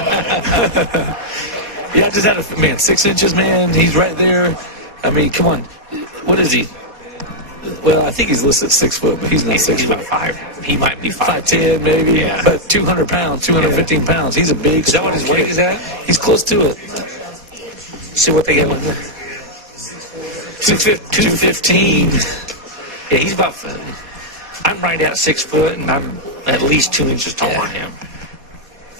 Yeah, I just had 6 inches, man. He's right there. I mean, come on. What is he? Well, I think he's listed 6 foot, but he's not 6 He's foot. about 5. He might be 5'10", maybe. Yeah. But 200 pounds, 215 pounds. He's a big. Is that what his weight is at? He's close to it. See what they got with 215. Yeah, he's about. I'm right at 6 foot, and I'm at least 2 inches taller than him.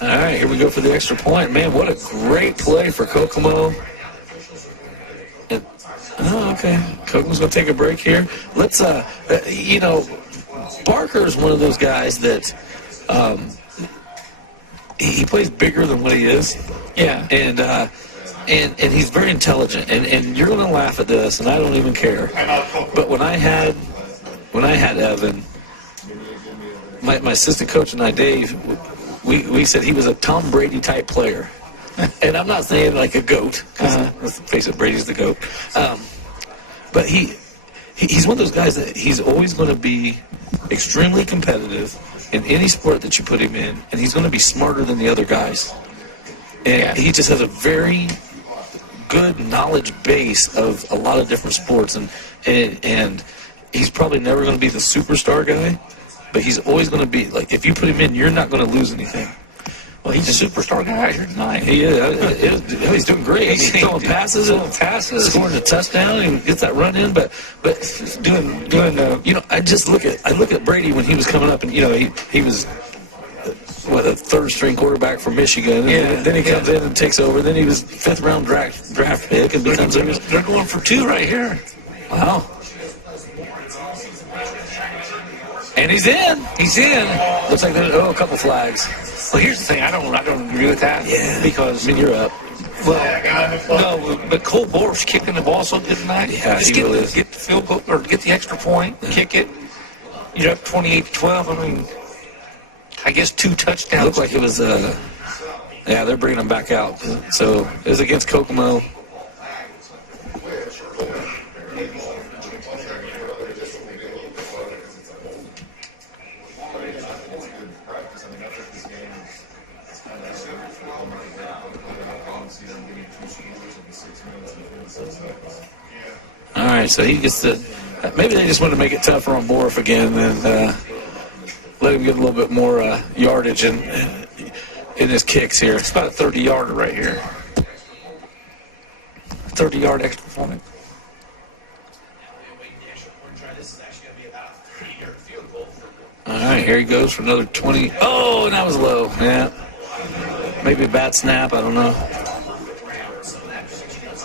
All right, here we go for the extra point. Man, what a great play for Kokomo. Okay. Kokomo's going to take a break here. Let's, Barker is one of those guys that he plays bigger than what he is. Yeah. And he's very intelligent. And you're going to laugh at this, and I don't even care. But when I had Evan, my assistant coach and I, Dave, we said he was a Tom Brady type player. And I'm not saying like a goat, because let's face it, Brady's the goat. But he's one of those guys that he's always going to be extremely competitive in any sport that you put him in, and he's going to be smarter than the other guys. And he just has a very good knowledge base of a lot of different sports, and he's probably never going to be the superstar guy, but he's always going to be, like, if you put him in, you're not going to lose anything. Well, he's a superstar guy here tonight. He is. He's doing great. He's throwing passes, scoring a touchdown, and gets that run in. But doing I just look at Brady when he was coming up, and he was a third string quarterback for Michigan, and then he comes in and takes over. Then he was 5th round draft pick, and becomes they're going for 2 right here. Wow. And he's in. Looks like there's a couple flags. Well, here's the thing. I don't agree with that. Yeah. Because you're up. Well, no, but Cole Borf's kicking the ball so good tonight. Yeah, just get the field goal or get the extra point, kick it. You're up 28-12. I mean, I guess 2 touchdowns. Looked like it was. They're bringing him back out. So it was against Kokomo. All right, so he gets to. Maybe they just want to make it tougher on Borf again and let him get a little bit more yardage in his kicks here. It's about a 30-yarder right here. 30-yard extra point. All right, here he goes for another 20. Oh, and that was low. Yeah. Maybe a bad snap. I don't know.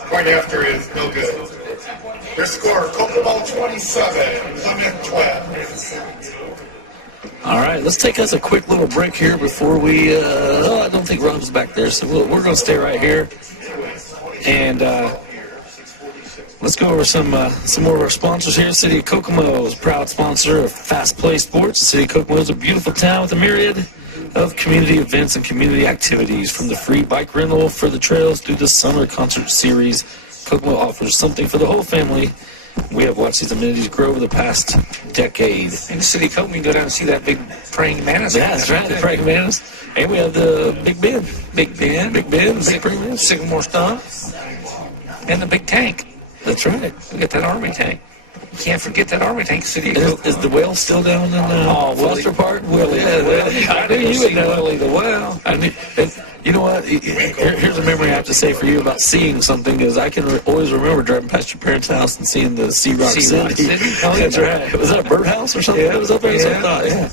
Point after is no good. Your score, Kokomo 27, Plymouth 12. All right, let's take us a quick little break here before we. I don't think Rob's back there, so we're going to stay right here, and let's go over some more of our sponsors here. City of Kokomo is a proud sponsor of FastPlaySports. The City of Kokomo is a beautiful town with a myriad of community events and community activities, from the free bike rental for the trails to the summer concert series. Kokomo offers something for the whole family we have watched these amenities grow over the past decade. In the city of Kokomo, you can go down and see that big praying mantis. Yeah, that's right, the praying mantis. And we have the Big Ben. Big Ben. Big Ben, the praying mantis. Sycamore stump. And the big tank. That's right. We got that army tank. You can't forget that army tank, city of Kokomo. Is the whale still down in Wester Park? Willie. I knew you would know Willie the whale. You know what? Here's a memory I have to say for you about seeing something is I can always remember driving past your parents' house and seeing the Sea Rock City. That's right. Was that a birdhouse or something? Yeah. That was up there? Yeah. Yeah.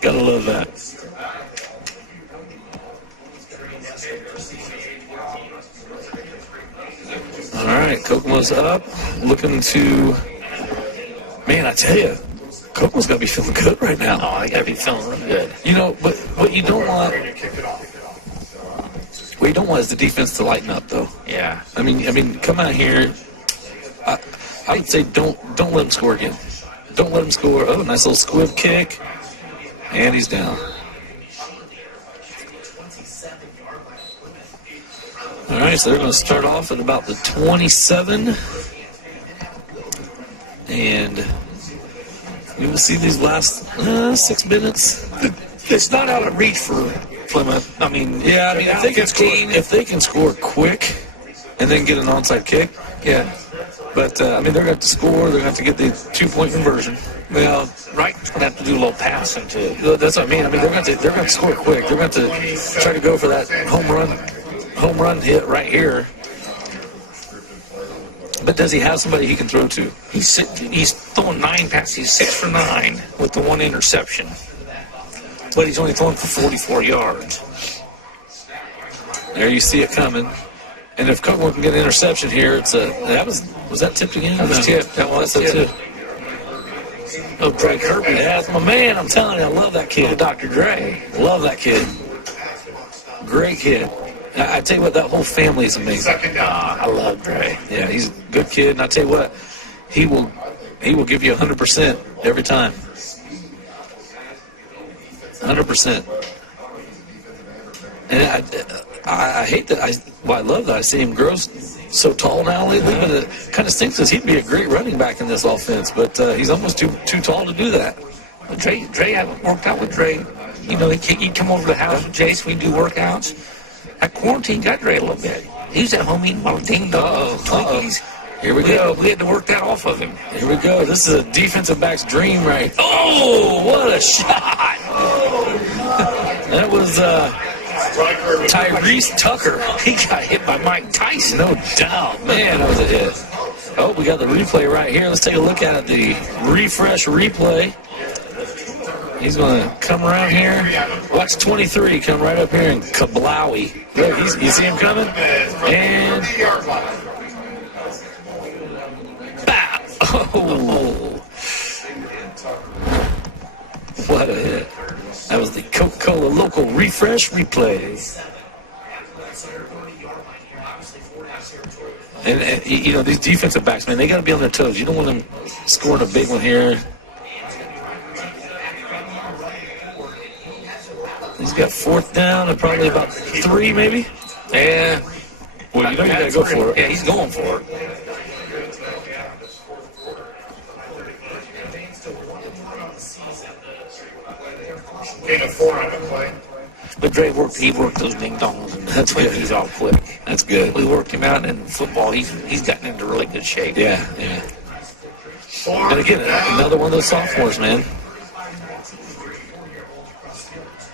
Gotta love that. All right, Kokomo's up. Looking to, man, I tell you, Kokomo's got to be feeling good right now. Oh, they got to be feeling real good. You know, but what you don't want is the defense to lighten up, though. Yeah. I mean, come out here. I would say don't let him score again. Don't let him score. Oh, nice little squib kick, and he's down. All right, so they're going to start off at about the 27, and you will see these last 6 minutes. It's not out of reach for Plymouth. I mean, if they can score quick and then get an onside kick, yeah. But they're going to have to score. They're going to have to get the 2-point conversion. Well, Wright's going to have to do a little passing too. That's what I mean. They're going to score quick. They're going to try to go for that home run hit right here. But does he have somebody he can throw to? He's throwing 9 passes. He's 6 for 9 with the 1 interception. But he's only throwing for 44 yards. There you see it coming. And if Kokomo can get an interception here, was that tipped again? That was tipped. That was tipped. Oh, Dre Kirby. Yeah, that's my man. I'm telling you, I love that kid. Dr. Dre. Love that kid. Great kid. I tell you what, that whole family is amazing. I love Dre. Yeah, he's a good kid, and I tell you what, he will give you 100% every time. 100%. And I hate that. I love that I see him grow so tall now lately, but it kind of stinks because he'd be a great running back in this offense, but he's almost too tall to do that. But Dre haven't worked out with Dre. You know, he'd come over to the house with Jace. We'd do workouts. That quarantine got Dre a little bit. He was at home eating all the ding dogs, Twinkies. Here we go. We had to work that off of him. Here we go. This is a defensive back's dream, right? Oh, what a shot! That was Tyrese Tucker. He got hit by Mike Tyson. No doubt. Man, that was a hit. Oh, we got the replay right here. Let's take a look at it. The refresh replay. He's going to come around here. Watch 23 come right up here and kablowy. Look, you see him coming? And bow. Oh. What a hit. That was the Coca-Cola local refresh replay. And you know, these defensive backs, man, they got to be on their toes. You don't want them scoring a big one here. He's got 4th down and probably about 3, maybe. Yeah. Well, you know you got to go for it. Yeah, he's going for it. Gain of 4 on the play. But Dre worked those ding dongs, and that's why he's all quick. That's good. We worked him out in football. He's gotten into really good shape. Yeah. And again, another one of those sophomores, man.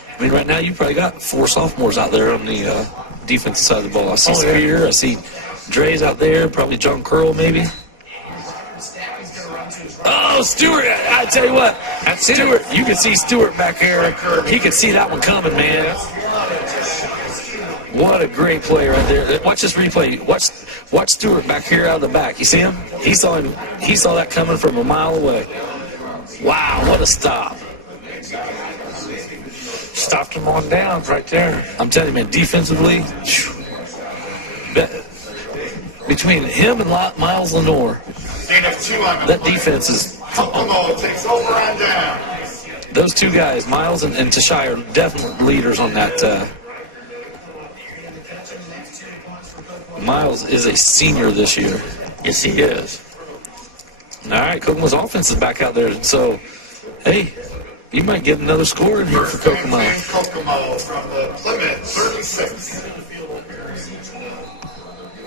I mean, right now you probably got 4 sophomores out there on the defensive side of the ball. I see Spear, I see Dre's out there, probably John Curl maybe. Oh, Stewart, I tell you what, Stewart, you can see Stewart back here. He can see that one coming, man. What a great play right there. Watch this replay. Watch Stewart back here out of the back. You see him? He saw that coming from a mile away. Wow, what a stop. Stopped him on downs right there. I'm telling you, man, defensively, between him and Miles Lenore, Gain of 2 on the that defense is. Kokomo takes over on down. Those 2 guys, Miles and Tashai, are definite leaders on that. Miles is a senior this year. Yes, he is. All right, Kokomo's offense is back out there. So, hey, you might get another score in here for Kokomo. Kokomo from the Plymouth 36.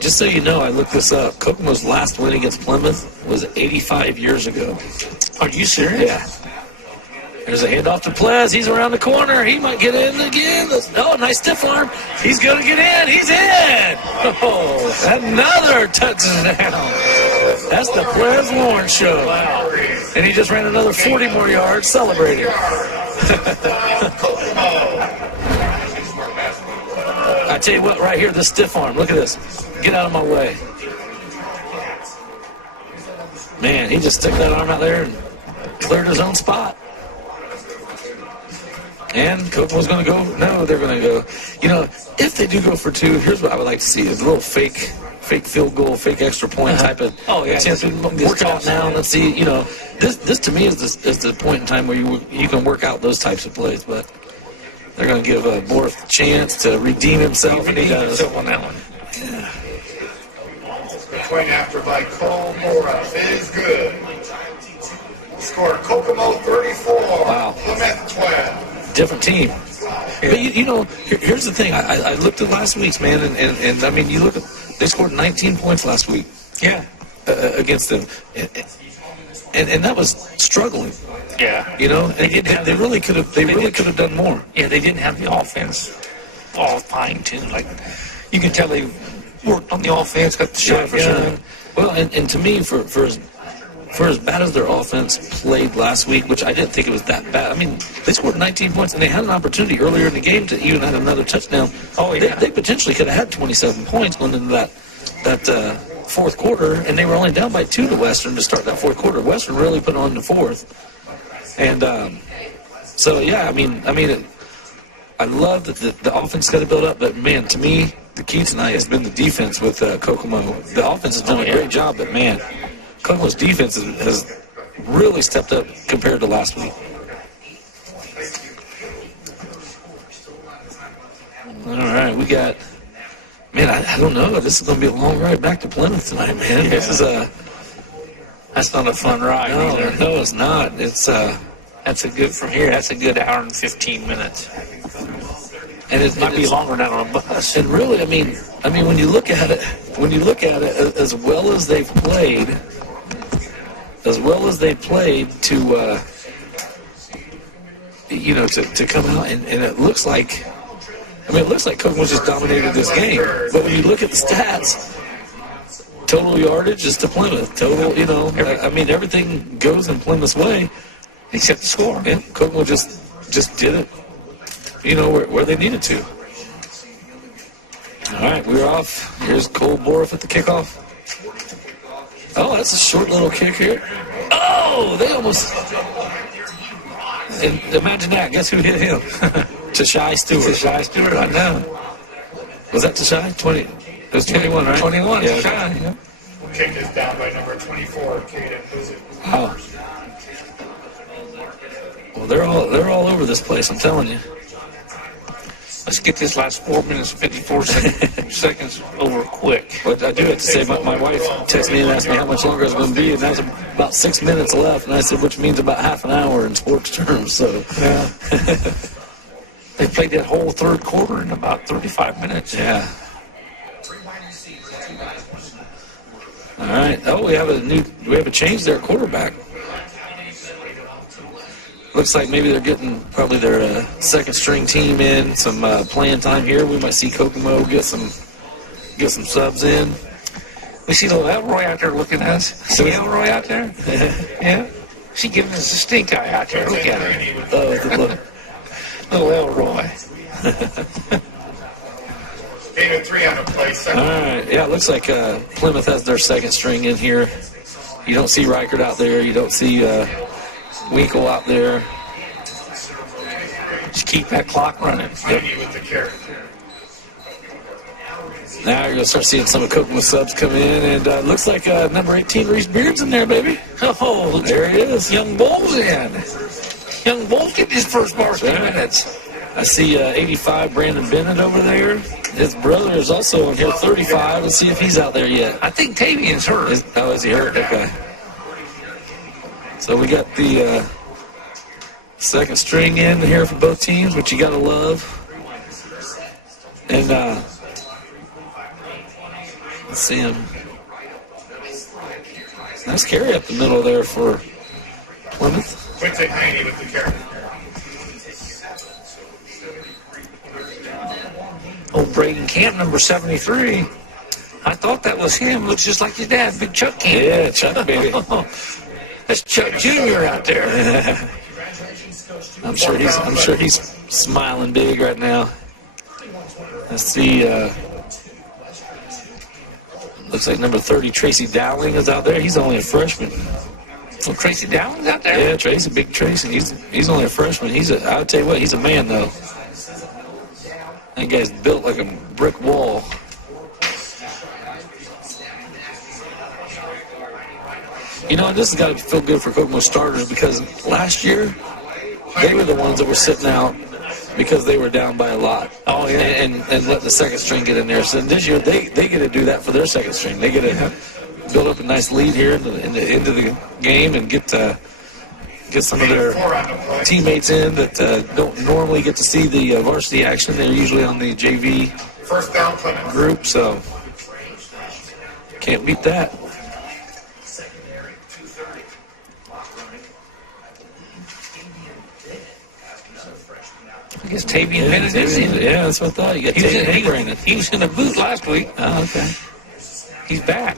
Just so you know, I looked this up. Kokomo's last win against Plymouth was 85 years ago. Are you serious? Yeah. There's a handoff to Plez. He's around the corner. He might get in again. Oh, nice stiff arm. He's going to get in. He's in. Oh, another touchdown. That's the Plez Lawrence show. And he just ran another 40 more yards celebrating. I tell you what, right here, this stiff arm. Look at this. Get out of my way. Man, he just stuck that arm out there and cleared his own spot. And Kokomo's going to go. No, they're going to go. You know, if they do go for two, here's what I would like to see: is a little fake field goal, fake extra point type of. Oh yeah, chance to work out now. Let's see. You know, this to me is the point in time where you can work out those types of plays. But they're going to give Borth a chance to redeem himself, and he does. On that one. Yeah. The point after by Cole Morris is good. Score Kokomo 34. Wow. Plymouth 12. Different team. But you know, here's the thing. I looked at last week's, man, and I mean, you look at, they scored 19 points last week. Yeah. Against them, and that was struggling. Yeah. You know, they really could have done more. Yeah, they didn't have the offense all fine-tuned. Like, you can tell they worked on the offense, got the shot for sure. Well, and to me, for as bad as their offense played last week, which I didn't think it was that bad. I mean, they scored 19 points, and they had an opportunity earlier in the game to even have another touchdown. Oh, yeah. They potentially could have had 27 points going into that fourth quarter, and they were only down by 2 to Western to start that fourth quarter. Western really put on the fourth. And so, yeah, I mean, I love that the offense got to build up, but, man, to me, the key tonight has been the defense with Kokomo. The offense has done a great job, but, man, Kokomo's defense has really stepped up compared to last week. All right, we got, man, I don't know. This is going to be a long ride back to Plymouth tonight, man. Yeah. This is that's not a fun ride either. No, it's not. It's that's a good from here. That's a good hour and 15 minutes. And it might be longer now on a bus. And really, I mean, when you look at it, as well as they've played to, you know, to come out, and it looks like, Kokomo just dominated this game. But when you look at the stats, total yardage is to Plymouth. Total, you know, everything goes in Plymouth's way except the score. And Kokomo just did it, you know, where they needed to. All right, we're off. Here's Cole Borth at the kickoff. Oh, that's a short little kick here. Oh, they almost. And imagine that. Guess who hit him? Tashai Stewart. Tashai Stewart, I know. Was that Tashai? 20. It was 21, right? 21, yeah. Tashai. Yeah. Kick is down by number 24, Caden. Oh. Well, they're all over this place, I'm telling you. Let's get this last 4 minutes, 54 seconds over quick. But I do have to say, my wife texted me and asked me how much longer it's going to be, and that's about 6 minutes left. And I said, which means about half an hour in sports terms. So, yeah. They played that whole third quarter in about 35 minutes. Yeah. All right. Oh, we have a change there at quarterback. Looks like maybe they're getting probably their second string team in, some playing time here. We might see Kokomo get some subs in. We see little Elroy out there looking at us. See Elroy out there? Yeah. She giving us a stink eye out there. Look at her. Oh, little Elroy. David 3 on the play. All right. Yeah, it looks like Plymouth has their second string in here. You don't see Reichert out there. You don't see Winkle out there. Just keep that clock running. Yep. With the carry. Now you're going to start seeing some of Kokomo subs come in, and looks like number 18, Reese Beard's in there, baby. Oh, there he is. Young Bull's in. Young Bull's getting his first varsity minutes. I see 85 Brandon Bennett over there. His brother is also on here, 35. Let's see if he's out there yet. I think Tavian's hurt. Is he hurt? Okay. So we got the second string in here for both teams, which you got to love. And let's see him. Nice carry up the middle there for Plymouth. Quincy Haney with the carry. Old Braden Camp, number 73. I thought that was him. Looks just like your dad, Big Chuck Camp. Yeah, Chuck, baby. That's Chuck Jr. out there. I'm sure he's smiling big right now. I see. Looks like number 30, Tracy Dowling, is out there. He's only a freshman. So Tracy Dowling's out there? Yeah, Tracy, big Tracy. He's only a freshman. I'll tell you what, he's a man though. That guy's built like a brick wall. You know, this has got to feel good for Kokomo starters because last year they were the ones that were sitting out because they were down by a lot. Oh, yeah. And let the second string get in there. So this year they get to do that for their second string. They get to build up a nice lead here into the game and get some of their teammates in that don't normally get to see the varsity action. They're usually on the JV First down, Plymouth. group, so can't beat that. I guess Tavian Bennett is in it. Yeah, that's what I thought. You got Tavian and Brandon. He was in a boot last week. Oh, okay. He's back.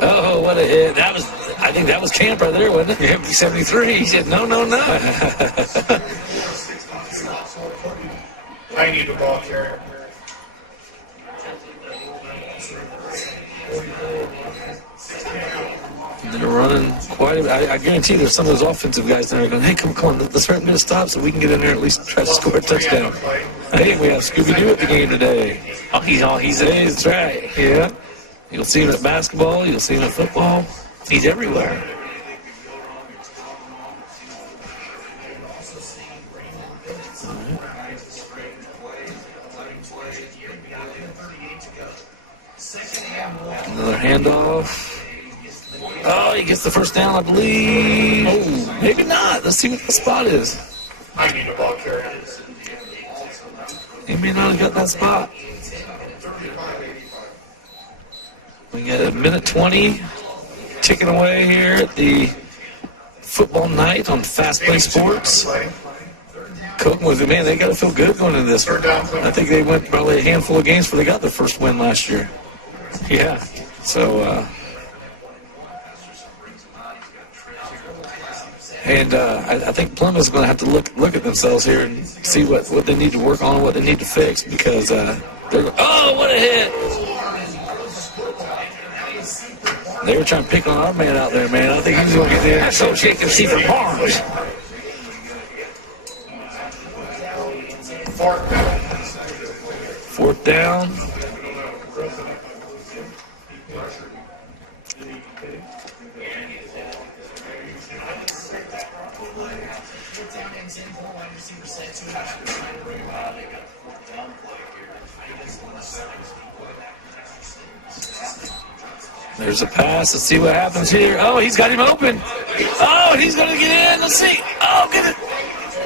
Oh, what a hit. I think that was Camp right there, wasn't it? Yeah, 73. He said, no. I need the ball carrier. They're running quite a bit. I guarantee there's some of those offensive guys that are going, hey, come on, let's try to stop so we can get in there and at least try to score a touchdown. Hey, we have Scooby-Doo at the game today. Oh, he's in. That's right. Yeah. You'll see him at basketball. You'll see him at football. He's everywhere. Another handoff. Oh, he gets the first down, I believe. Oh, maybe not. Let's see what the spot is. I need a ball carrier. He may not have got that spot. We got a minute 20 ticking away here at the football night on FastPlaySports. Kokomo, man, they got to feel good going into this one. I think they went probably a handful of games before they got their first win last year. Yeah. So, I think Plymouth's going to have to look at themselves here and see what they need to work on, what they need to fix, because they're. Oh, what a hit! They were trying to pick on our man out there, man. I think he's going to get there. That's so shake and see the arms. Fourth down. There's a pass. Let's see what happens here. Oh, he's got him open. Oh, he's going to get in. Let's see. Oh, get it.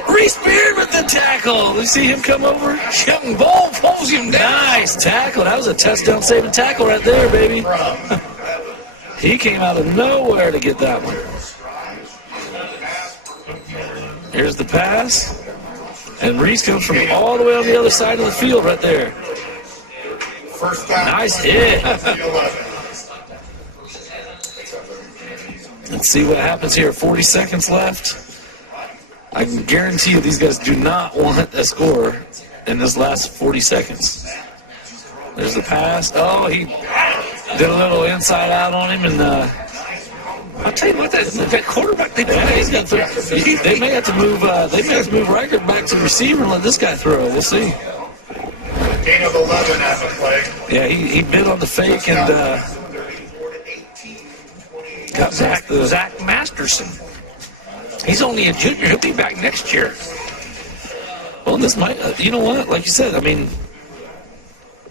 Reese Beard with the tackle. You see him come over? Young Ball pulls him down. Nice tackle. That was a touchdown saving tackle right there, baby. He came out of nowhere to get that one. Here's the pass. And Reese comes from all the way on the other side of the field right there. First down. Nice hit. Let's see what happens here. 40 seconds left. I can guarantee you these guys do not want a score in this last 40 seconds. There's the pass. Oh, he did a little inside out on him, and I'll tell you what, that quarterback they play, they may have to move. They may have to move Reichert back to the receiver and let this guy throw. We'll see. Gain of 11 at the play. Yeah, he bit on the fake and got back the Zach Masterson. He's only a junior. He'll be back next year. Well, this might, you know what? Like you said, I mean,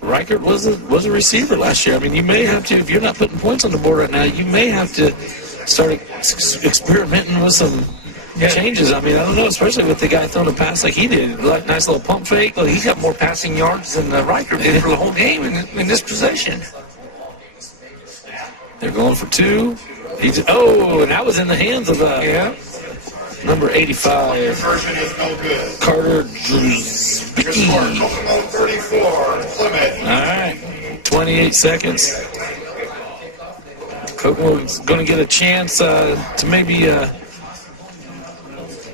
Reichert was a receiver last year. I mean, you may have to, if you're not putting points on the board right now, you may have to start experimenting with some changes. I mean, I don't know, especially with the guy throwing a pass like he did. Like, nice little pump fake. Well, he got more passing yards than Reichert did for the whole game in this possession. They're going for 2. And that was in the hands of number 85. Conversion is no good. Carter Your score, Kokomo 34, Plymouth. All right, 28 seconds. Kokomo's going to get a chance to maybe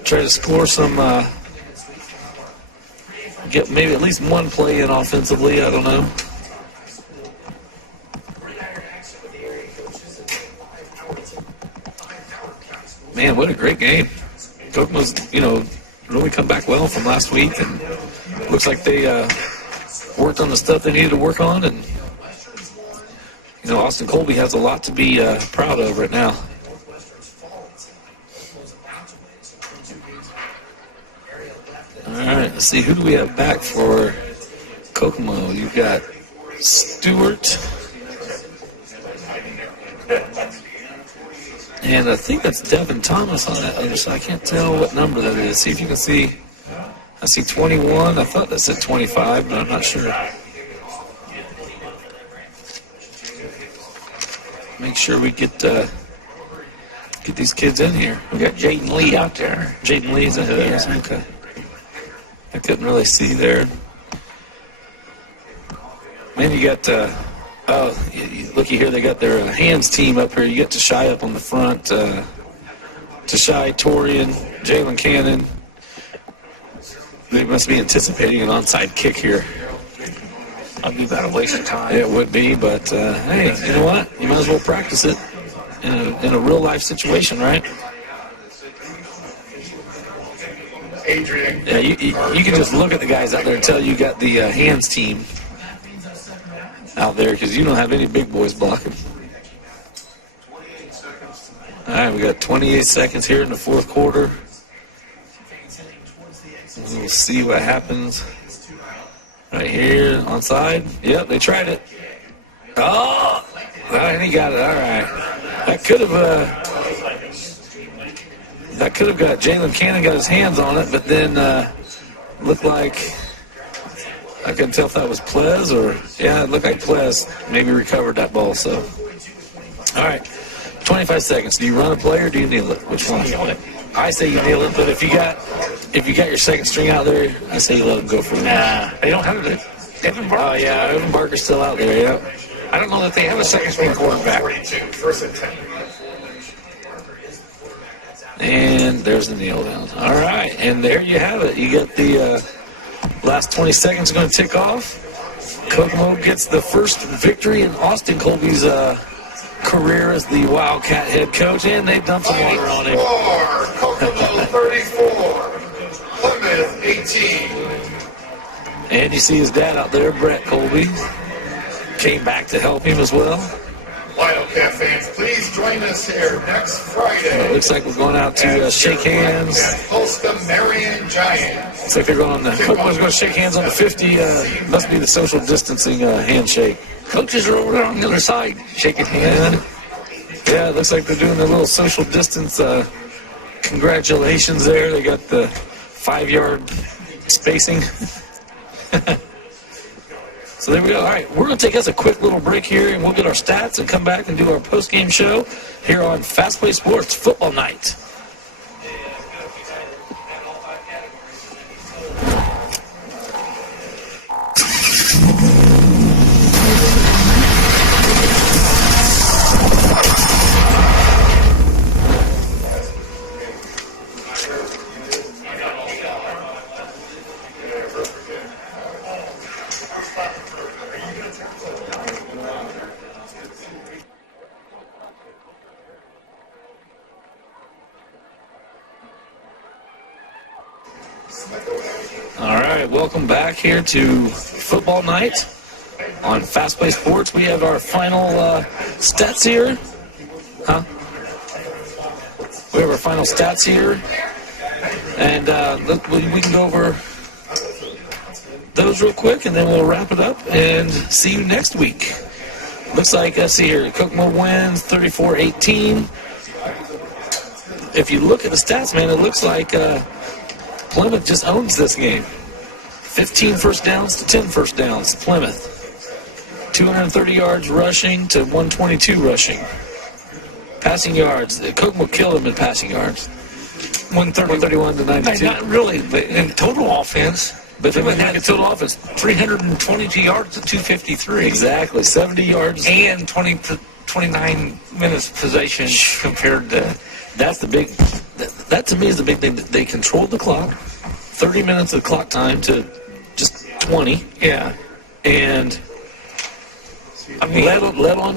try to score some, get maybe at least one play in offensively. I don't know. Man, what a great game. Kokomo's, really come back well from last week, and looks like they worked on the stuff they needed to work on, and Austin Colby has a lot to be proud of right now. All right, let's see, who do we have back for Kokomo? You've got Stewart, and I think that's Devin Thomas on that other side. I can't tell what number that is. See if you can see. I see 21. I thought that said 25, but I'm not sure. Make sure we get these kids in here. We got Jaden Lee out there. Jaden Lee's ahead of us. Okay. I couldn't really see there. Man, you got, looky here, they got their hands team up here. You got Tashai up on the front. Tashai, Torian, Jalen Cannon. They must be anticipating an onside kick here. I'd be about a waste of time. It would be, but hey, you know what? You might as well practice it in a real life situation, right? Adrian. Yeah, you can just look at the guys out there and tell you got the hands team out there because you don't have any big boys blocking. All right, we got 28 seconds here in the fourth quarter. We'll see what happens. Right here, onside. Yep, they tried it. Oh, and he got it. All right. That could have got Jalen Cannon got his hands on it, but then looked like I couldn't tell if that was Plez or it looked like Plez maybe recovered that ball. So, all right, 25 seconds. Do you run a play or do you kneel it? Which one? I say you kneel it, but if you got your second string out there, I say you let them go for it. Nah, they don't have it. Evan Barker. Oh yeah, Evan Barker's still out there. Yeah. I don't know that they have a second string quarterback. 42, first and 10. And there's the kneel down. All right, and there you have it. You got the last 20 seconds going to tick off. Kokomo gets the first victory in Austin Colby's career as the Wildcat head coach, and they dumped some water on him. Kokomo 34, Plymouth 18. And you see his dad out there, Brett Colby, came back to help him as well. Wildcat fans, please join us here next Friday. Looks like we're going out to shake hands. Host the Marion Giants. Looks like they're going to Kokomo's going to shake hands on the 50. Must be the social distancing handshake. Coaches are over there on the other side shaking hands. Yeah, it looks like they're doing a little social distance congratulations there. They got the 5-yard spacing. So there we go. All right, we're going to take us a quick little break here, and we'll get our stats and come back and do our post-game show here on FastPlaySports Football Night. All right, welcome back here to Football Night on Fast Play Sports. We have our final stats here. We have our final stats here. And we can go over those real quick, and then we'll wrap it up and see you next week. Looks like, let's see here, Kokomo wins 34-18. If you look at the stats, man, it looks like Plymouth just owns this game. 15 first downs to 10 first downs, Plymouth. 230 yards rushing to 122 rushing. Passing yards, Kokomo killed them in passing yards. 131 to 92. Not really, but in total offense. But then when you had total offense, 322 yards to 253. Exactly, 70 yards. And 29 minutes possession compared to... That's the big... That to me is the big thing. They controlled the clock. 30 minutes of clock time to just 20. Yeah. And... I mean, led on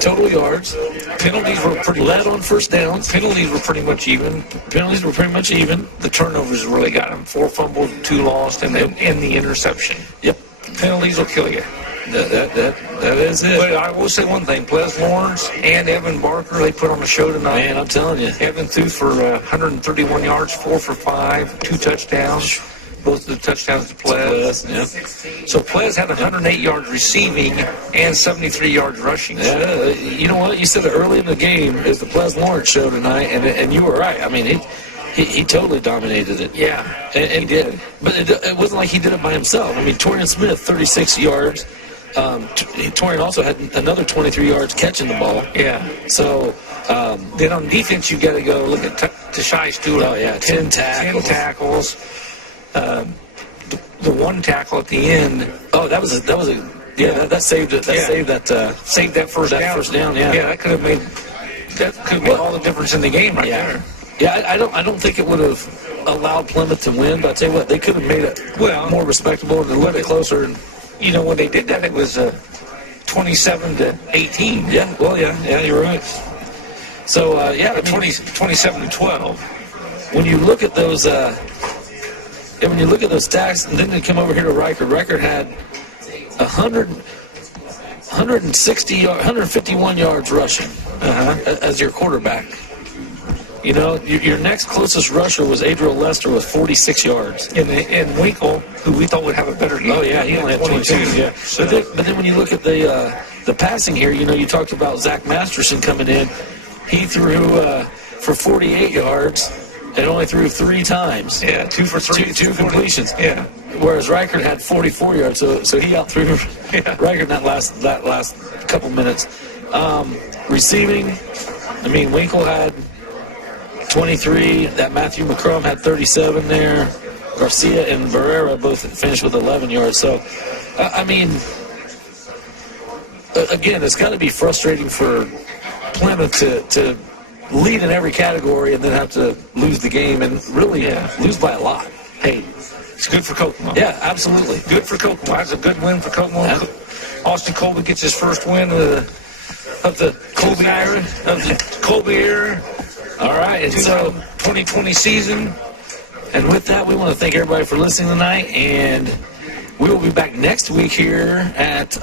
total yards. Penalties were pretty led on first downs. Penalties were pretty much even. The turnovers really got them. 4 fumbles, 2 lost, and then the interception. Yep. Penalties will kill you. That is it. But I will say one thing. Plez Lawrence and Evan Barker, they put on a show tonight. Man, I'm telling you. Evan threw for 131 yards, 4 for 5, 2 touchdowns. Both of the touchdowns to Plez. Yep. So Plez had 108 yards receiving and 73 yards rushing. Yeah, you know what? You said it early in the game is the Plez Lawrence show tonight, and you were right. I mean, he totally dominated it. Yeah, and he did. But it wasn't like he did it by himself. I mean, Torian Smith, 36 yards. Torian also had another 23 yards catching the ball. Yeah. So then on defense, you got to go look at Tashai Stewart. Oh yeah, 10 tackles. 10 tackles. The one tackle at the end. Oh, that saved it. Saved that first down. Yeah. Yeah, that could have made all the difference in the game right there. Yeah, I don't think it would have allowed Plymouth to win, but I tell you what, they could have made it more respectable and a little bit closer. And, you know, when they did that, it was 27-18. Yeah, well, yeah, you're right. So 27-12. When you look at those. And when you look at those stats, and then they come over here to Riker. Riker had 151 yards rushing as your quarterback. You know, your next closest rusher was Adriel Lester with 46 yards. And Winkle, who we thought would have a better game. Oh, yeah, he only had 22. Yeah. So, but then when you look at the passing here, you know, you talked about Zach Masterson coming in. He threw for 48 yards. They only threw 3 times. Yeah, 2 for 3. Two completions. Yeah. Whereas Reichert had 44 yards, so he out-threw Reichert in that last couple minutes. Receiving, I mean, Winkle had 23. That Matthew McCrum had 37 there. Garcia and Barrera both finished with 11 yards. So, I mean, again, it's got to be frustrating for Plymouth to lead in every category and then have to lose the game and really lose by a lot. Hey, it's good for Kokomo. Yeah, absolutely. Good for Kokomo. It's a good win for Kokomo. Austin Colby gets his first win of the Colby era. All right, and so 2020 season. And with that, we want to thank everybody for listening tonight, and we will be back next week here at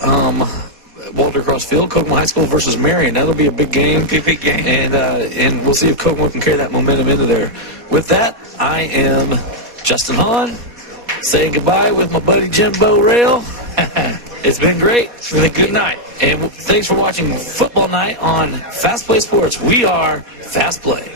Walter Cross Field, Kokomo High School versus Marion. That'll be a big game. And we'll see if Kokomo can carry that momentum into there. With that, I am Justin Hahn, saying goodbye with my buddy Jimbo Rail. It's been great. It's been a good night. And thanks for watching Football Night on Fast Play Sports. We are Fast Play.